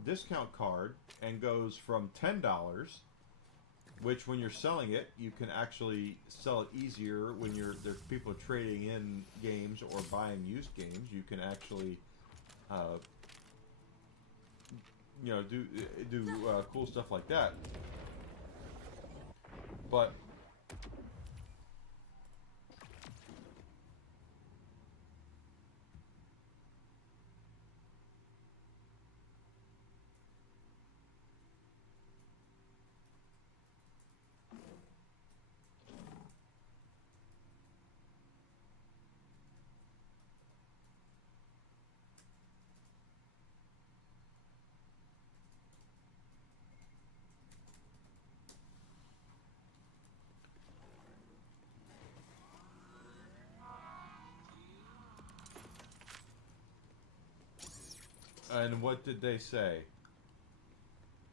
discount card and goes from $10, which when you're selling it, you can actually sell it easier when there's people trading in games or buying used games. You can actually, you know, do cool stuff like that. But and what did they say?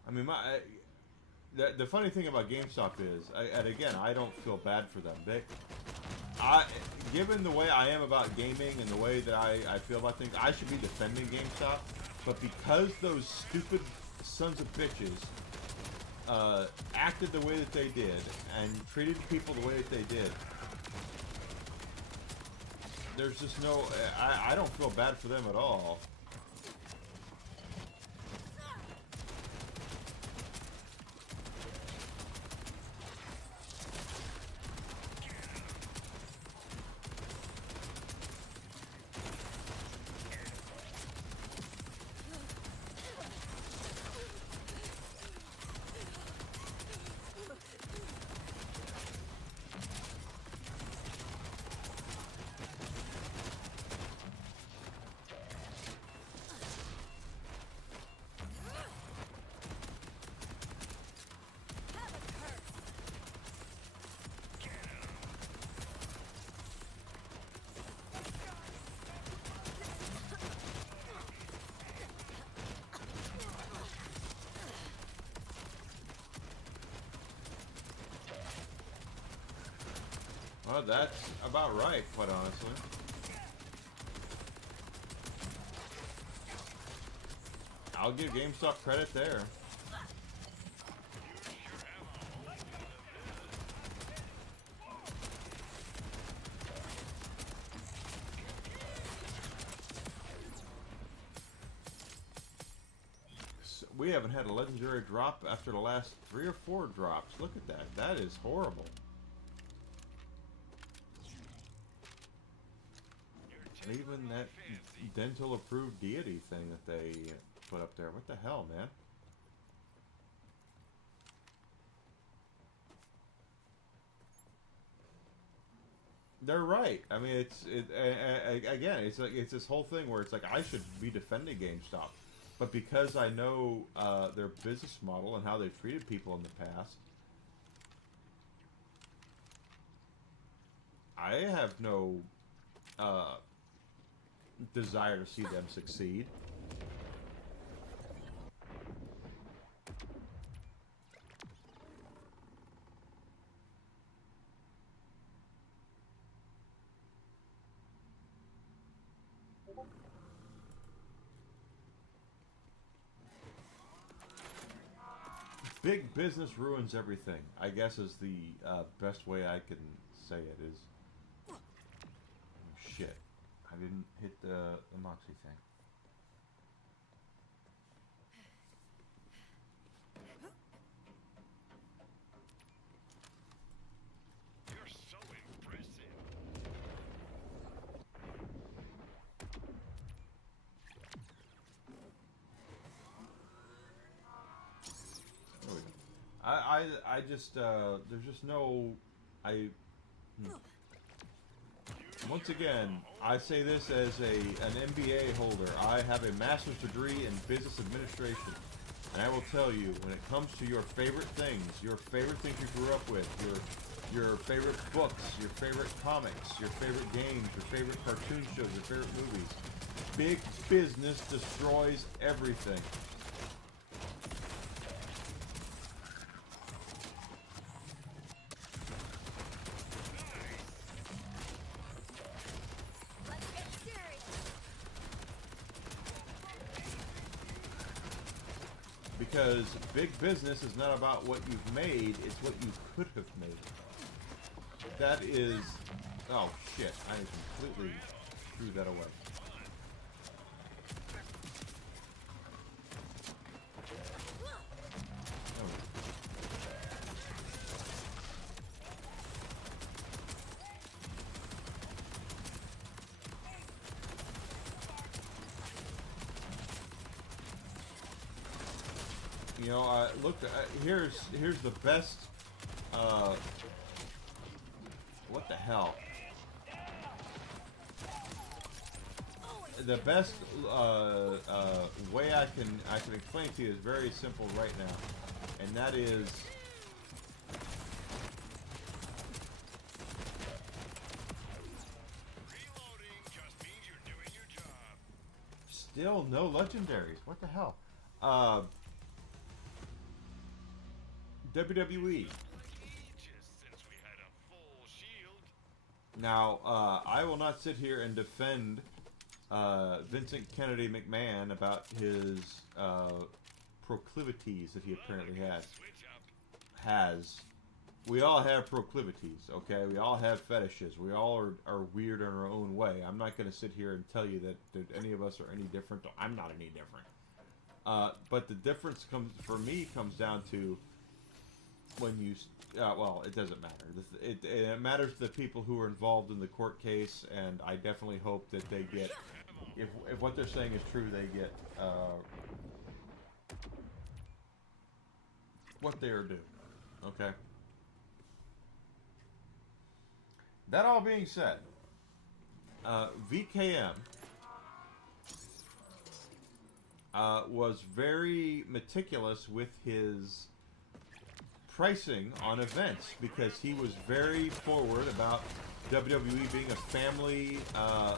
I mean, the funny thing about GameStop is, and again, I don't feel bad for them. Given the way I am about gaming and the way that I feel about things, I should be defending GameStop. But because those stupid sons of bitches acted the way that they did and treated people the way that they did, there's just no. I don't feel bad for them at all. Well, that's about right, quite honestly. I'll give GameStop credit there. So we haven't had a legendary drop after the last 3 or 4 drops. Look at that. That is horrible. Even that dental approved deity thing that they put up there. What the hell, man? They're right. I mean, again, it's like it's this whole thing where it's like I should be defending GameStop, but because I know their business model and how they've treated people in the past, I have no desire to see them succeed. Big business ruins everything, I guess, is the best way I can say it. Is oh, shit. I didn't hit the Moxie thing. You're so impressive. There we go. I just there's just no Once again, I say this as an MBA holder. I have a master's degree in business administration. And I will tell you, when it comes to your favorite things you grew up with, your favorite books, your favorite comics, your favorite games, your favorite cartoon shows, your favorite movies, big business destroys everything. Because big business is not about what you've made, it's what you could have made. That is... Oh, shit. I completely threw that away. You know, look, here's the best, what the hell? The best, way I can explain to you is very simple right now. And that is, Reloading just means you're doing your job. still no legendaries. What the hell? WWE. Now, I will not sit here and defend Vincent Kennedy McMahon about his proclivities that he apparently has. we all have proclivities, okay? We all have fetishes. We all are weird in our own way. I'm not going to sit here and tell you that any of us are any different. I'm not any different. But the difference comes down to when you, well, it doesn't matter. It matters to the people who are involved in the court case, and I definitely hope that they get, if what they're saying is true, they get what they are due. Okay? That all being said, VKM was very meticulous with his pricing on events because he was very forward about WWE being a family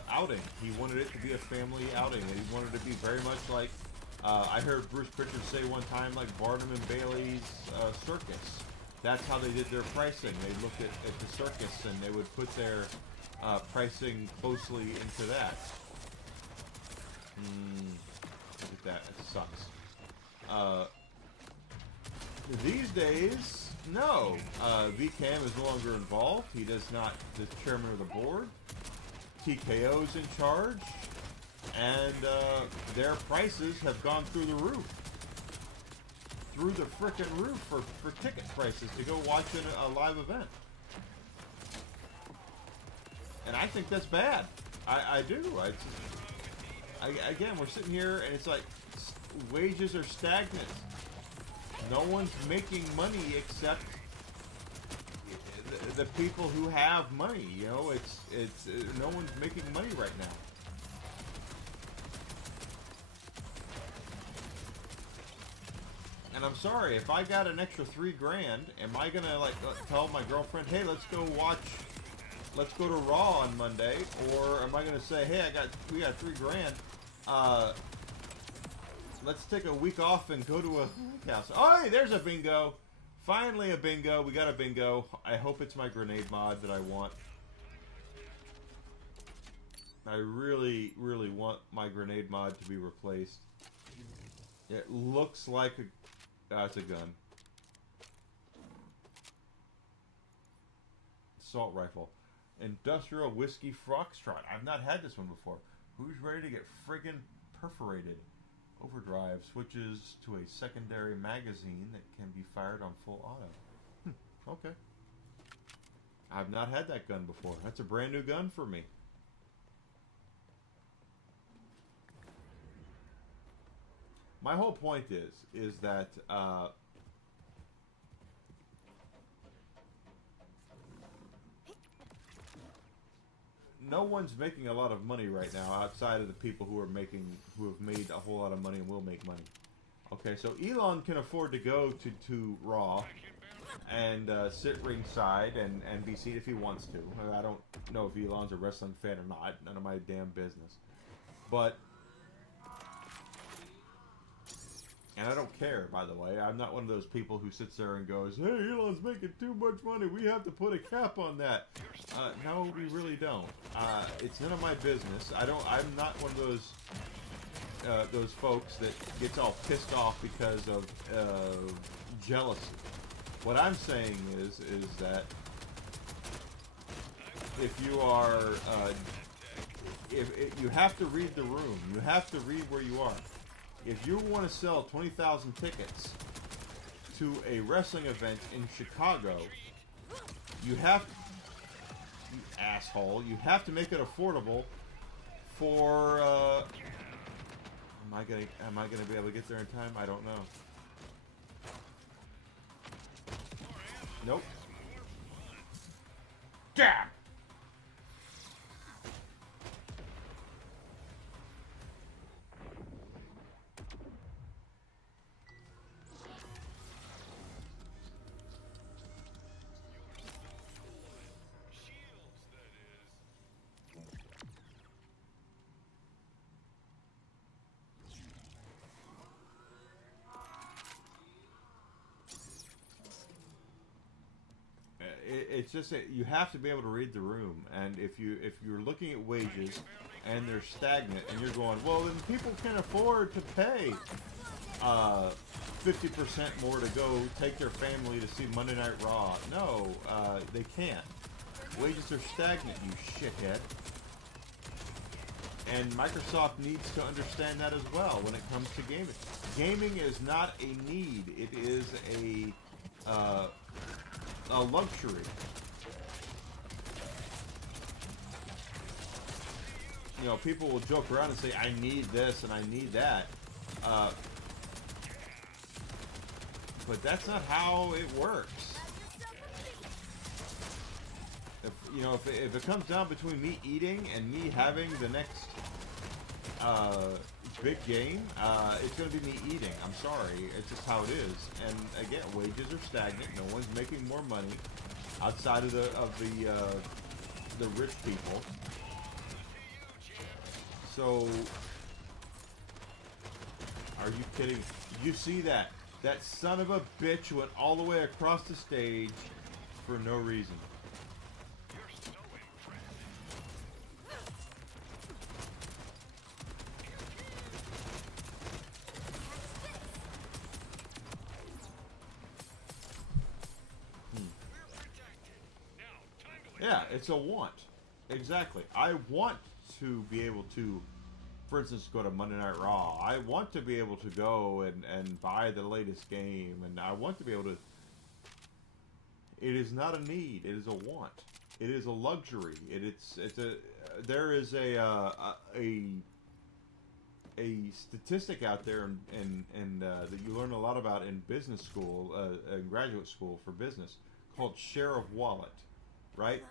outing. He wanted it to be a family outing, and he wanted it to be very much like, I heard Bruce Pritchard say one time, like Barnum and Bailey's circus. That's how they did their pricing. They looked at the circus, and they would put their pricing closely into that. Look at that. It sucks. These days, no. VCAM is no longer involved. He does not. The chairman of the board. TKO's in charge. And their prices have gone through the roof. Through the frickin' roof for ticket prices to go watch a live event. And I think that's bad. I do. Again, we're sitting here and it's like wages are stagnant. No one's making money except the people who have money. You know, it's no one's making money right now. And I'm sorry, if I got an extra $3,000, am I gonna like tell my girlfriend, hey, let's go to Raw on Monday, or am I gonna say, hey, we got $3,000, let's take a week off and go to a house. Oh, hey, there's a bingo! Finally a bingo. We got a bingo. I hope it's my grenade mod that I want. I really, really want my grenade mod to be replaced. It looks like it's a gun. Assault rifle. Industrial Whiskey Foxtrot. I've not had this one before. Who's ready to get friggin' perforated? Overdrive switches to a secondary magazine that can be fired on full auto. Okay. I've not had that gun before. That's a brand new gun for me. My whole point is that no one's making a lot of money right now outside of the people who have made a whole lot of money and will make money. Okay, so Elon can afford to go to Raw and sit ringside and be seen if he wants to. I don't know if Elon's a wrestling fan or not. None of my damn business. But and I don't care, by the way. I'm not one of those people who sits there and goes, hey, Elon's making too much money. We have to put a cap on that. No, we really don't. It's none of my business. I'm not one of those folks that gets all pissed off because of jealousy. What I'm saying is that if you are, if you have to read the room, you have to read where you are. If you want to sell 20,000 tickets to a wrestling event in Chicago, you have, you asshole, you have to make it affordable for, am I gonna be able to get there in time? I don't know. Nope. Damn! It's just that you have to be able to read the room, and if you're looking at wages and they're stagnant, and you're going, well, then people can afford to pay. 50% more to go take their family to see Monday Night Raw. No, they can't. Wages are stagnant, you shithead. And Microsoft needs to understand that as well when it comes to gaming. Gaming is not a need; it is a luxury. You know, people will joke around and say, "I need this and I need that," but that's not how it works. If it comes down between me eating and me having the next big game, it's going to be me eating. I'm sorry. It's just how it is. And again, wages are stagnant. No one's making more money outside of the rich people. So, are you kidding? You see that? That son of a bitch went all the way across the stage for no reason. Yeah, it's a want. Exactly. I want to be able to, for instance, go to Monday Night Raw. I want to be able to go and buy the latest game, and I want to be able to. It is not a need. It is a want. It is a luxury. There is a statistic out there and that you learn a lot about in business school, graduate school for business, called share of wallet, right?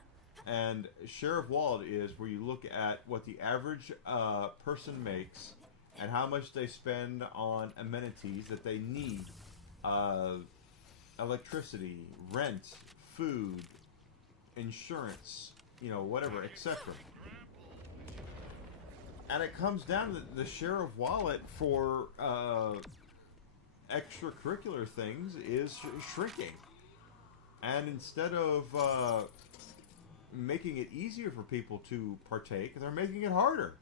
And share of wallet is where you look at what the average person makes and how much they spend on amenities that they need, electricity, rent, food, insurance, whatever, etc. And it comes down to the share of wallet for extracurricular things is shrinking. And instead of making it easier for people to partake, they're making it harder.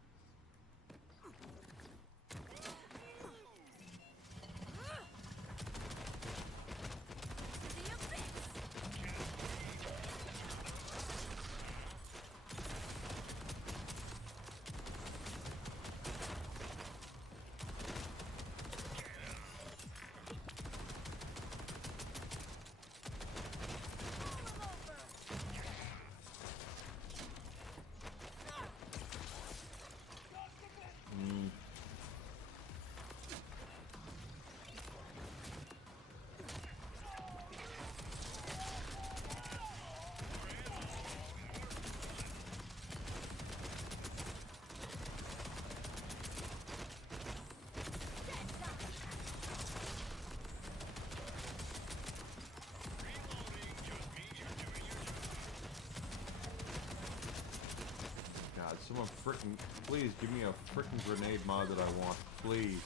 Someone frickin', please give me a frickin' grenade mod that I want, please.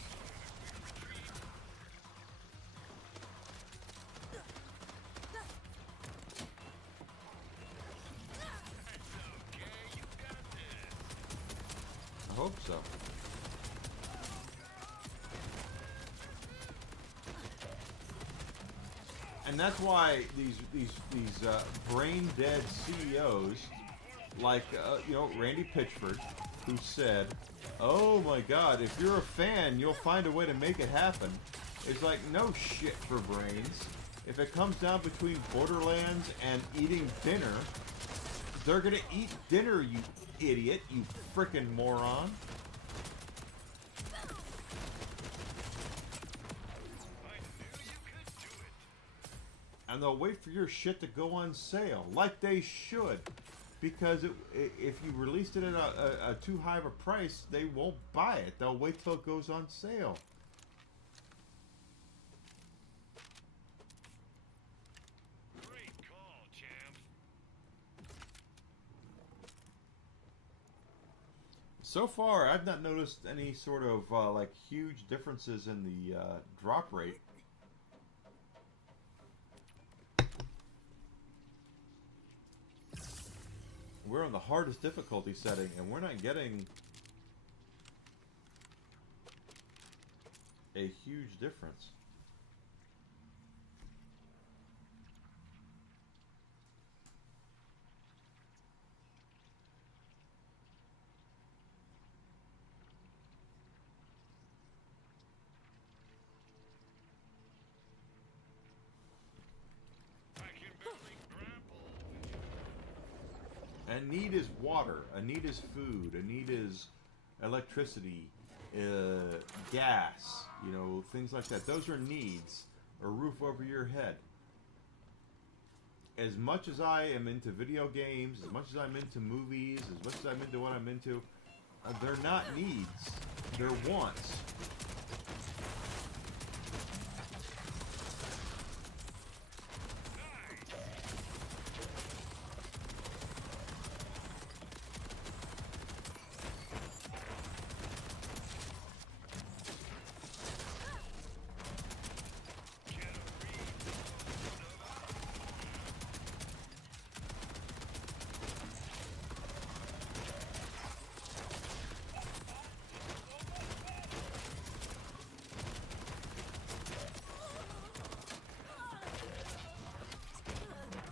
I hope so. And that's why these brain dead CEOs. Like, Randy Pitchford, who said, "Oh my God, if you're a fan, you'll find a way to make it happen." It's like, no shit for brains. If it comes down between Borderlands and eating dinner, they're gonna eat dinner, you idiot, you frickin' moron. And they'll wait for your shit to go on sale, like they should. Because if you released it at a too high of a price, they won't buy it. They'll wait till it goes on sale. Great call, champ. So far, I've not noticed any sort of huge differences in the drop rate. We're on the hardest difficulty setting, and we're not getting a huge difference. A need is water. A need is food. A need is electricity, gas. You know, things like that. Those are needs. A roof over your head. As much as I am into video games, as much as I'm into movies, as much as I'm into what I'm into, they're not needs. They're wants.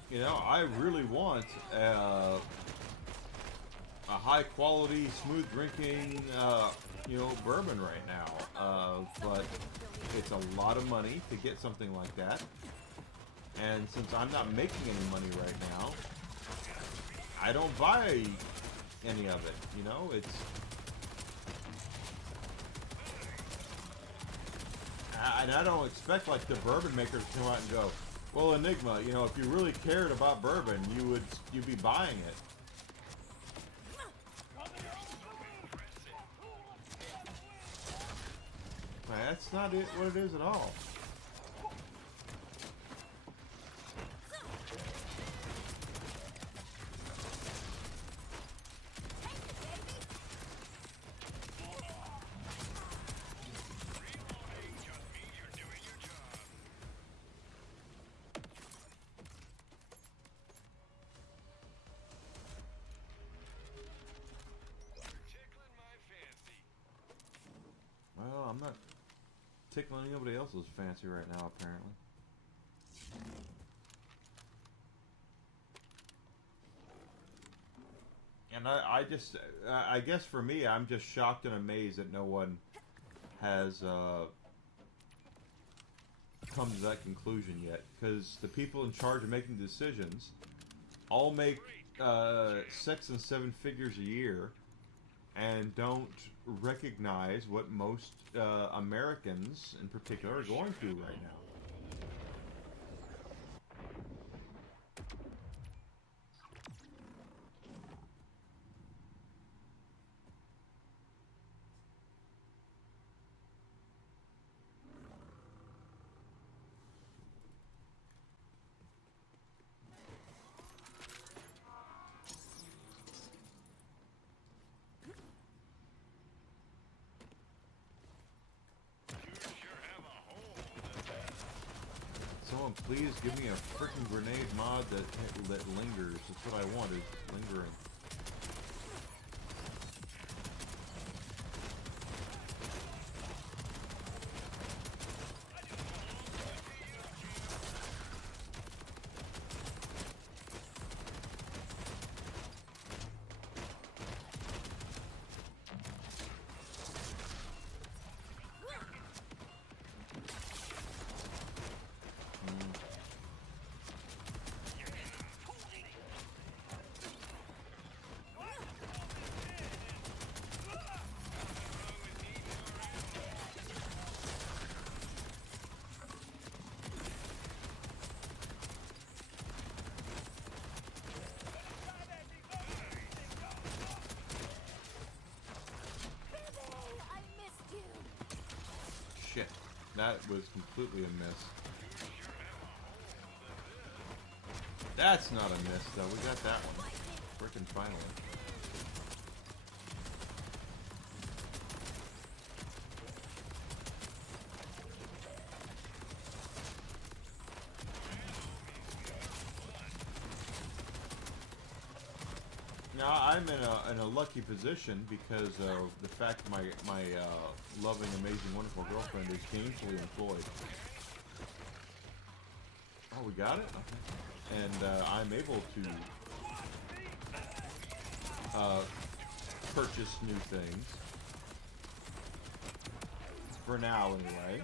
You know, I really want a high quality, smooth drinking, you know, bourbon right now. But it's a lot of money to get something like that. And since I'm not making any money right now, I don't buy any of it. You know, it's... And I don't expect, like, the bourbon makers to come out and go, well, Enigma, you know, if you really cared about bourbon, you'd be buying it. That's not it. What it is at all. Well, I'm not tickling anybody else's fancy right now, apparently. And I guess for me, I'm just shocked and amazed that no one has come to that conclusion yet. Because the people in charge of making decisions all make 6 and 7 figures a year and don't recognize what most Americans in particular are going through right now. Someone please give me a freaking grenade mod that lingers. That's what I want, is lingering. Shit, that was completely a miss. That's not a miss, though. We got that one. Frickin' finally. Now I'm in a lucky position because of the fact my loving, amazing, wonderful girlfriend is gainfully employed. Oh, we got it? Okay. And I'm able to purchase new things. For now, anyway.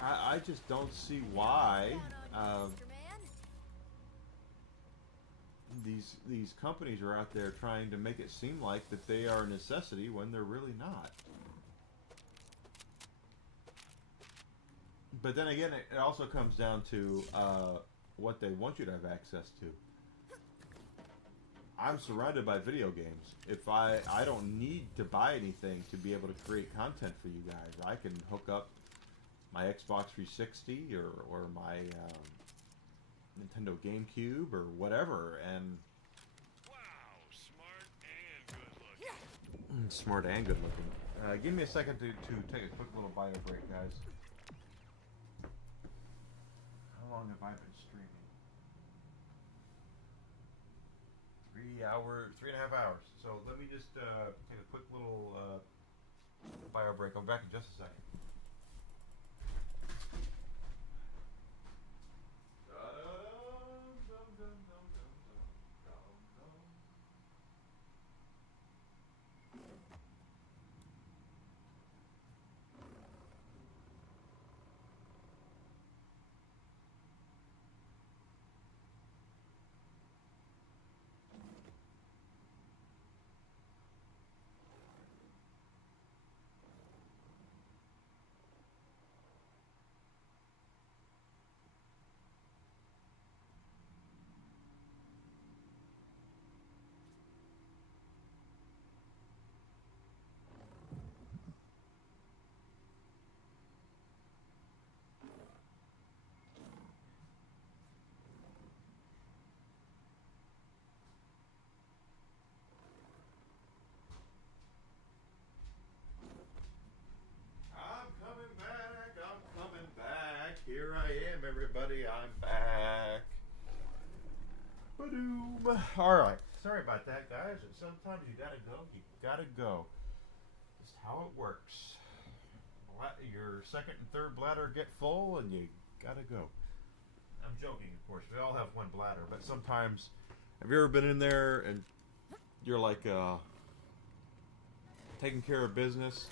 I just don't see why these companies are out there trying to make it seem like that they are a necessity when they're really not. But then again, it also comes down to what they want you to have access to. I'm surrounded by video games. If I don't need to buy anything to be able to create content for you guys. I can hook up my Xbox 360 or my Nintendo GameCube or whatever, and smart and good looking. Give me a second to take a quick little bio break, guys. How long have I been streaming? 3.5 hours. So let me just take a quick little bio break. I'll be back in just a second. Here I am, everybody. I'm back. Ba-doom. All right. Sorry about that, guys. Sometimes you gotta go. You gotta go. Just how it works. Your second and third bladder get full, and you gotta go. I'm joking, of course. We all have one bladder, but sometimes, have you ever been in there and you're like taking care of business,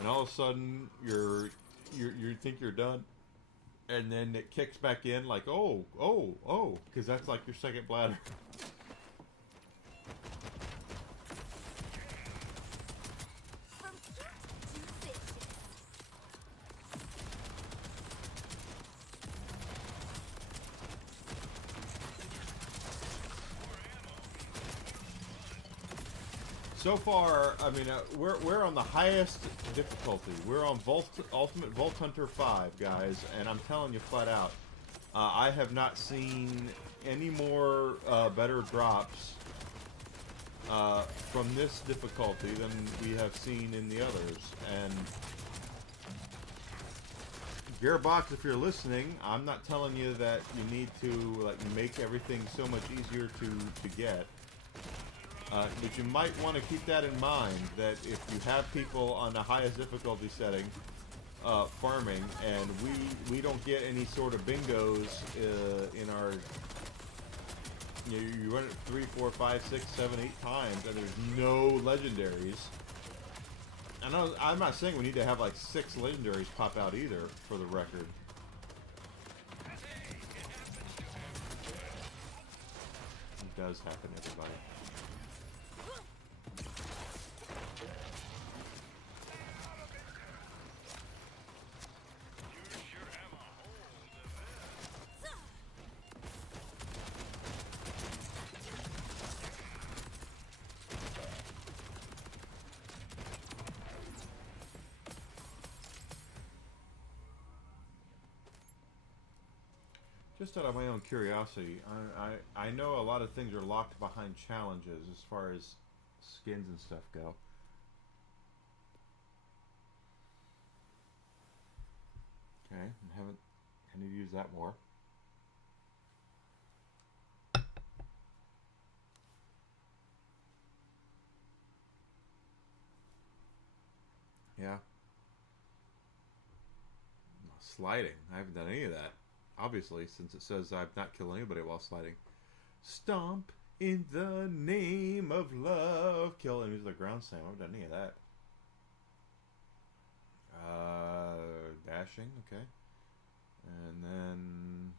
and all of a sudden you think you're done? And then it kicks back in like, oh, because that's like your second bladder. So far, I mean, we're on the highest difficulty. We're on Ultimate Vault Hunter 5, guys, and I'm telling you flat out, I have not seen any more better drops from this difficulty than we have seen in the others. And Gearbox, if you're listening, I'm not telling you that you need to like make everything so much easier to get. But you might want to keep that in mind, that if you have people on the highest difficulty setting farming, and we don't get any sort of bingos in our, you run it 3, 4, 5, 6, 7, 8 times, and there's no legendaries. I'm not saying we need to have like 6 legendaries pop out either, for the record. It does happen, everybody. Just out of my own curiosity, I know a lot of things are locked behind challenges as far as skins and stuff go. Okay, I need to use that more. sliding. I haven't done any of that, obviously, since it says I've not killed anybody while sliding. Stomp in the name of love. Kill enemies with a ground slam. I haven't done any of that. Dashing, okay. And then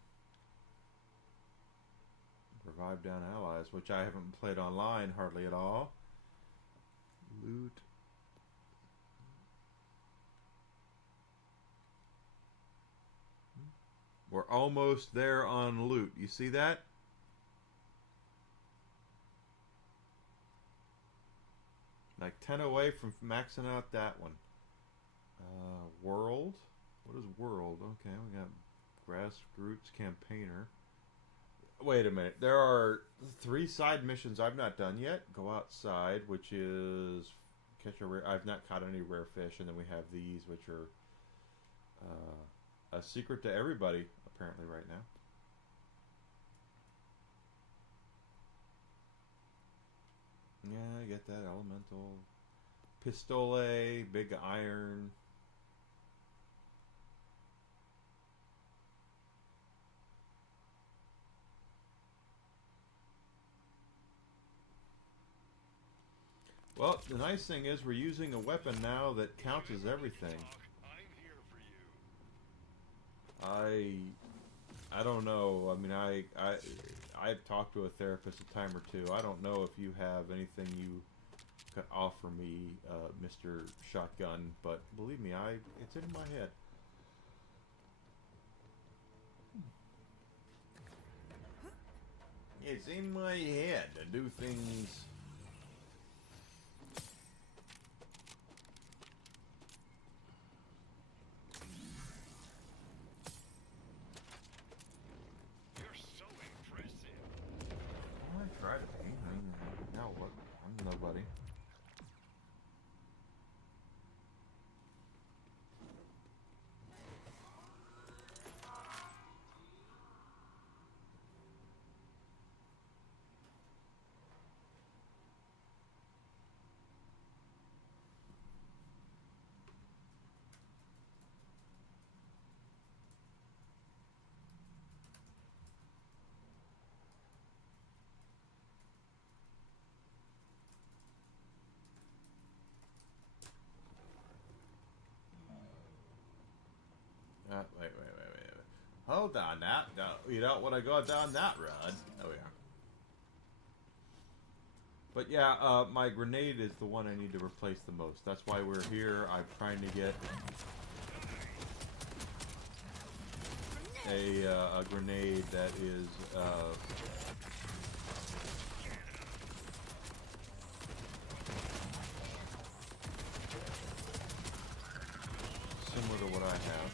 revive down allies, which I haven't played online hardly at all. Loot. We're almost there on loot. You see that? Like 10 away from maxing out that one. World. What is world? Okay, we got grassroots campaigner. Wait a minute. There are 3 side missions I've not done yet. Go outside, which is catch a rare. I've not caught any rare fish, and then we have these, which are a secret to everybody apparently right now. Yeah, I get that. Elemental. Pistole, big iron. Well, the nice thing is we're using a weapon now that counts as everything. I don't know. I mean, I've talked to a therapist a time or two. I don't know if you have anything you could offer me, Mr. Shotgun, but believe me, it's in my head. It's in my head to do things. Now what? I'm nobody. Wait. Hold on now. No, you don't want to go down that road. Oh, yeah. But yeah, my grenade is the one I need to replace the most. That's why we're here. I'm trying to get a grenade that is similar to what I have.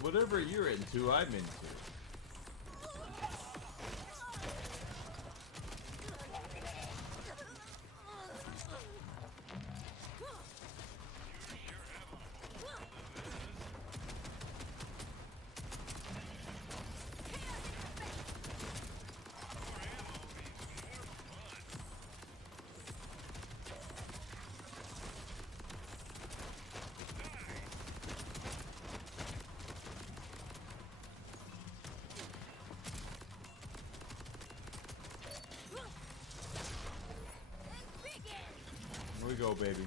Whatever you're into, I'm into. Here we go, baby.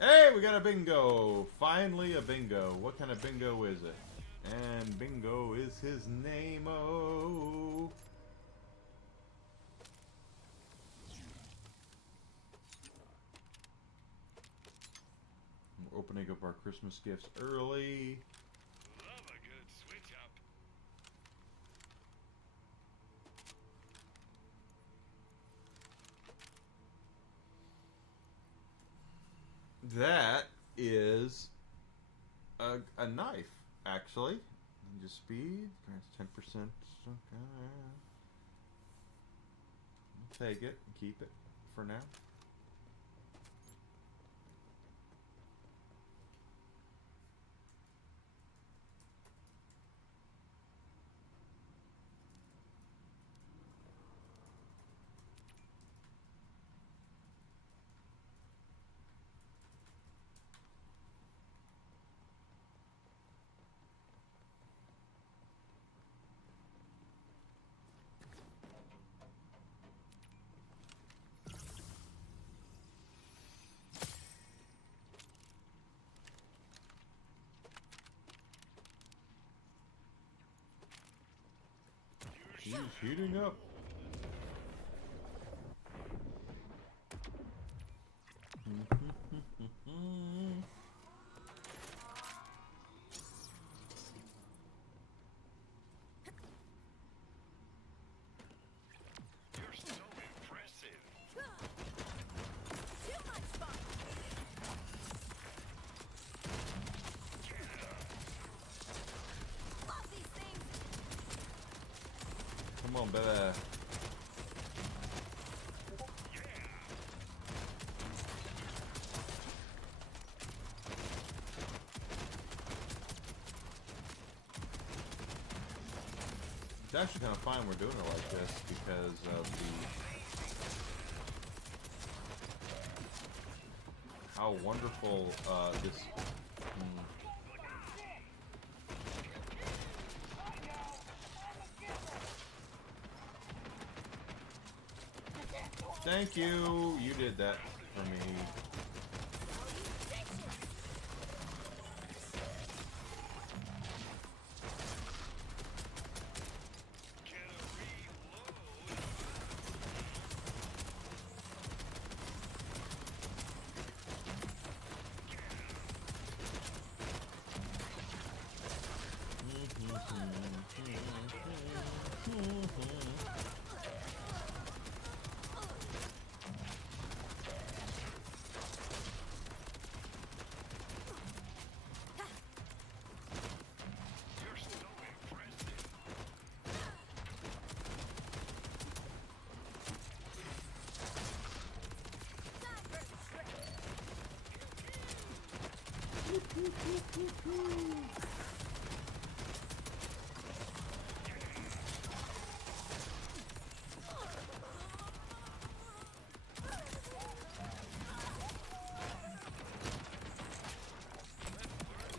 Hey, we got a bingo! Finally a bingo. What kind of bingo is it? And bingo is his name-o. We're opening up our Christmas gifts early. Love a good switch up. That is a knife, actually. Ninja speed, grants 10%. Okay. take it and keep it for now. He's heating up. You're so impressive. Too much fun. Love these things. Come on, baby. It's actually kind of fine we're doing it like this because of how wonderful this. Thank you. You did that for me.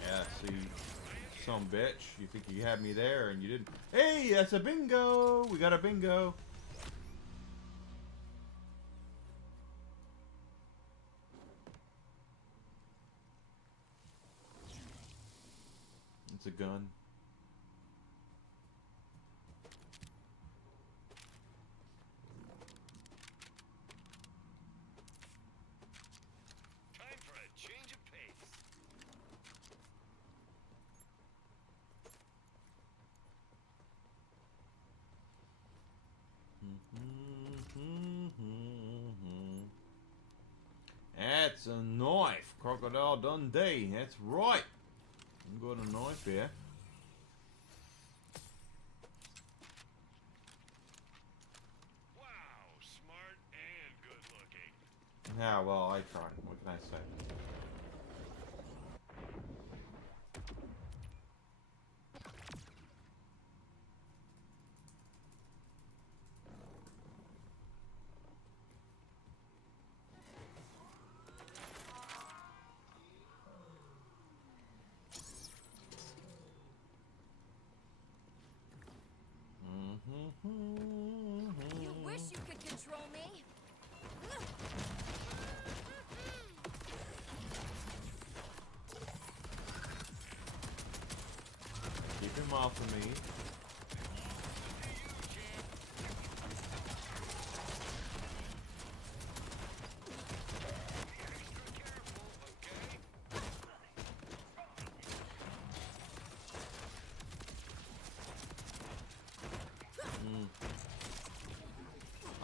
Yeah, see, some bitch. You think you had me there and you didn't. Hey, that's a bingo! We got a bingo. It's a gun. Time for a change of pace. That's a knife. Crocodile Dundee. That's right. I've got a knife here. Wow, smart and good looking. Yeah, well, I try. What can I say? You wish you could control me. Keep him off of me.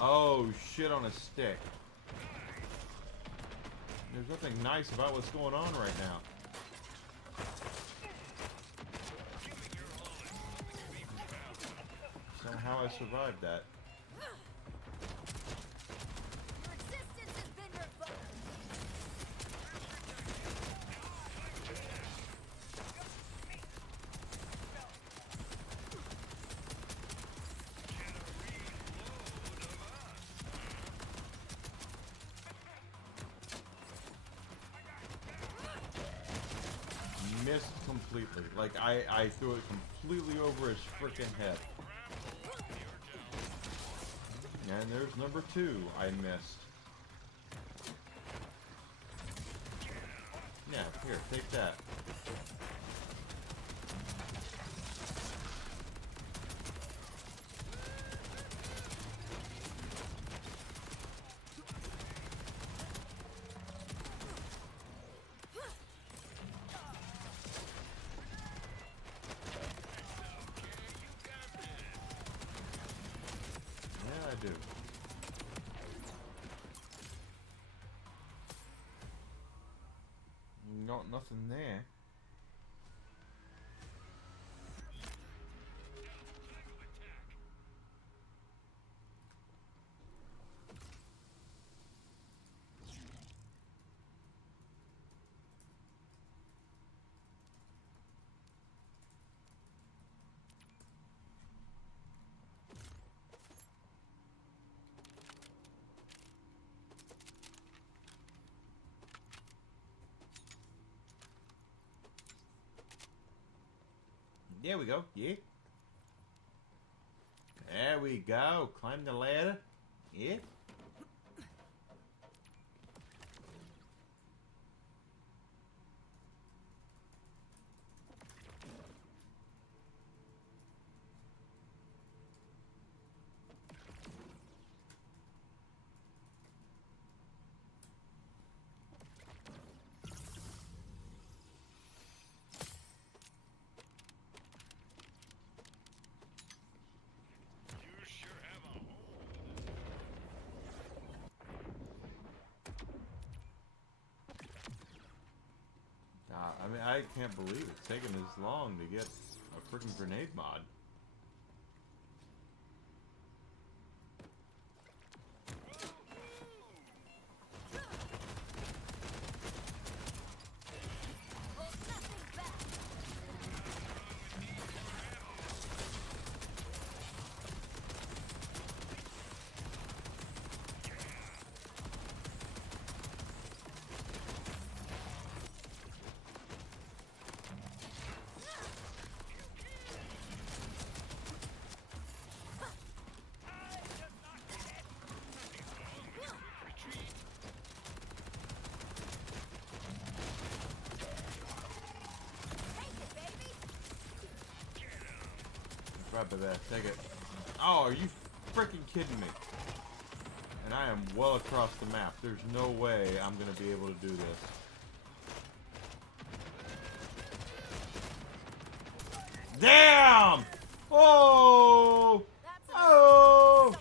Oh, shit on a stick. There's nothing nice about what's going on right now. Somehow I survived that. missed completely. Like, I threw it completely over his freaking head. And there's number 2 I missed. Yeah, here, take that. Yeah, I do. Not nothing there. There we go. Yeah. There we go. Climb the ladder. Yeah. I mean, I can't believe it's taken this long to get a freaking grenade mod. Grab the best. Take it. Oh, are you freaking kidding me? And I am well across the map. There's no way I'm going to be able to do this. Damn! Oh! Oh!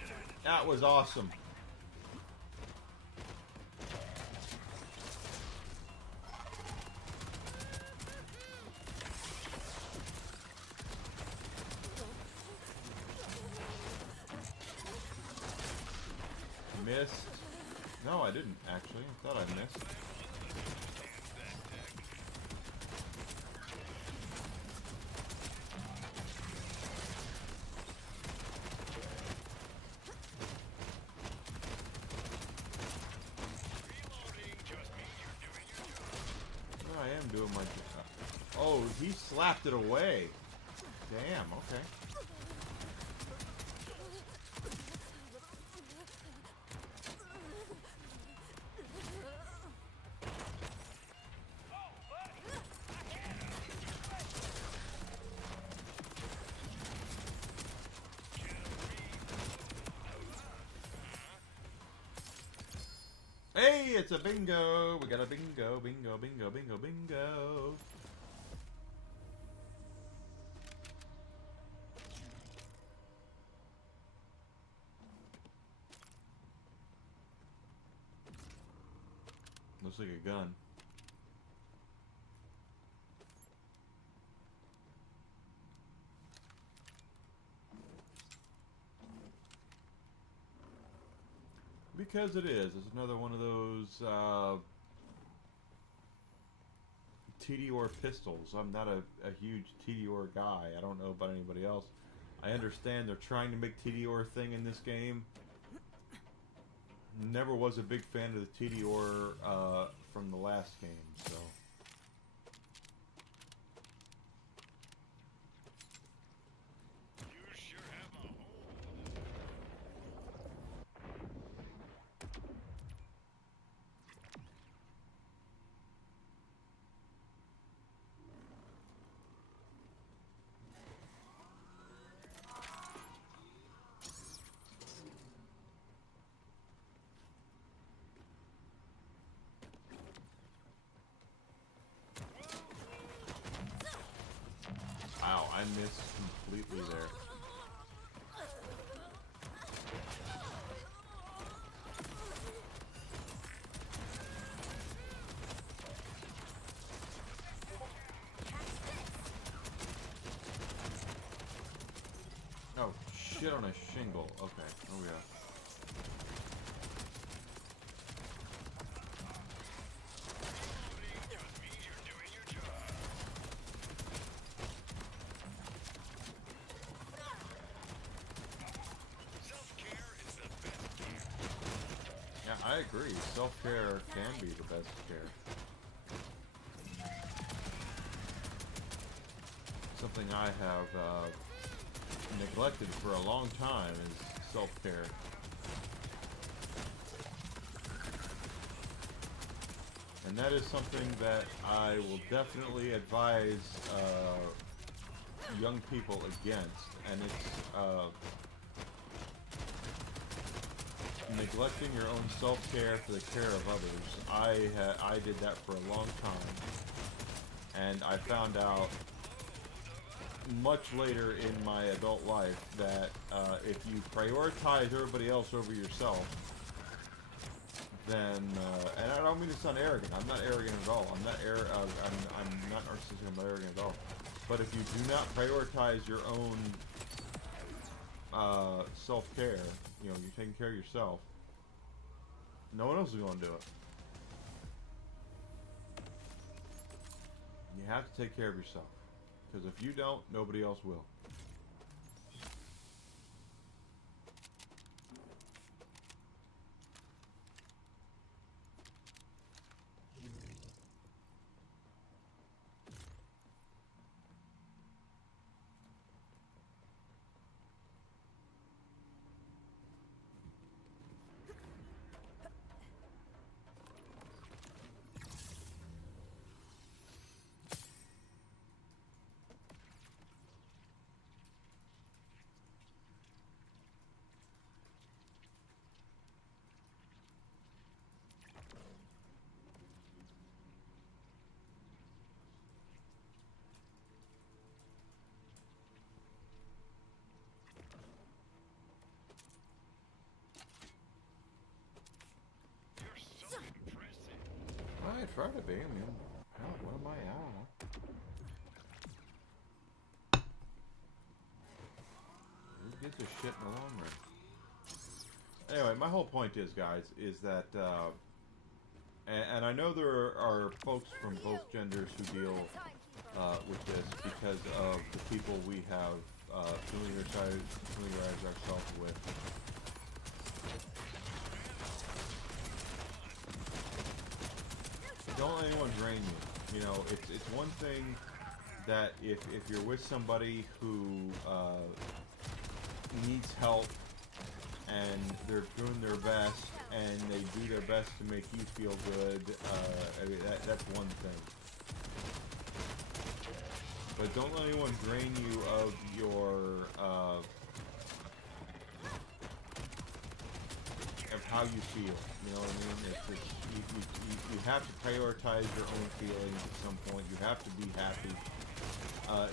That was awesome. Missed. No, I didn't, actually. I thought I missed. No, I am doing my job. Oh, he slapped it away. Damn, okay. Hey, it's a bingo! We got a bingo, bingo, bingo, bingo, bingo. Looks like a gun. Because it is. It's another one of those TDR pistols. I'm not a huge TDR guy. I don't know about anybody else. I understand they're trying to make TDR a thing in this game. Never was a big fan of the TDR from the last game, so. miss completely there. Oh, shit on a shingle. Okay, oh yeah. Yeah, I agree. Self-care can be the best care. Something I have neglected for a long time is self-care. And that is something that I will definitely advise young people against. And it's neglecting your own self-care for the care of others. I did that for a long time. And I found out much later in my adult life that if you prioritize everybody else over yourself, then and I don't mean to sound arrogant. I'm not arrogant at all. I'm not narcissistic. I'm not arrogant at all. But if you do not prioritize your own self-care, you know, you're taking care of yourself, no one else is going to do it. You have to take care of yourself. Because if you don't, nobody else will. I try to be. I mean, hell, what am I? I don't know. Who gives a shit in the long run? Anyway, my whole point is, guys, is that, and I know there are folks from both genders who deal with this because of the people we have familiarized ourselves with. Don't let anyone drain you. You know, it's one thing that if you're with somebody who needs help and they're doing their best and they do their best to make you feel good, I mean, that's one thing. But don't let anyone drain you of your of how you feel. You know what I mean? You have to prioritize your own feelings at some point. You have to be happy.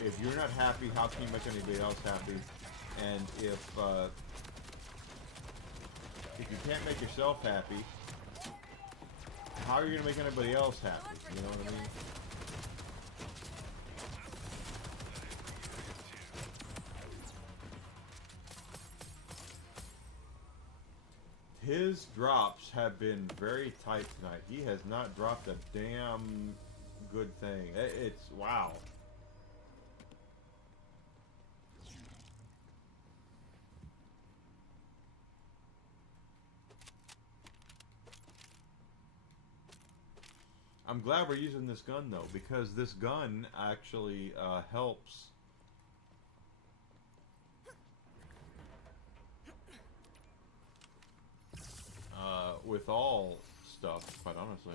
If you're not happy, how can you make anybody else happy? And if you can't make yourself happy, how are you going to make anybody else happy? You know what I mean? His drops have been very tight tonight. He has not dropped a damn good thing. It's wow. I'm glad we're using this gun though, because this gun actually helps. With all stuff, quite honestly.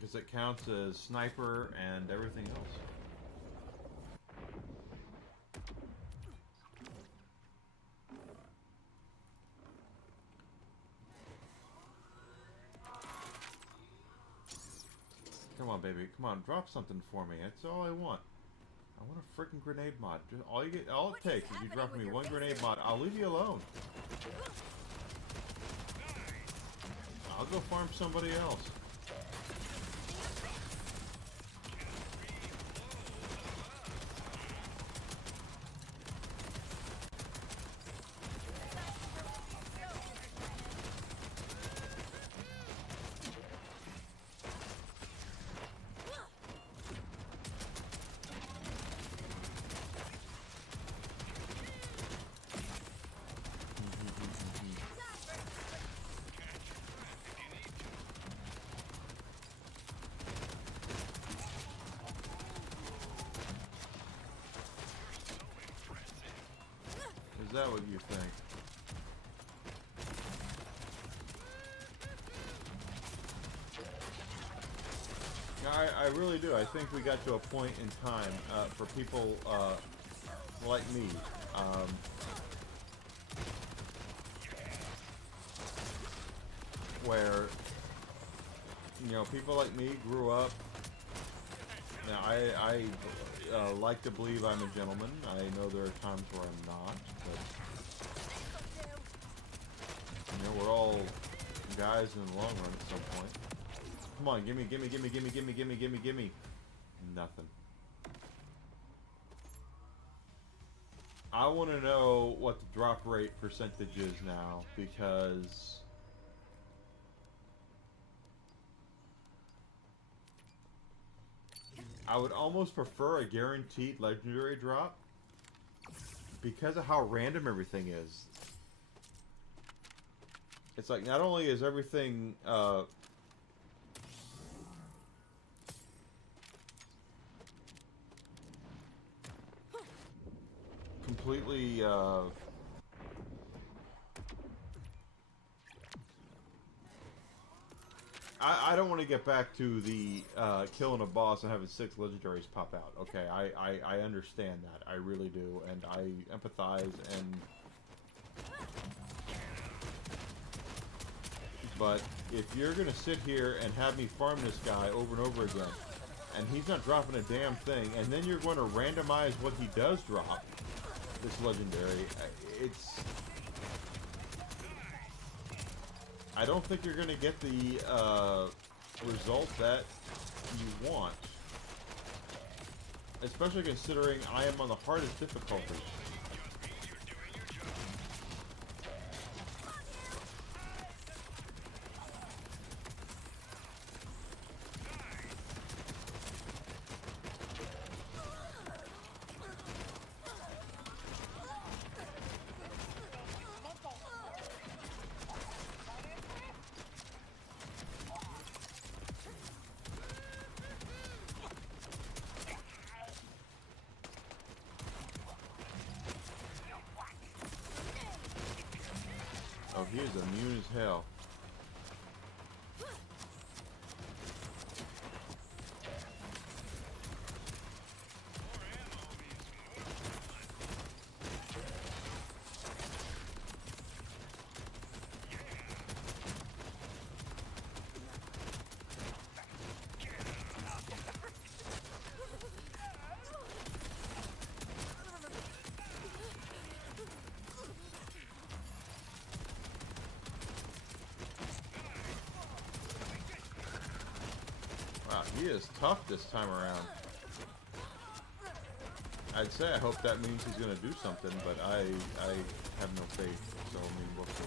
Because it counts as sniper and everything else. Come on, baby. Come on, drop something for me. That's all I want. I want a freaking grenade mod. Just all you get, all it takes is you drop me one grenade mod. I'll leave you alone. I'll go farm somebody else. Is that what you think? I really do. I think we got to a point in time for people like me. Where, you know, people like me grew up. Now, I like to believe I'm a gentleman. I know there are times where I'm not, but, you know, we're all guys in the long run at some point. Come on, gimme. Nothing. I want to know what the drop rate percentage is now, because I would almost prefer a guaranteed legendary drop because of how random everything is. It's like, not only is everything completely I don't want to get back to the killing a boss and having 6 legendaries pop out. Okay, I understand that. I really do, and I empathize, and but if you're gonna sit here and have me farm this guy over and over again, and he's not dropping a damn thing, and then you're going to randomize what he does drop, this legendary, it's... I don't think you're going to get the result that you want. Especially considering I am on the hardest difficulty. Oh, he is immune as hell. Wow, he is tough this time around. I'd say I hope that means he's going to do something, but I have no faith, so I mean, we'll see.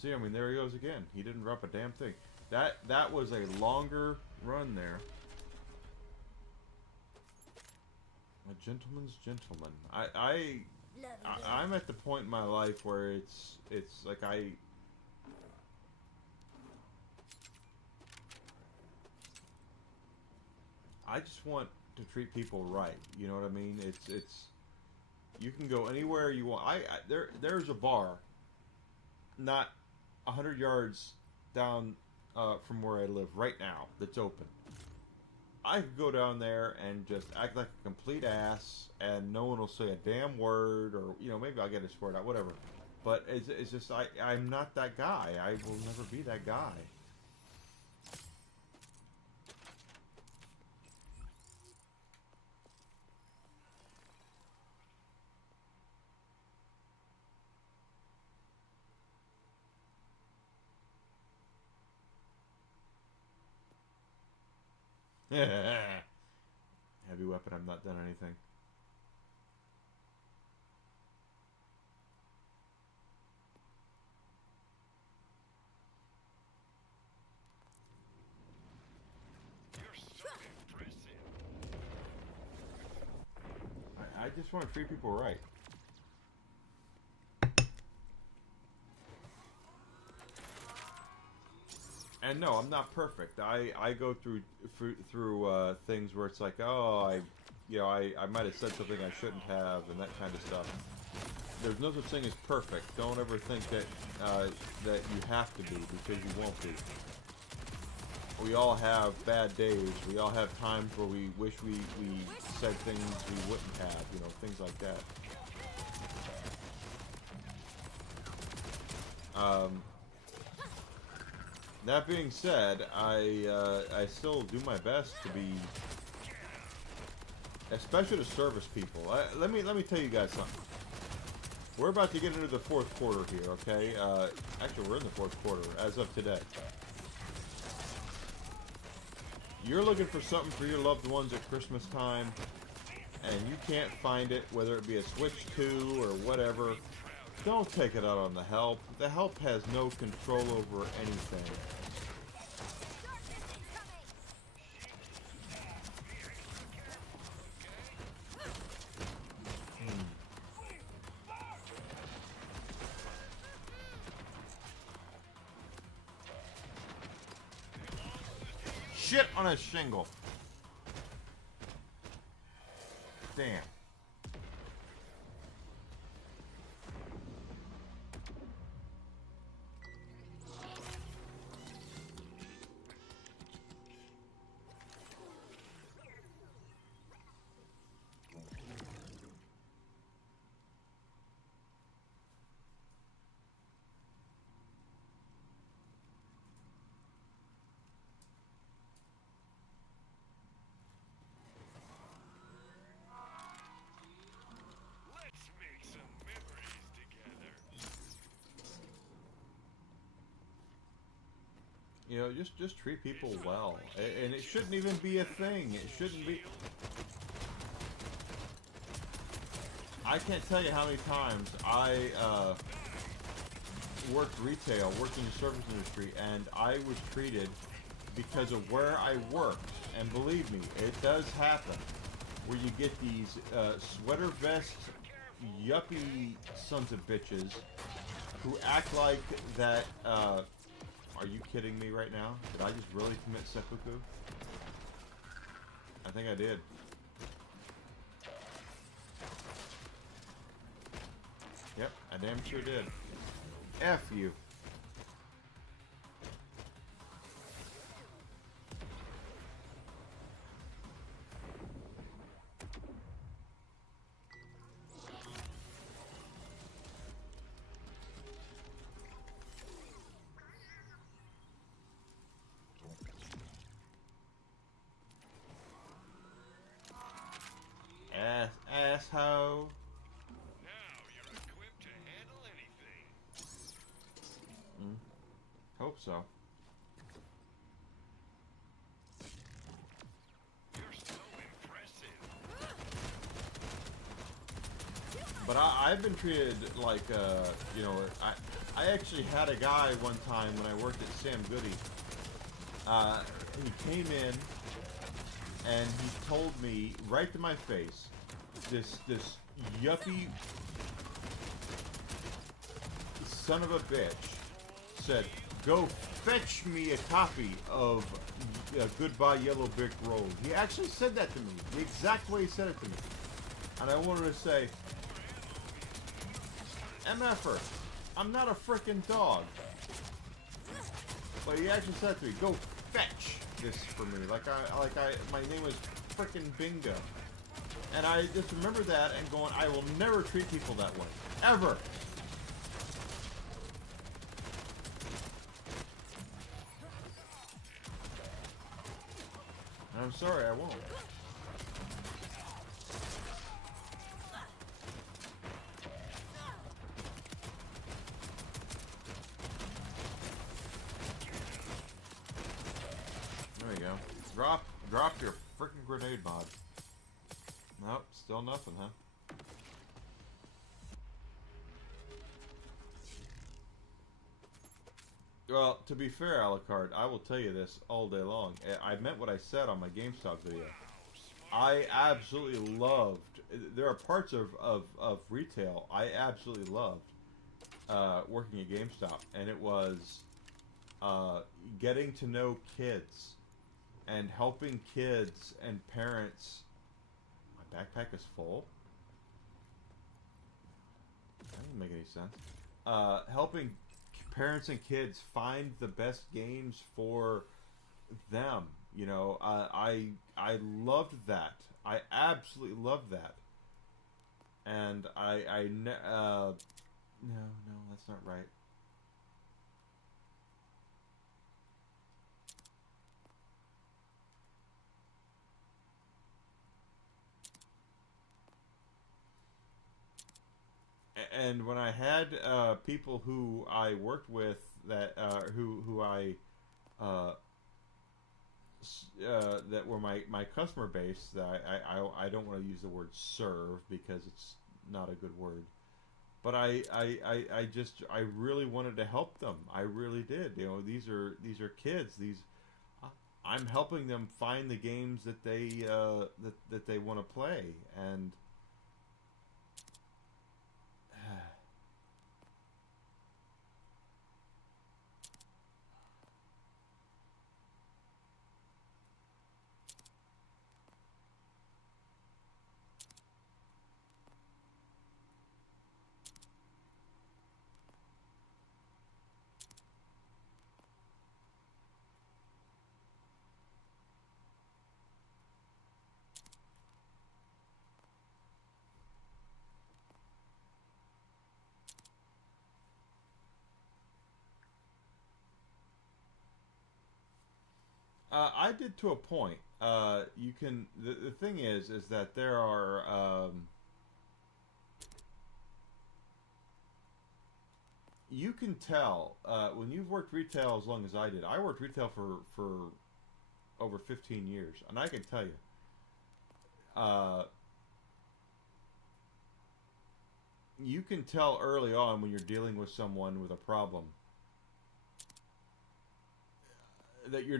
See, I mean, there he goes again. He didn't drop a damn thing. That was a longer run there. A gentleman's gentleman. I'm at the point in my life where it's like I just want to treat people right. You know what I mean? It's you can go anywhere you want. There's a bar not 100 yards down from where I live right now that's open. I could go down there and just act like a complete ass, and no one will say a damn word, or maybe I'll get a squirt out, whatever. But it's just I'm not that guy. I will never be that guy. Heavy weapon, I've not done anything. I just want to treat people right. And no, I'm not perfect. I go through things where it's like, oh, I might have said something I shouldn't have, and that kind of stuff. There's no such thing as perfect. Don't ever think that that you have to be, because you won't be. We all have bad days. We all have times where we wish we said things we wouldn't have. Things like that. That being said, I still do my best to be, especially to service people. Let me tell you guys something. We're about to get into the fourth quarter here, okay? Actually, we're in the fourth quarter as of today. You're looking for something for your loved ones at Christmas time, and you can't find it, whether it be a Switch 2 or whatever. Don't take it out on the help. The help has no control over anything. Shit on a shingle. Damn. Just treat people well. And it shouldn't even be a thing. It shouldn't be... I can't tell you how many times I worked retail, worked in the service industry, and I was treated because of where I worked. And believe me, it does happen, where you get these sweater vest yuppie sons of bitches who act like that... Are you kidding me right now? Did I just really commit seppuku? I think I did. Yep, I damn sure did. F you. Asshole. Now you're equipped to handle anything. Hope so. You're so impressive. But I've been treated like, I actually had a guy one time when I worked at Sam Goody. He came in and he told me right to my face, this yuppie son of a bitch said, go fetch me a copy of Goodbye Yellow Brick Road. He actually said that to me, the exact way he said it to me. And I wanted to say, MFer, I'm not a frickin' dog. But he actually said to me, go fetch this for me. My name was frickin' Bingo. And I just remember that and going, I will never treat people that way. Ever. And I'm sorry, I won't. There you go. Drop your frickin' grenade mod. Nope, still nothing, huh? Well, to be fair, Alucard, I will tell you this all day long. I meant what I said on my GameStop video. I absolutely loved... There are parts of retail I absolutely loved working at GameStop. And it was getting to know kids and helping kids and parents... My backpack is full? That doesn't make any sense. Helping parents and kids find the best games for them. You know, I loved that. I absolutely loved that. And no, that's not right. And when I had people who I worked with that who I that were my customer base, that I don't want to use the word serve because it's not a good word, but I really wanted to help them. I really did. You know, these are kids. I'm helping them find the games that they want to play. And I did to a point. You can. The thing is that there are. You can tell when you've worked retail as long as I did. I worked retail for over 15 years, and I can tell you. You can tell early on when you're dealing with someone with a problem that you're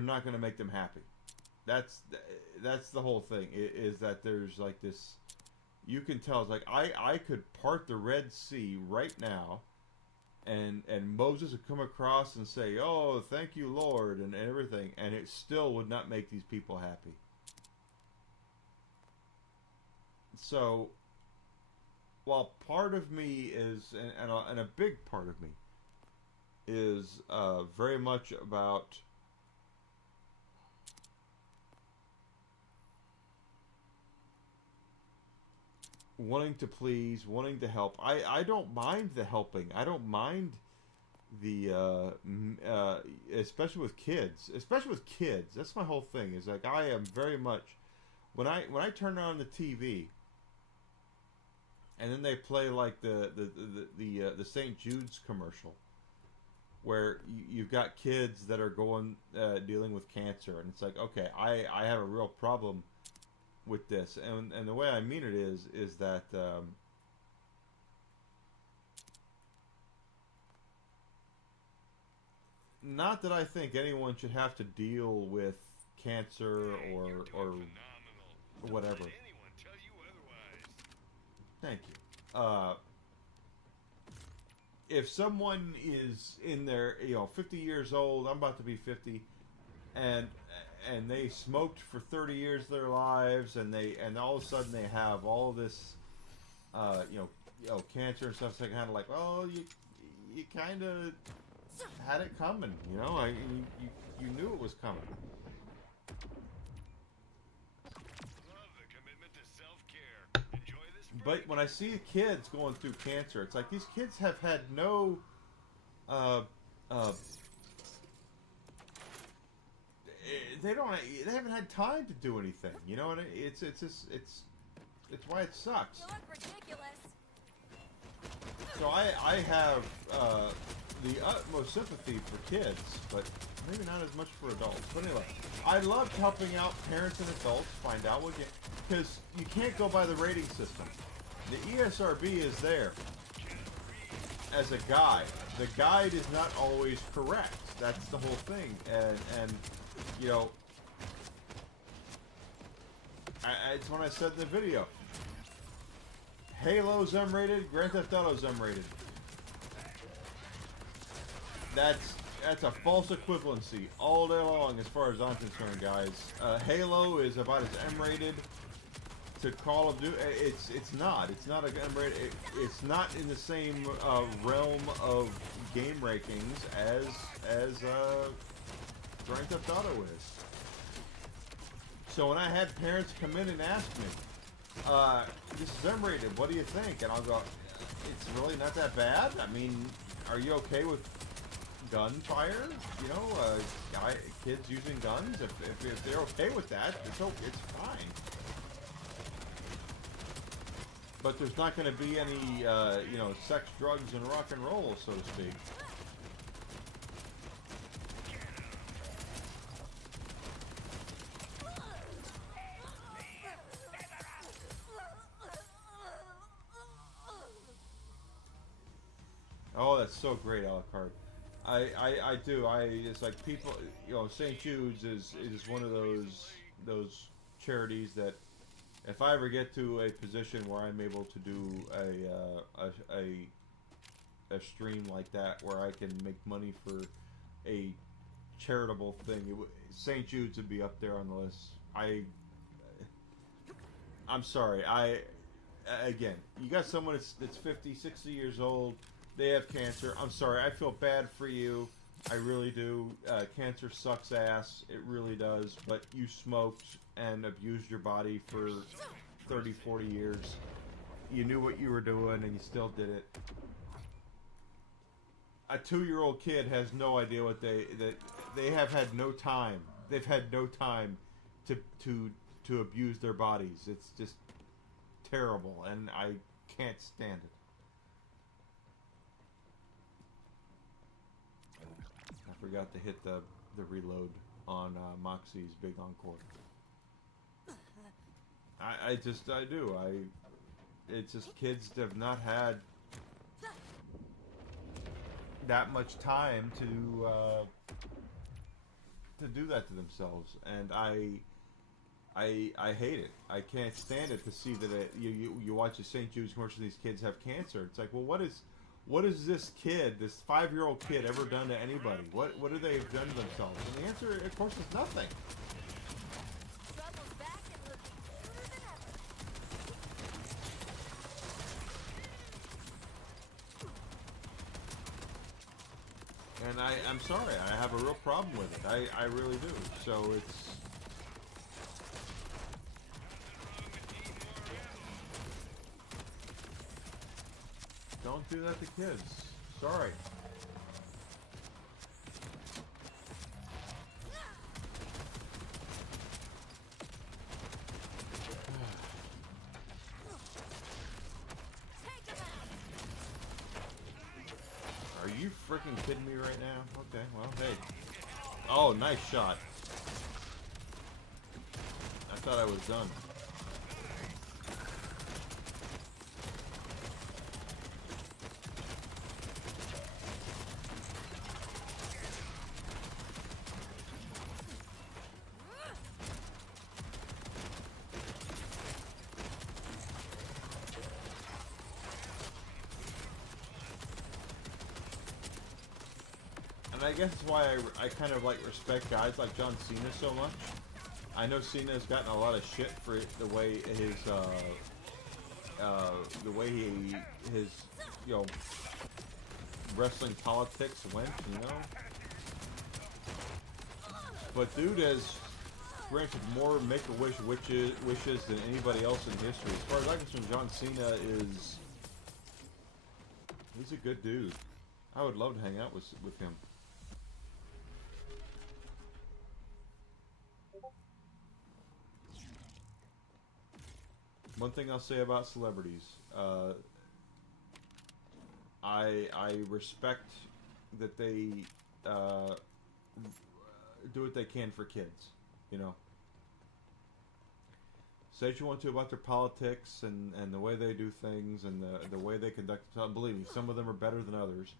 not gonna make them happy. That's the whole thing. Is that there's like this. You can tell. It's like I could part the Red Sea right now, and Moses would come across and say, "Oh, thank you, Lord," and everything, and it still would not make these people happy. So, while part of me is, and a big part of me is very much about wanting to please, wanting to help. I don't mind the helping. I don't mind the especially with kids. Especially with kids. That's my whole thing. Is like I am very much when I turn on the TV and then they play like the St. Jude's commercial, where you've got kids that are going dealing with cancer, and it's like, okay, I have a real problem with this, and the way I mean it is that not that I think anyone should have to deal with cancer or whatever. Thank you. if someone is in their 50 years old, I'm about to be 50, and they smoked for 30 years of their lives, and all of a sudden they have all this cancer and stuff, it's kind of like, well, you kind of had it coming, you knew it was coming. But when I see kids going through cancer, it's like these kids have had no, they haven't had time to do anything. You know what? It's why it sucks. You look ridiculous. So I have the utmost sympathy for kids, but maybe not as much for adults. But anyway, I loved helping out parents and adults find out what because you can't go by the rating system. The ESRB is there as a guide. The guide is not always correct. That's the whole thing. And it's when I said in the video, Halo's M-rated, Grand Theft Auto's M-rated. That's a false equivalency all day long as far as I'm concerned, guys. Halo is about as M-rated to Call of Duty. It's not a M-rated. It's not in the same realm of game rankings as Grand Theft Auto is. So when I had parents come in and ask me, this is M-rated, what do you think? And I'll go, it's really not that bad. I mean, are you okay with gunfire? Kids using guns? If they're okay with that, it's fine. But there's not going to be any, sex, drugs, and rock and roll, so to speak. Oh, that's so great, Alucard. I do. It's like people, St. Jude's is one of those charities that if I ever get to a position where I'm able to do a stream like that where I can make money for a charitable thing, St. Jude's would be up there on the list. I'm sorry. Again, you got someone that's 50, 60 years old. They have cancer. I'm sorry. I feel bad for you. I really do. Cancer sucks ass. It really does. But you smoked and abused your body for 30, 40 years. You knew what you were doing and you still did it. A 2-year-old kid has no idea what they have had no time. They've had no time to abuse their bodies. It's just terrible, and I can't stand it. I forgot to hit the reload on Moxie's Big Encore. I do. It's just kids have not had that much time to do that to themselves, and I hate it. I can't stand it to see that you watch a St. Jude's commercial. These kids have cancer. It's like, well, what is this kid, this 5-year-old kid, ever done to anybody? What do they have done to themselves? And the answer, of course, is nothing. Ruggles back and looking cuter than ever. And I'm sorry, I have a real problem with it. I really do. So it's... Don't do that to kids. Sorry. Are you freaking kidding me right now? Okay, well, hey. Oh, nice shot. I thought I was done. and I guess that's why I kind of like respect guys like John Cena so much. I know Cena's gotten a lot of shit for the way his his you know wrestling politics went, you know. But dude has granted more Make-A-Wish wishes than anybody else in history. As far as I'm concerned, John Cena he's a good dude. I would love to hang out with him. One thing I'll say about celebrities, I respect that they do what they can for kids, you know. Say what you want to about their politics and the way they do things and the way they conduct themselves. Believe me, some of them are better than others.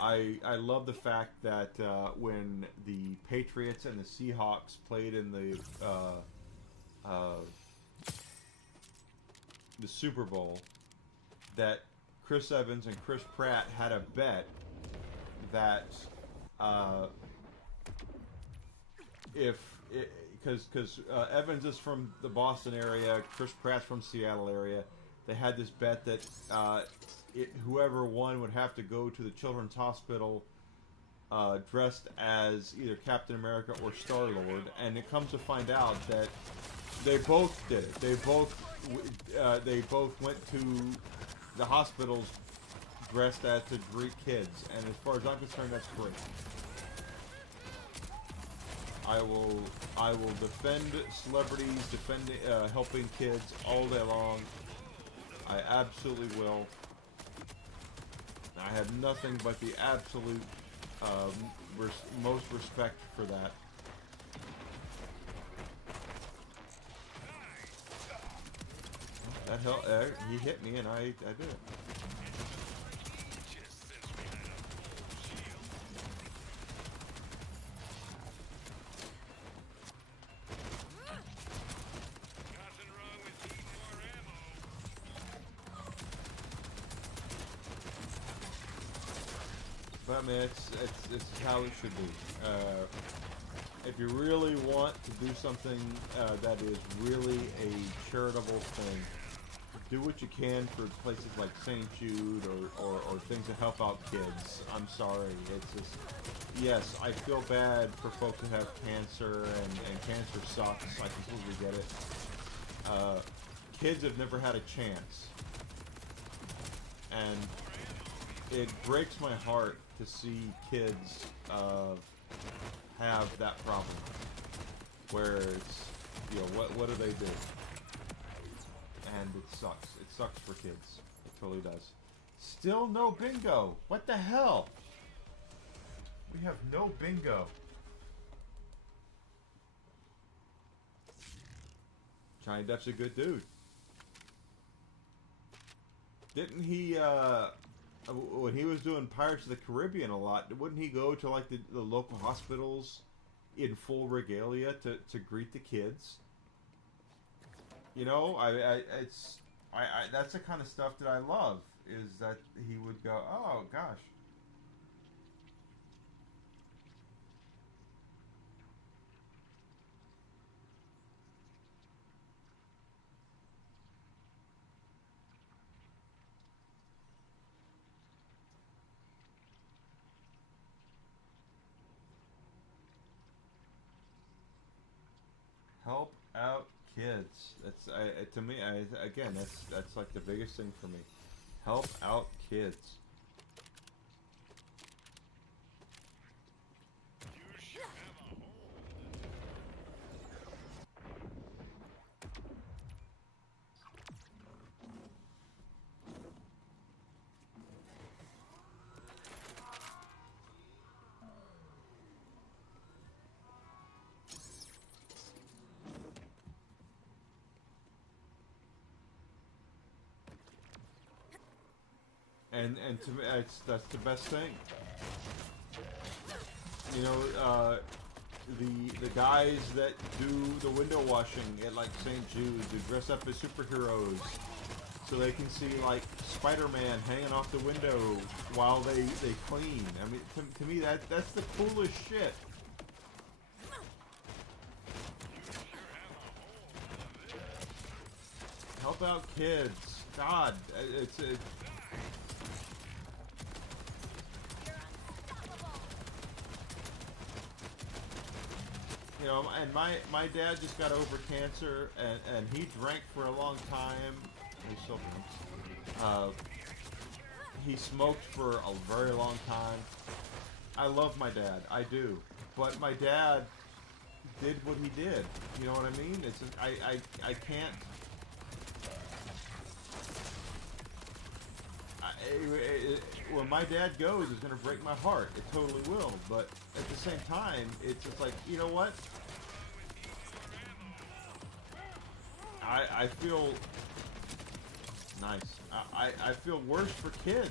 I love the fact that when the Patriots and the Seahawks played in the Super Bowl, that Chris Evans and Chris Pratt had a bet that because Evans is from the Boston area, Chris Pratt's from Seattle area, they had this bet that whoever won would have to go to the Children's Hospital dressed as either Captain America or Star-Lord, and it comes to find out that they both did it. They both went to the hospitals dressed as to greet kids, and as far as I'm concerned, that's great. I will defend celebrities, helping kids all day long. I absolutely will. I have nothing but the absolute most respect for that. That hell, he hit me and I did it. But I mean, it's how it should be. If you really want to do something that is really a charitable thing, do what you can for places like St. Jude or things to help out kids. I'm sorry. It's just, yes, I feel bad for folks who have cancer, and cancer sucks. I completely get it. Kids have never had a chance. And it breaks my heart to see kids have that problem. Where it's, you know, what do they do? And it sucks. It sucks for kids. It totally does. Still no bingo. What the hell? We have no bingo. Johnny Depp's a good dude. Didn't he, when he was doing Pirates of the Caribbean a lot, wouldn't he go to like the local hospitals in full regalia to greet the kids? You know, that's the kind of stuff that I love, is that he would go, oh gosh. Help out kids. That's to me. Again, that's like the biggest thing for me. Help out kids. And to me, that's the best thing. You know, the guys that do the window washing at like St. Jude, who dress up as superheroes, so they can see like Spider-Man hanging off the window while they clean. I mean, to me that's the coolest shit. Help out kids. God, it's you know, and my dad just got over cancer, and he drank for a long time. He still drinks. He smoked for a very long time. I love my dad, I do, but my dad did what he did. You know what I mean? It's just, I can't. When my dad goes, it's going to break my heart. It totally will. But at the same time, it's just like, you know what? I feel nice. I feel worse for kids.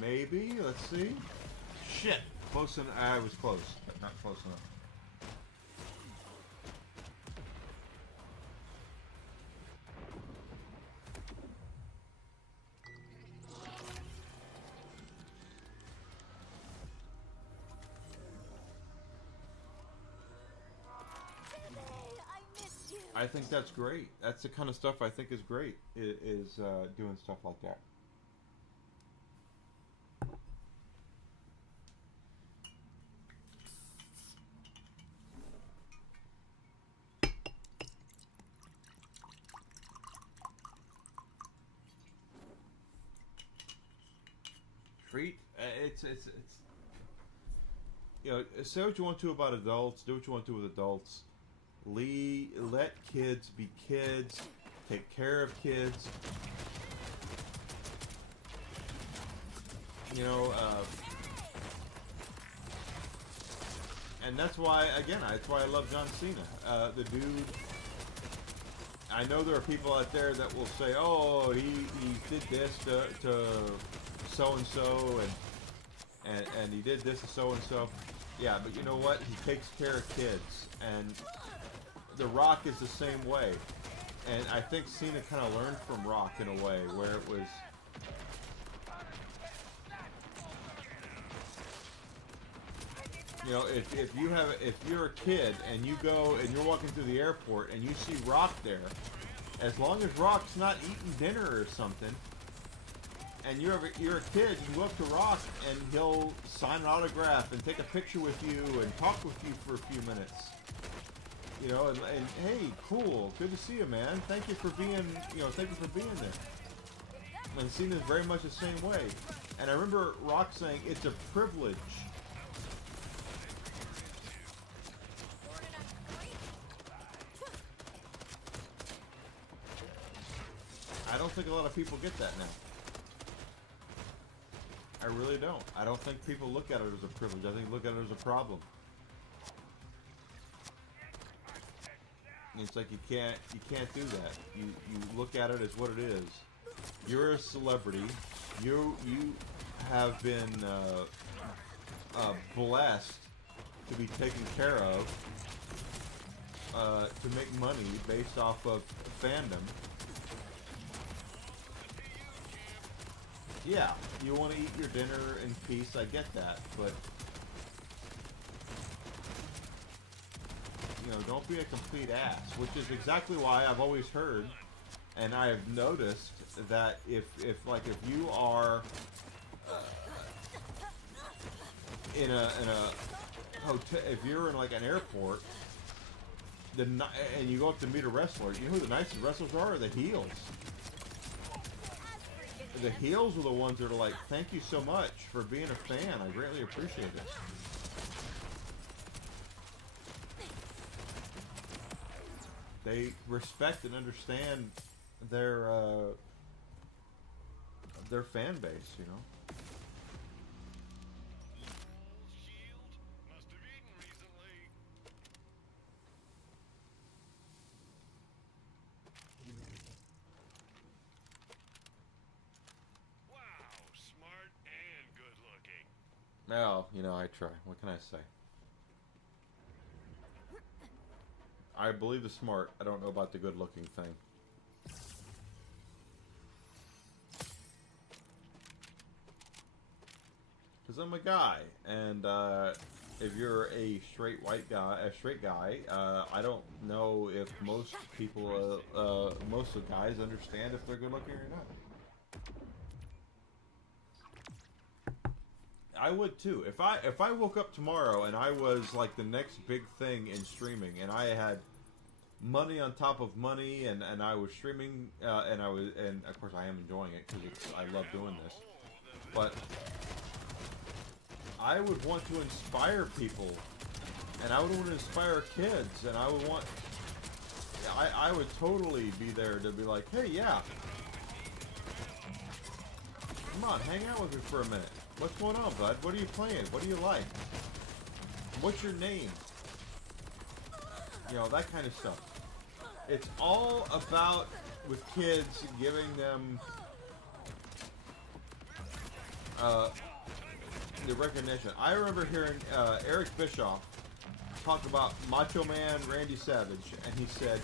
Maybe, let's see. Shit, close enough. I was close, but not close enough. I think that's great. That's the kind of stuff I think is great, is doing stuff like that. Treat, it's you know, say what you want to about adults, do what you want to with adults. Let kids be kids, take care of kids. You know, and that's why, again, that's why I love John Cena. The dude, I know there are people out there that will say, oh, he did this to so-and-so, and he did this to so-and-so. Yeah, but you know what? He takes care of kids, and The Rock is the same way. And I think Cena kind of learned from Rock in a way, where it was... You know, if you're a kid and you go and you're walking through the airport and you see Rock there, as long as Rock's not eating dinner or something, and you're a kid, you go up to Rock and he'll sign an autograph and take a picture with you and talk with you for a few minutes. You know, and hey, cool, good to see you, man. Thank you for being, thank you for being there. And Cena's very much the same way. And I remember Rock saying, it's a privilege. I don't think a lot of people get that now. I really don't. I don't think people look at it as a privilege. I think look at it as a problem. It's like you can't do that. You look at it as what it is. You're a celebrity. You have been blessed to be taken care of, to make money based off of fandom. Yeah, you want to eat your dinner in peace, I get that, but you know, don't be a complete ass, which is exactly why I've always heard, and I have noticed that if you are in a hotel, if you're in like an airport, and you go up to meet a wrestler, you know who the nicest wrestlers are? The heels. The heels are the ones that are like, thank you so much for being a fan. I greatly appreciate it. They respect and understand their fan base, you know. Well, you know, I try. What can I say? I believe the smart. I don't know about the good-looking thing. Because I'm a guy, and if you're a straight guy, I don't know if most people, most of the guys understand if they're good-looking or not. I would too. If I woke up tomorrow and I was like the next big thing in streaming, and I had money on top of money, and I was streaming, and of course I am enjoying it because I love doing this, but I would want to inspire people, and I would want to inspire kids, and I would want, I would totally be there to be like, hey, yeah, come on, hang out with me for a minute. What's going on, bud? What are you playing? What do you like? What's your name? You know, that kind of stuff. It's all about, with kids, giving them the recognition. I remember hearing Eric Bischoff talk about Macho Man Randy Savage, and he said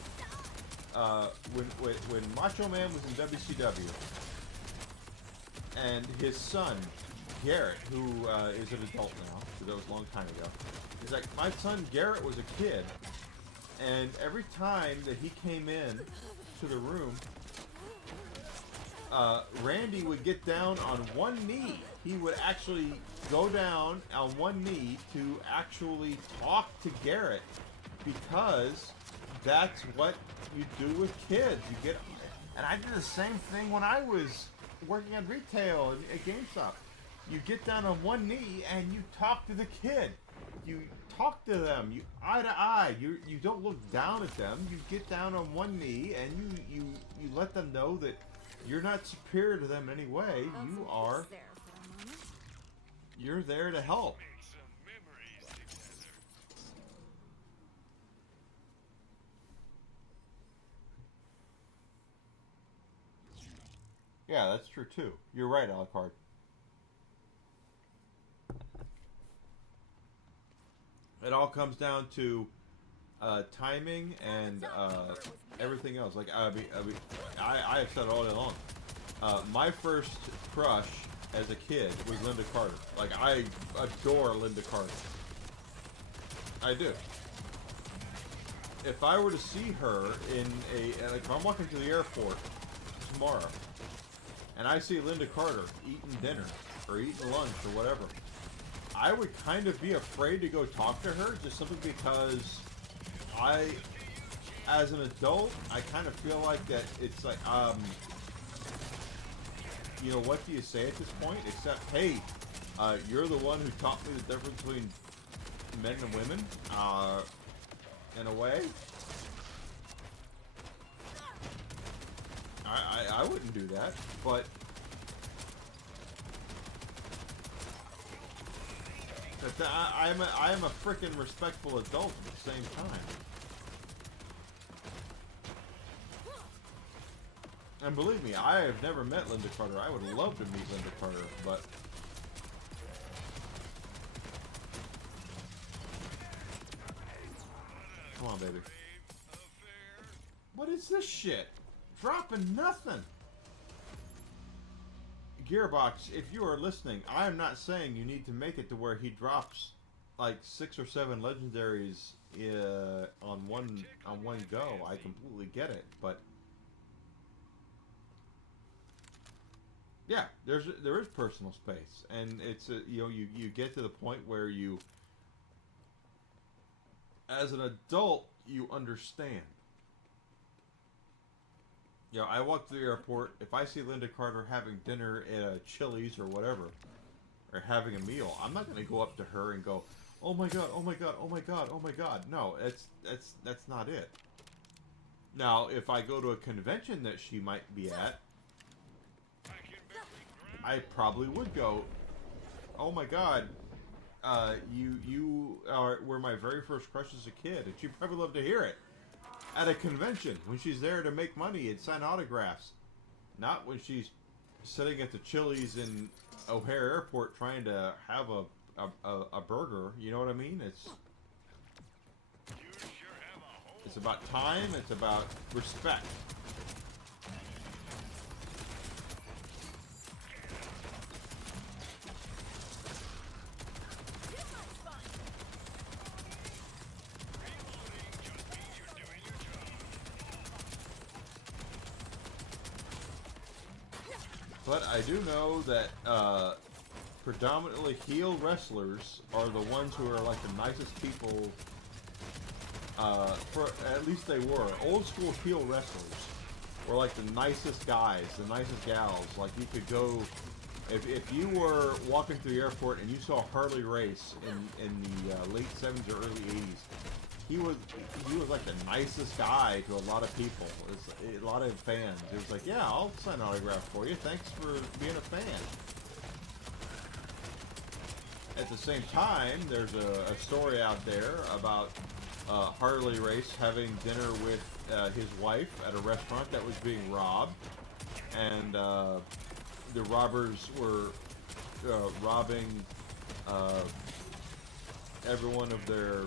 when Macho Man was in WCW, and his son Garrett, who is an adult now, so that was a long time ago, he's like, my son Garrett was a kid, and every time that he came in to the room, Randy would get down on one knee. He would actually go down on one knee to actually talk to Garrett, because that's what you do with kids. You get, and I did the same thing when I was working at retail at GameStop. You get down on one knee and you talk to the kid. You talk to them, you eye to eye. You don't look down at them. You get down on one knee and you let them know that you're not superior to them in any way. You are. You're there to help. Yeah, that's true too. You're right, Alucard. It all comes down to timing and everything else. Like I have said it all day long. My first crush as a kid was Linda Carter. Like, I adore Linda Carter. I do. If I were to see her in like, if I'm walking to the airport tomorrow and I see Linda Carter eating dinner or eating lunch or whatever, I would kind of be afraid to go talk to her, just simply because as an adult, I kind of feel like that it's like, you know, what do you say at this point? Except, hey, you're the one who taught me the difference between men and women, in a way. I wouldn't do that, but I am a freaking respectful adult at the same time. And believe me, I have never met Linda Carter. I would love to meet Linda Carter, but come on, baby. What is this shit? Dropping nothing. Gearbox, if you are listening, I am not saying you need to make it to where he drops like 6 or 7 legendaries on one go. I completely get it, but yeah, there is personal space, and it's you know, you get to the point where you, as an adult, you understand. You know, I walk to the airport. If I see Linda Carter having dinner at a Chili's or whatever, or having a meal, I'm not going to go up to her and go, "Oh my god, oh my god, oh my god, oh my god." No, that's not it. Now, if I go to a convention that she might be at, I probably would go, "Oh my god, you were my very first crush as a kid," and she'd probably love to hear it. At a convention, when she's there to make money and sign autographs. Not when she's sitting at the Chili's in O'Hare Airport trying to have a a burger. You know what I mean? It's about time. It's about respect. But I do know that predominantly heel wrestlers are the ones who are like the nicest people. For at least they were. Old school heel wrestlers were like the nicest guys, the nicest gals. Like you could go, if you were walking through the airport and you saw Harley Race in the late 70s or early 80s, he was like the nicest guy to a lot of people. A lot of fans. It was like, yeah, I'll sign an autograph for you. Thanks for being a fan. At the same time, there's a story out there about Harley Race having dinner with his wife at a restaurant that was being robbed, and the robbers were robbing everyone of their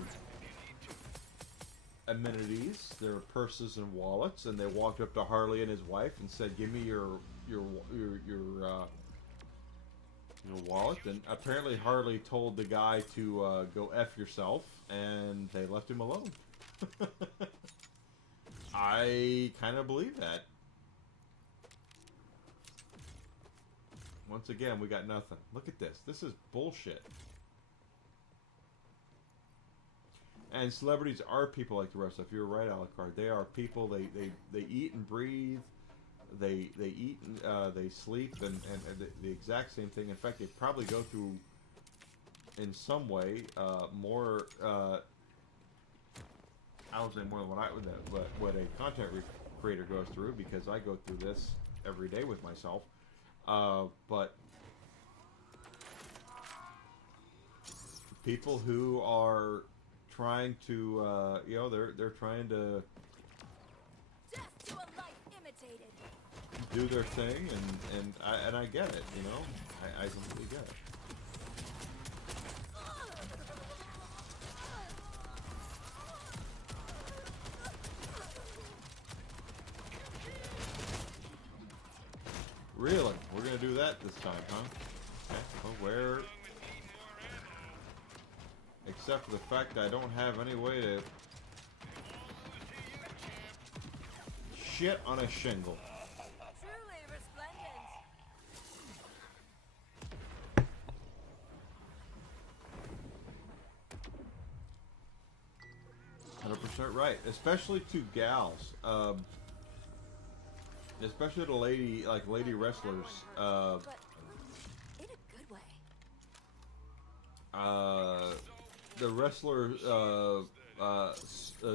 amenities, their purses and wallets, and they walked up to Harley and his wife and said, "Give me your wallet." And apparently Harley told the guy to go F yourself, and they left him alone. I kind of believe that. Once again, we got nothing. Look at this. This is bullshit. And celebrities are people like the rest of us. You're right, Alucard. They are people. They eat and breathe. They eat and they sleep and the exact same thing. In fact, they probably go through, in some way, more. I would say more than what a content creator goes through, because I go through this every day with myself. But people who are trying to, they're trying to Death to a life imitated. do their thing, and I get it, you know, I completely get it. Really? We're gonna do that this time, huh? Okay. Well, where? Except for the fact that I don't have any way to shit on a shingle. Truly resplendent. 100% right, especially to gals, especially to lady wrestlers. But in a good way. The wrestler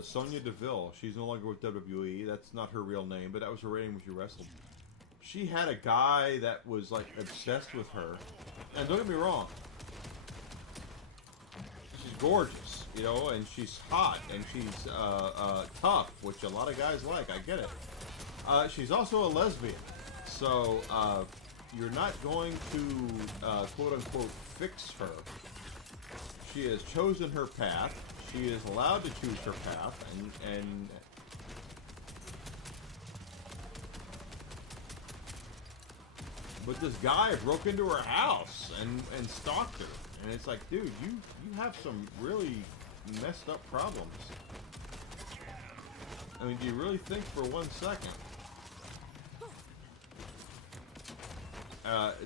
Sonya Deville, she's no longer with WWE. That's not her real name, but that was her name when she wrestled. She had a guy that was like obsessed with her, and don't get me wrong, she's gorgeous, you know, and she's hot, and she's tough, which a lot of guys like. I get it. She's also a lesbian, so you're not going to quote unquote fix her. She has chosen her path. She is allowed to choose her path, and but this guy broke into her house and stalked her, and it's like, dude, you have some really messed up problems. I mean, do you really think for 1 second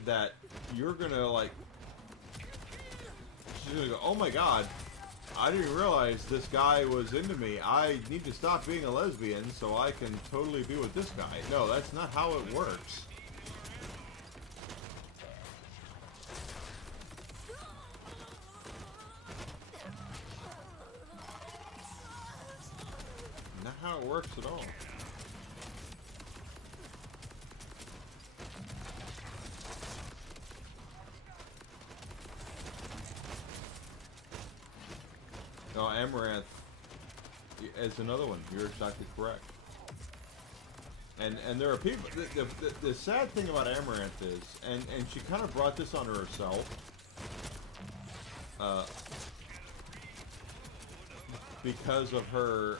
that you're gonna like? She's gonna go, oh my god, I didn't realize this guy was into me. I need to stop being a lesbian so I can totally be with this guy. No, that's not how it works. Not how it works at all. No, Amaranth is another one. You're exactly correct. And there are people. The sad thing about Amaranth is, and she kind of brought this on herself. because of her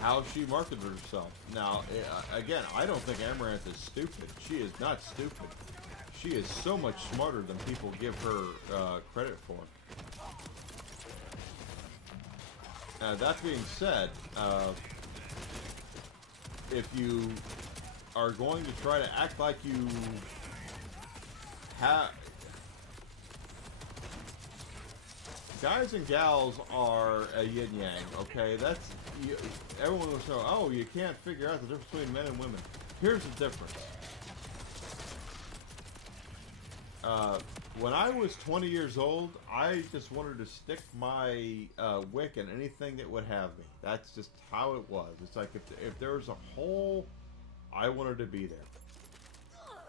how she marketed herself. Now, again, I don't think Amaranth is stupid. She is not stupid. She is so much smarter than people give her credit for. That being said, if you are going to try to act like you have... Guys and gals are a yin-yang, okay? That's... everyone will say, oh, you can't figure out the difference between men and women. Here's the difference. When I was 20 years old, I just wanted to stick my wick in anything that would have me. That's just how it was. It's like if there was a hole, I wanted to be there.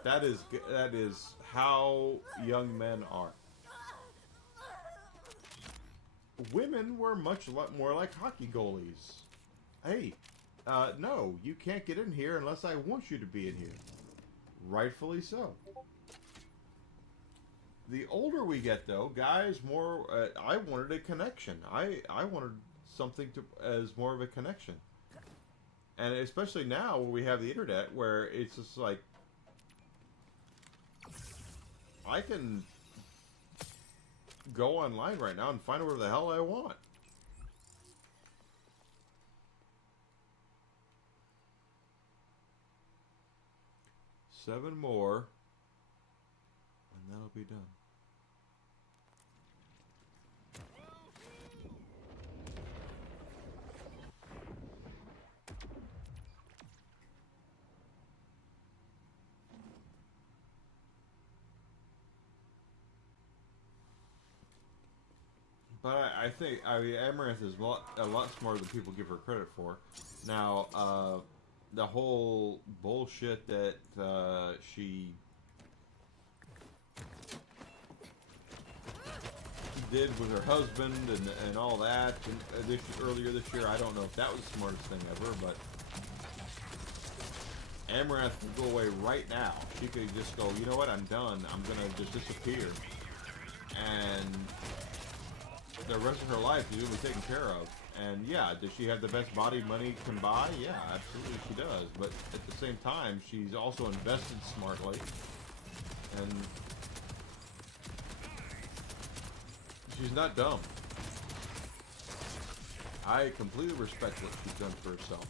That is how young men are. Women were much more like hockey goalies. Hey, no, you can't get in here unless I want you to be in here. Rightfully so. The older we get, though, guys, more, I wanted a connection. I wanted something as more of a connection. And especially now where we have the internet, where it's just like, I can go online right now and find whatever the hell I want. Seven more, and that'll be done. But I think, Amaranth is a lot smarter than people give her credit for. Now, the whole bullshit that she did with her husband and all that and earlier this year, I don't know if that was the smartest thing ever, but Amaranth could go away right now. She could just go, you know what, I'm done. I'm going to just disappear. And the rest of her life is going to be taken care of. And yeah, does she have the best body money can buy? Yeah, absolutely she does. But at the same time, she's also invested smartly. And she's not dumb. I completely respect what she's done for herself.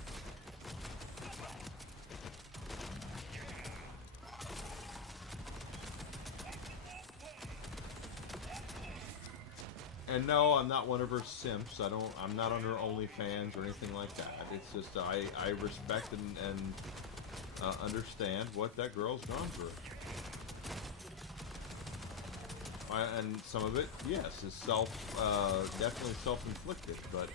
And no, I'm not one of her simps. I'm not on her OnlyFans or anything like that. It's just I respect and understand what that girl's gone through. And some of it, yes, is definitely self-inflicted. But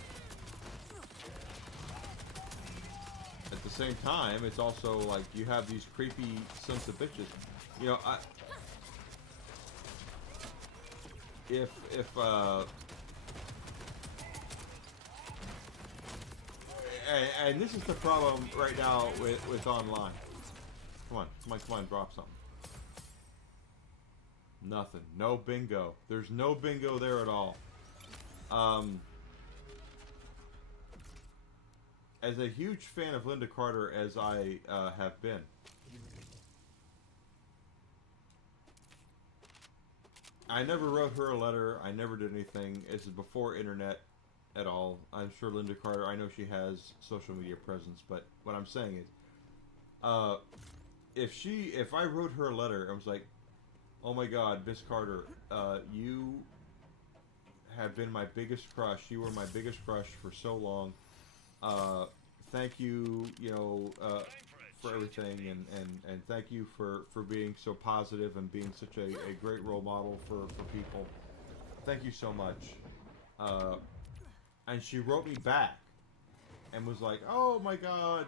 at the same time, it's also like you have these creepy sons of bitches. You know, and this is the problem right now with online. Come on, drop something. Nothing. No bingo. There's no bingo there at all. As a huge fan of Linda Carter as I have been, I never wrote her a letter. I never did anything. This is before internet at all. I'm sure Linda Carter, I know she has social media presence, but what I'm saying is, if I wrote her a letter and was like, oh my God, Miss Carter, you have been my biggest crush. You were my biggest crush for so long. Thank you, for everything, and thank you for being so positive and being such a great role model for people. Thank you so much. And she wrote me back and was like, oh my God,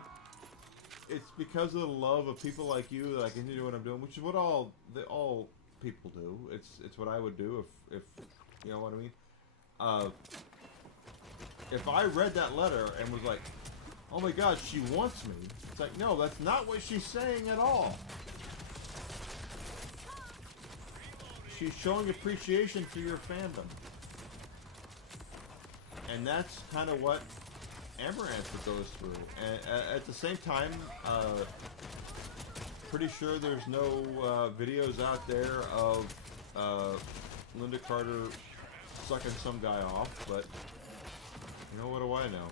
it's because of the love of people like you that I continue doing what I'm doing, which is what all people do. It's what I would do if you know what I mean. If I read that letter and was like, oh my God, she wants me. It's like, no, that's not what she's saying at all. she's showing appreciation for your fandom. And that's kind of what Amaranth goes through. And at the same time, pretty sure there's no videos out there of Linda Carter sucking some guy off, but you know, what do I know?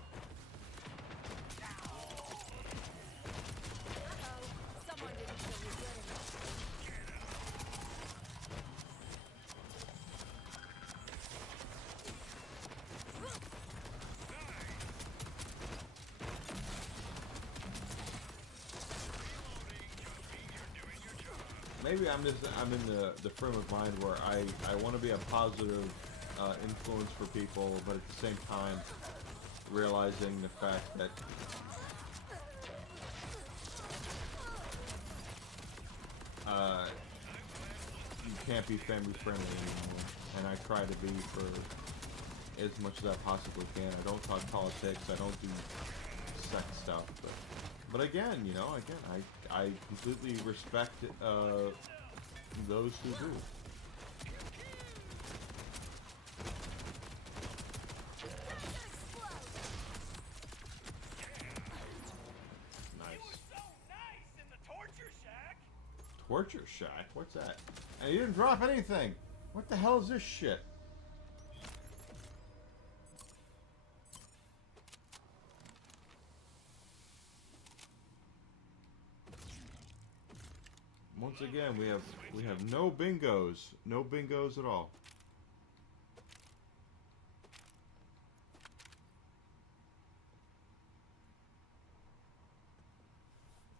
Maybe I'm in the frame of mind where I want to be a positive influence for people, but at the same time realizing the fact that you can't be family friendly anymore, and I try to be for as much as I possibly can. I don't talk politics, I don't do sex stuff, but again, you know, I completely respect those who do. Nice. Torture shack? What's that? And you didn't drop anything. What the hell is this shit? Once again, we have no bingos. No bingos at all.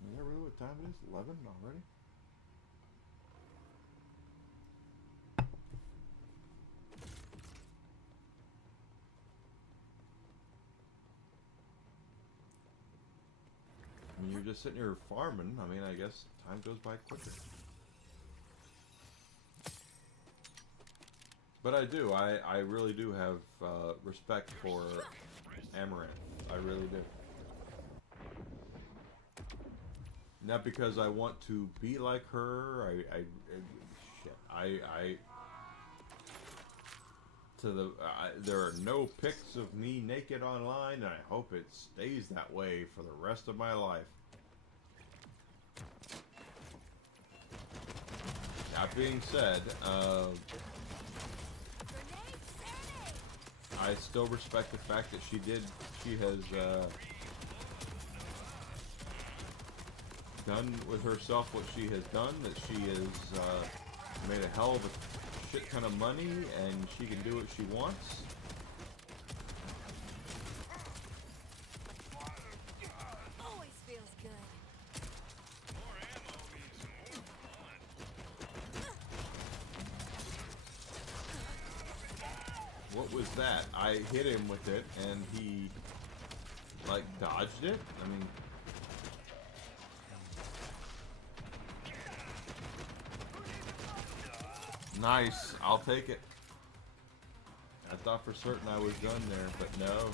Is that really what time it is? 11 already? I mean, you're just sitting here farming. I mean, I guess time goes by quicker. But I do. I really do have respect for Amaranth. I really do. Not because I want to be like her. There are no pics of me naked online, and I hope it stays that way for the rest of my life. That being said, I still respect the fact that she has done with herself what she has done, that she has made a hell of a shit ton of money, and she can do what she wants. Always feels good. What was that? I hit him with it, and he, like, dodged it? I mean... Nice. I'll take it. I thought for certain I was done there, but no.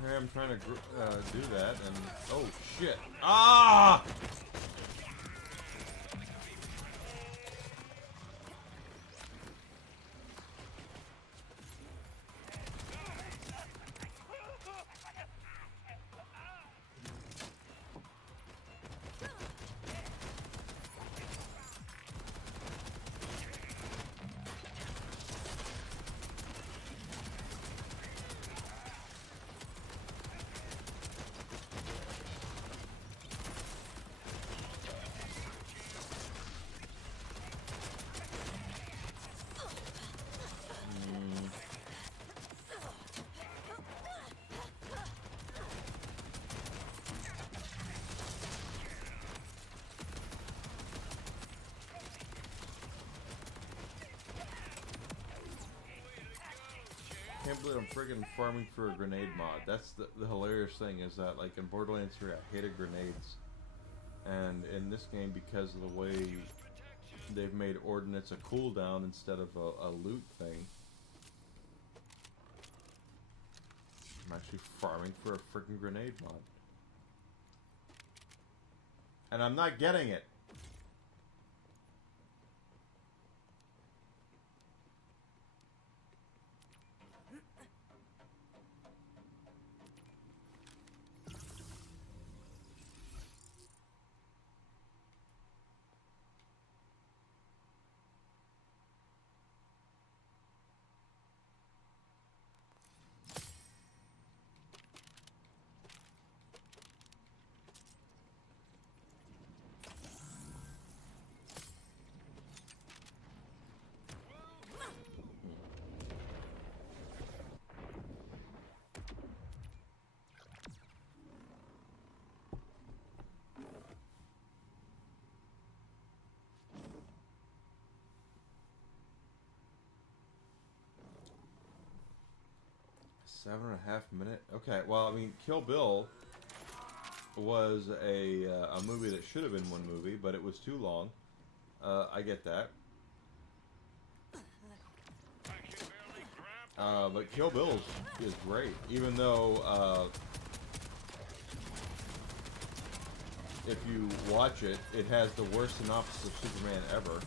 Here I'm trying to do that, and oh shit! Ah! can't believe I'm friggin' farming for a grenade mod. That's the hilarious thing is that, like, in Borderlands 3, I hated grenades. And in this game, because of the way they've made ordnance a cooldown instead of a loot thing, I'm actually farming for a freaking grenade mod. And I'm not getting it. Seven and a half minute. Okay, well, I mean, Kill Bill was a movie that should have been one movie, but it was too long. I get that. But Kill Bill is great, even though if you watch it, it has the worst synopsis of Superman ever.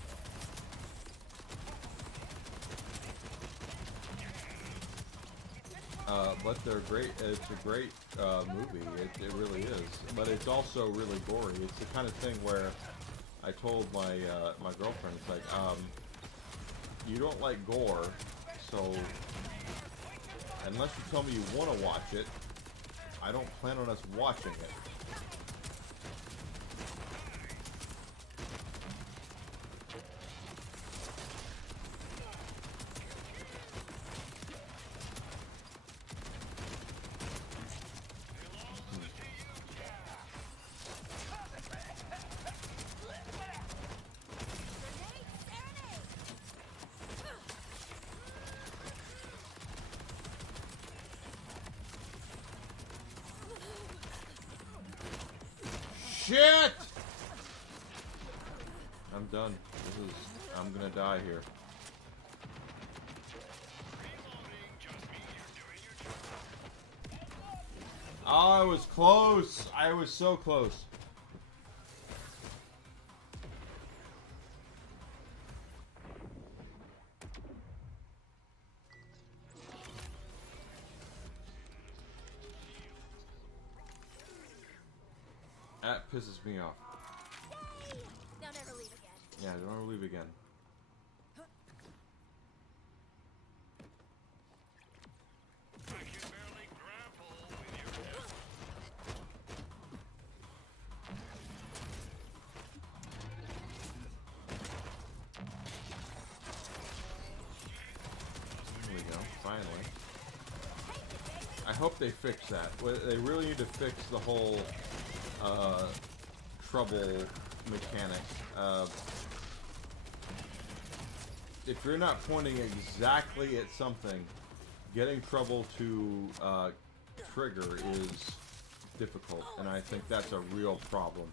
But they're great. It's a great movie. It really is. But it's also really gory. It's the kind of thing where I told my my girlfriend, it's like, you don't like gore, so unless you tell me you want to watch it, I don't plan on us watching it. Shit! I'm done. I'm gonna die here. Oh, I was close. I was so close. That pisses me off. Now never leave again. Yeah, don't ever leave again. There we go, finally. I hope they fix that. They really need to fix the whole trouble mechanics. If you're not pointing exactly at something, getting trouble to trigger is difficult, and I think that's a real problem.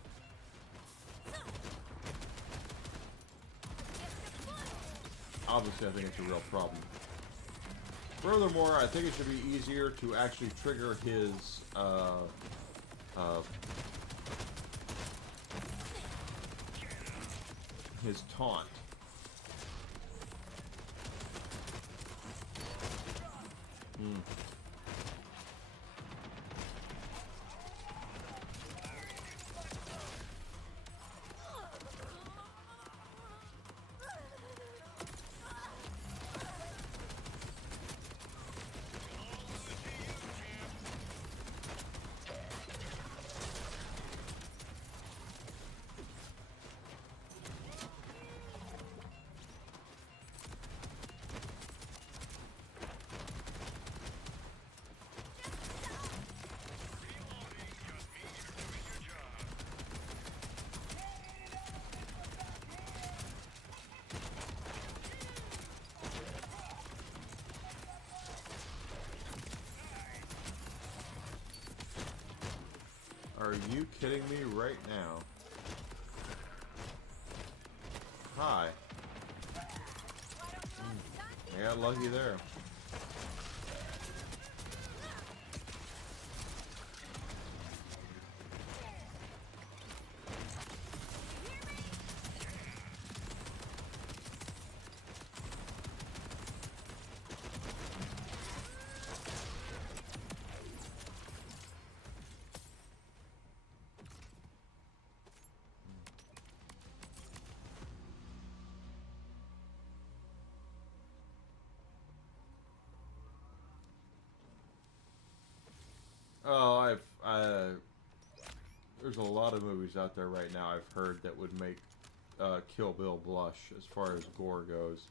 Obviously, I think it's a real problem. Furthermore, I think it should be easier to actually trigger his taunt. Are you kidding me right now? Hi. I got lucky there. Oh, there's a lot of movies out there right now I've heard that would make Kill Bill blush as far as gore goes.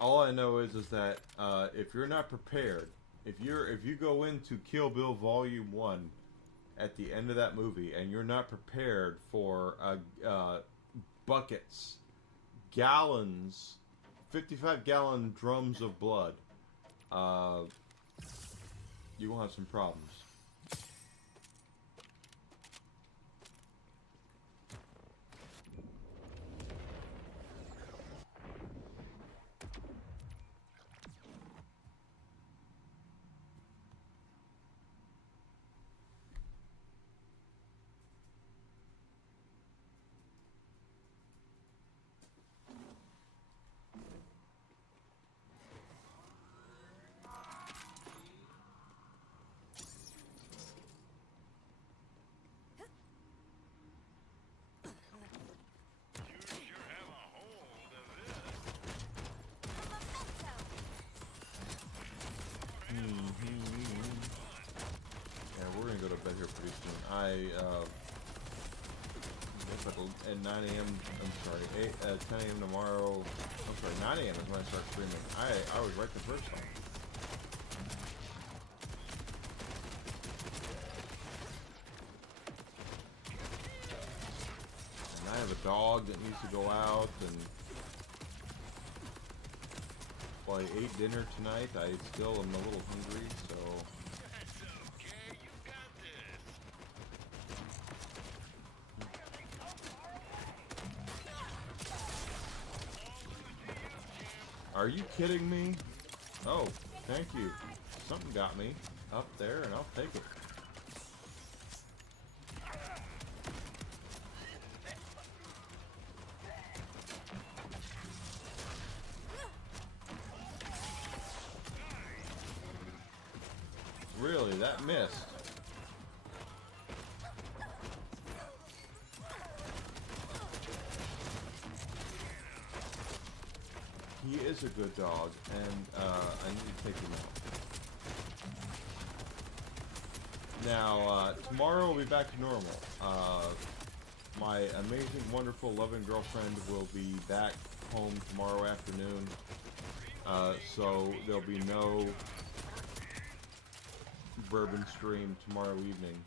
All I know is that if you're not prepared, if you go into Kill Bill Volume 1 at the end of that movie and you're not prepared for buckets, gallons, 55-gallon drums of blood, you will have some problems. Go to bed here pretty soon. At 9 a.m. I'm sorry, 10 a.m. tomorrow. I'm sorry, 9 a.m. is when I start streaming. I was right the first time. And I have a dog that needs to go out, and well, I ate dinner tonight. I still am a little hungry, so. Are you kidding me? Oh, thank you. Something got me up there, and I'll take it. Really, that missed. He is a good dog, and I need to take him out. Now, tomorrow will be back to normal. My amazing, wonderful, loving girlfriend will be back home tomorrow afternoon, so there'll be no bourbon stream tomorrow evening.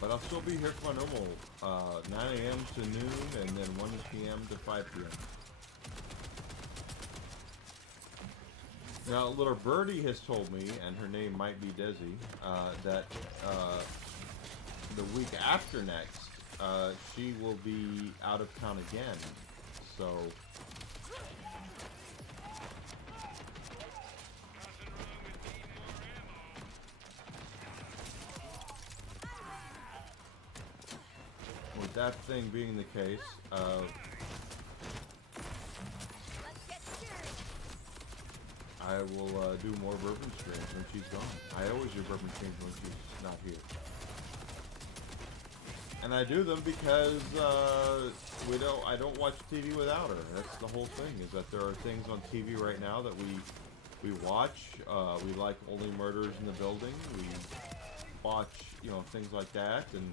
But I'll still be here for my normal 9 a.m. to noon, and then 1 p.m. to 5 p.m. Now, little birdie has told me, and her name might be Desi, that the week after next, she will be out of town again. So. With that thing being the case, I will do more bourbon streams when she's gone. I always do bourbon streams when she's not here. And I do them because I don't watch TV without her. That's the whole thing, is that there are things on TV right now that we watch. We like Only Murders in the Building. We watch, things like that, and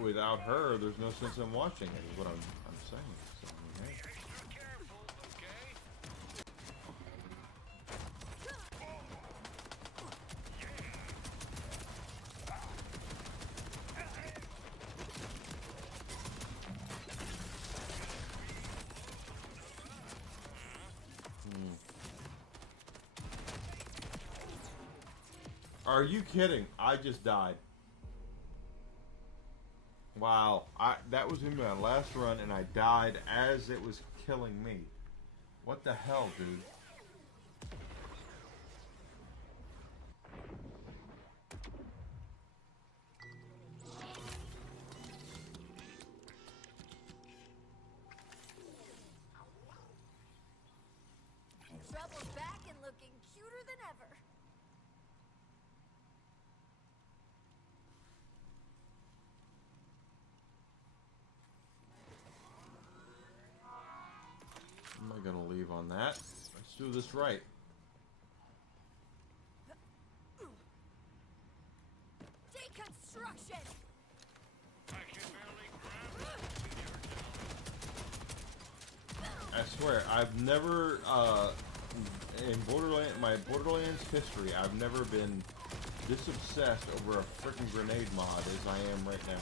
without her, there's no sense in watching it, is what I'm saying. So, hey. Are you kidding? I just died. Wow. That was in my last run, and I died as it was killing me. What the hell, dude? Trouble's back and looking cuter than ever. I'm not gonna leave on that. Let's do this right. Deconstruction! I swear, I've never, in my Borderlands history, I've never been this obsessed over a freaking grenade mod as I am right now.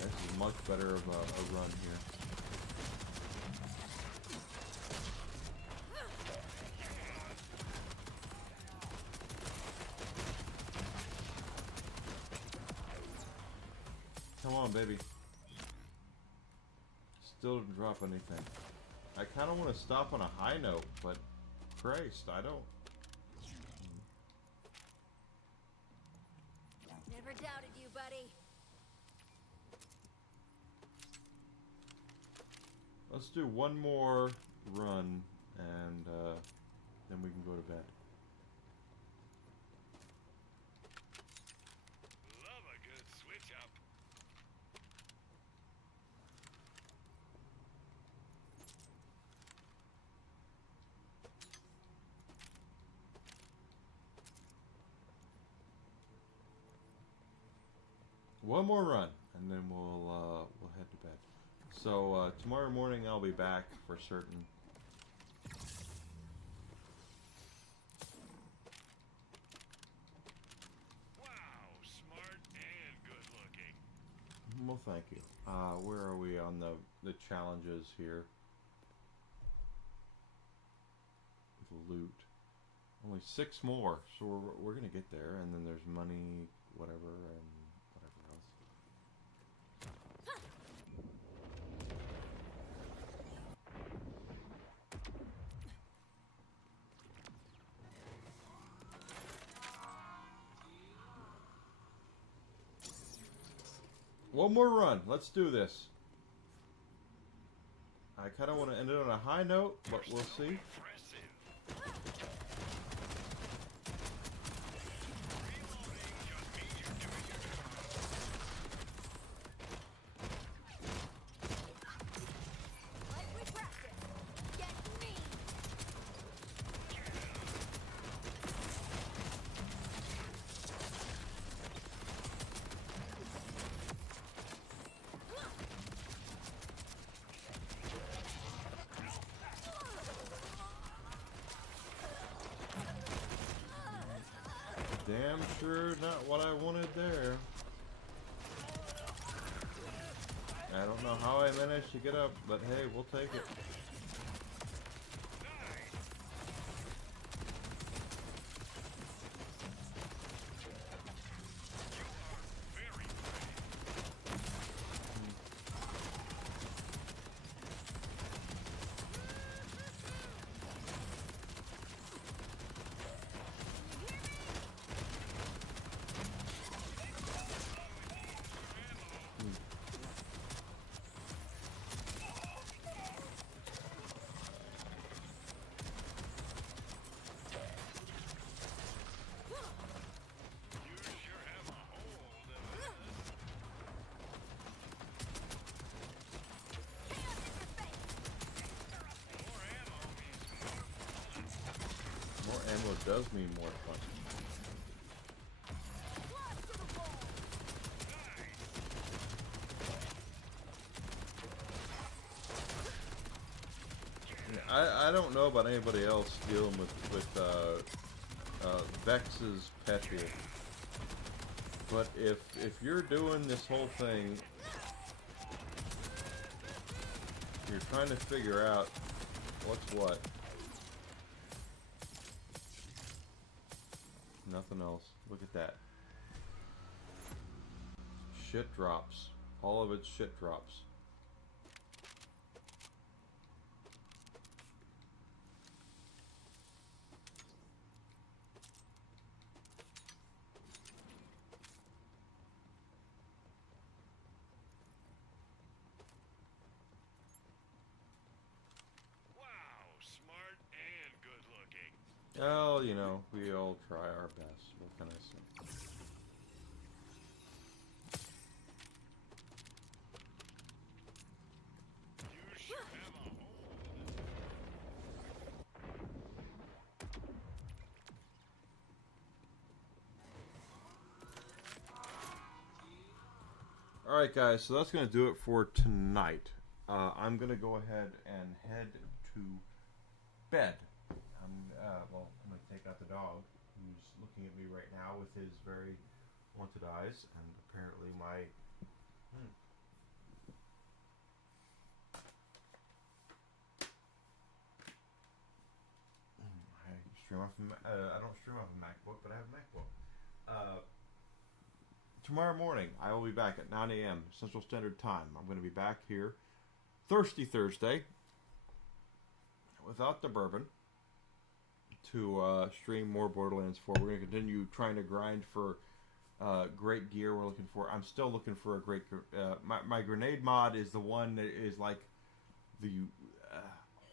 This is much better of a run here. Come on, baby. Still didn't drop anything. I kind of want to stop on a high note, but Christ, I don't. Never doubted you, buddy. Let's do one more run, and then we can go to bed. Love a good switch up. One more run, and then we'll head to bed. So tomorrow morning I'll be back for certain. Wow, smart and good looking. Well, thank you. Where are we on the challenges here? Loot. Only 6 more, so we're gonna get there, and then there's money, whatever, and whatever else. One more run. Let's do this. I kind of want to end it on a high note, but we'll see. Like we practiced. Get me! Damn sure not what I wanted there. I don't know how I managed to get up, but hey, we'll take it. ammo does mean more fun. I don't know about anybody else dealing with Vex's pet here, but if you're doing this whole thing, you're trying to figure out what's what. Nothing else. Look at that. Shit drops. All of its shit drops. Well, you know, we all try our best. What can I say? Alright guys, so that's going to do it for tonight. I'm going to go ahead and head to bed. Well, I'm going to take out the dog, who's looking at me right now with his very wanted eyes, and apparently my... I stream off. I don't stream off a MacBook, but I have a MacBook. Tomorrow morning, I will be back at 9 a.m. Central Standard Time. I'm going to be back here Thirsty Thursday without the bourbon to stream more Borderlands 4. We're going to continue trying to grind for great gear we're looking for. I'm still looking for a great... my grenade mod is the one that is like the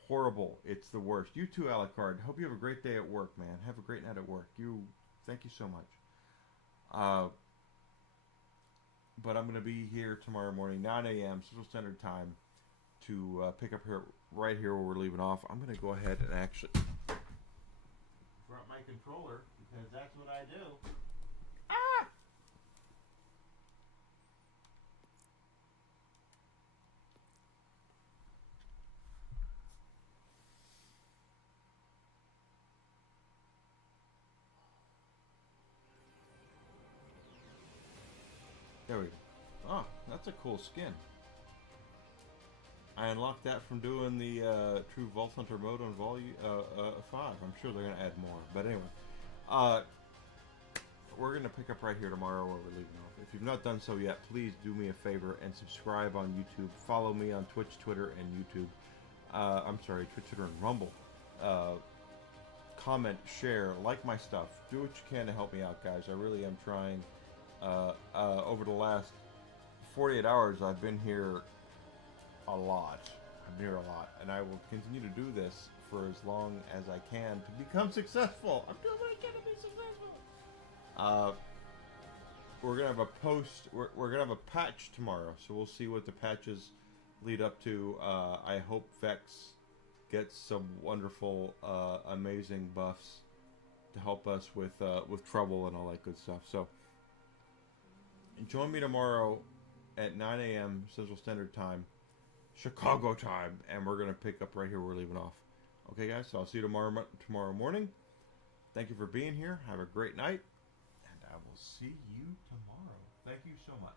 horrible. It's the worst. You too, Alucard. Hope you have a great day at work, man. Have a great night at work. Thank you so much. But I'm going to be here tomorrow morning, 9 a.m. Central Standard Time, to pick up here, right here where we're leaving off. I'm going to go ahead and actually drop my controller, because that's what I do. Ah! There we go. Oh, that's a cool skin. I unlocked that from doing the True Vault Hunter mode on Volume 5. I'm sure they're going to add more. But anyway, we're going to pick up right here tomorrow where we're leaving off. If you've not done so yet, please do me a favor and subscribe on YouTube. Follow me on Twitch, Twitter, and YouTube. I'm sorry, Twitch, Twitter, and Rumble. Comment, share, like my stuff. Do what you can to help me out, guys. I really am trying. Over the last 48 hours, I've been here a lot. I'm here a lot, and I will continue to do this for as long as I can to become successful. I'm doing what I can to be successful. We're gonna have a post. We're gonna have a patch tomorrow, so we'll see what the patches lead up to. I hope Vex gets some wonderful, amazing buffs to help us with trouble and all that good stuff. So. Join me tomorrow at 9 a.m. Central Standard Time, Chicago time, and we're going to pick up right here where we're leaving off. Okay, guys, so I'll see you tomorrow morning. Thank you for being here. Have a great night, and I will see you tomorrow. Thank you so much.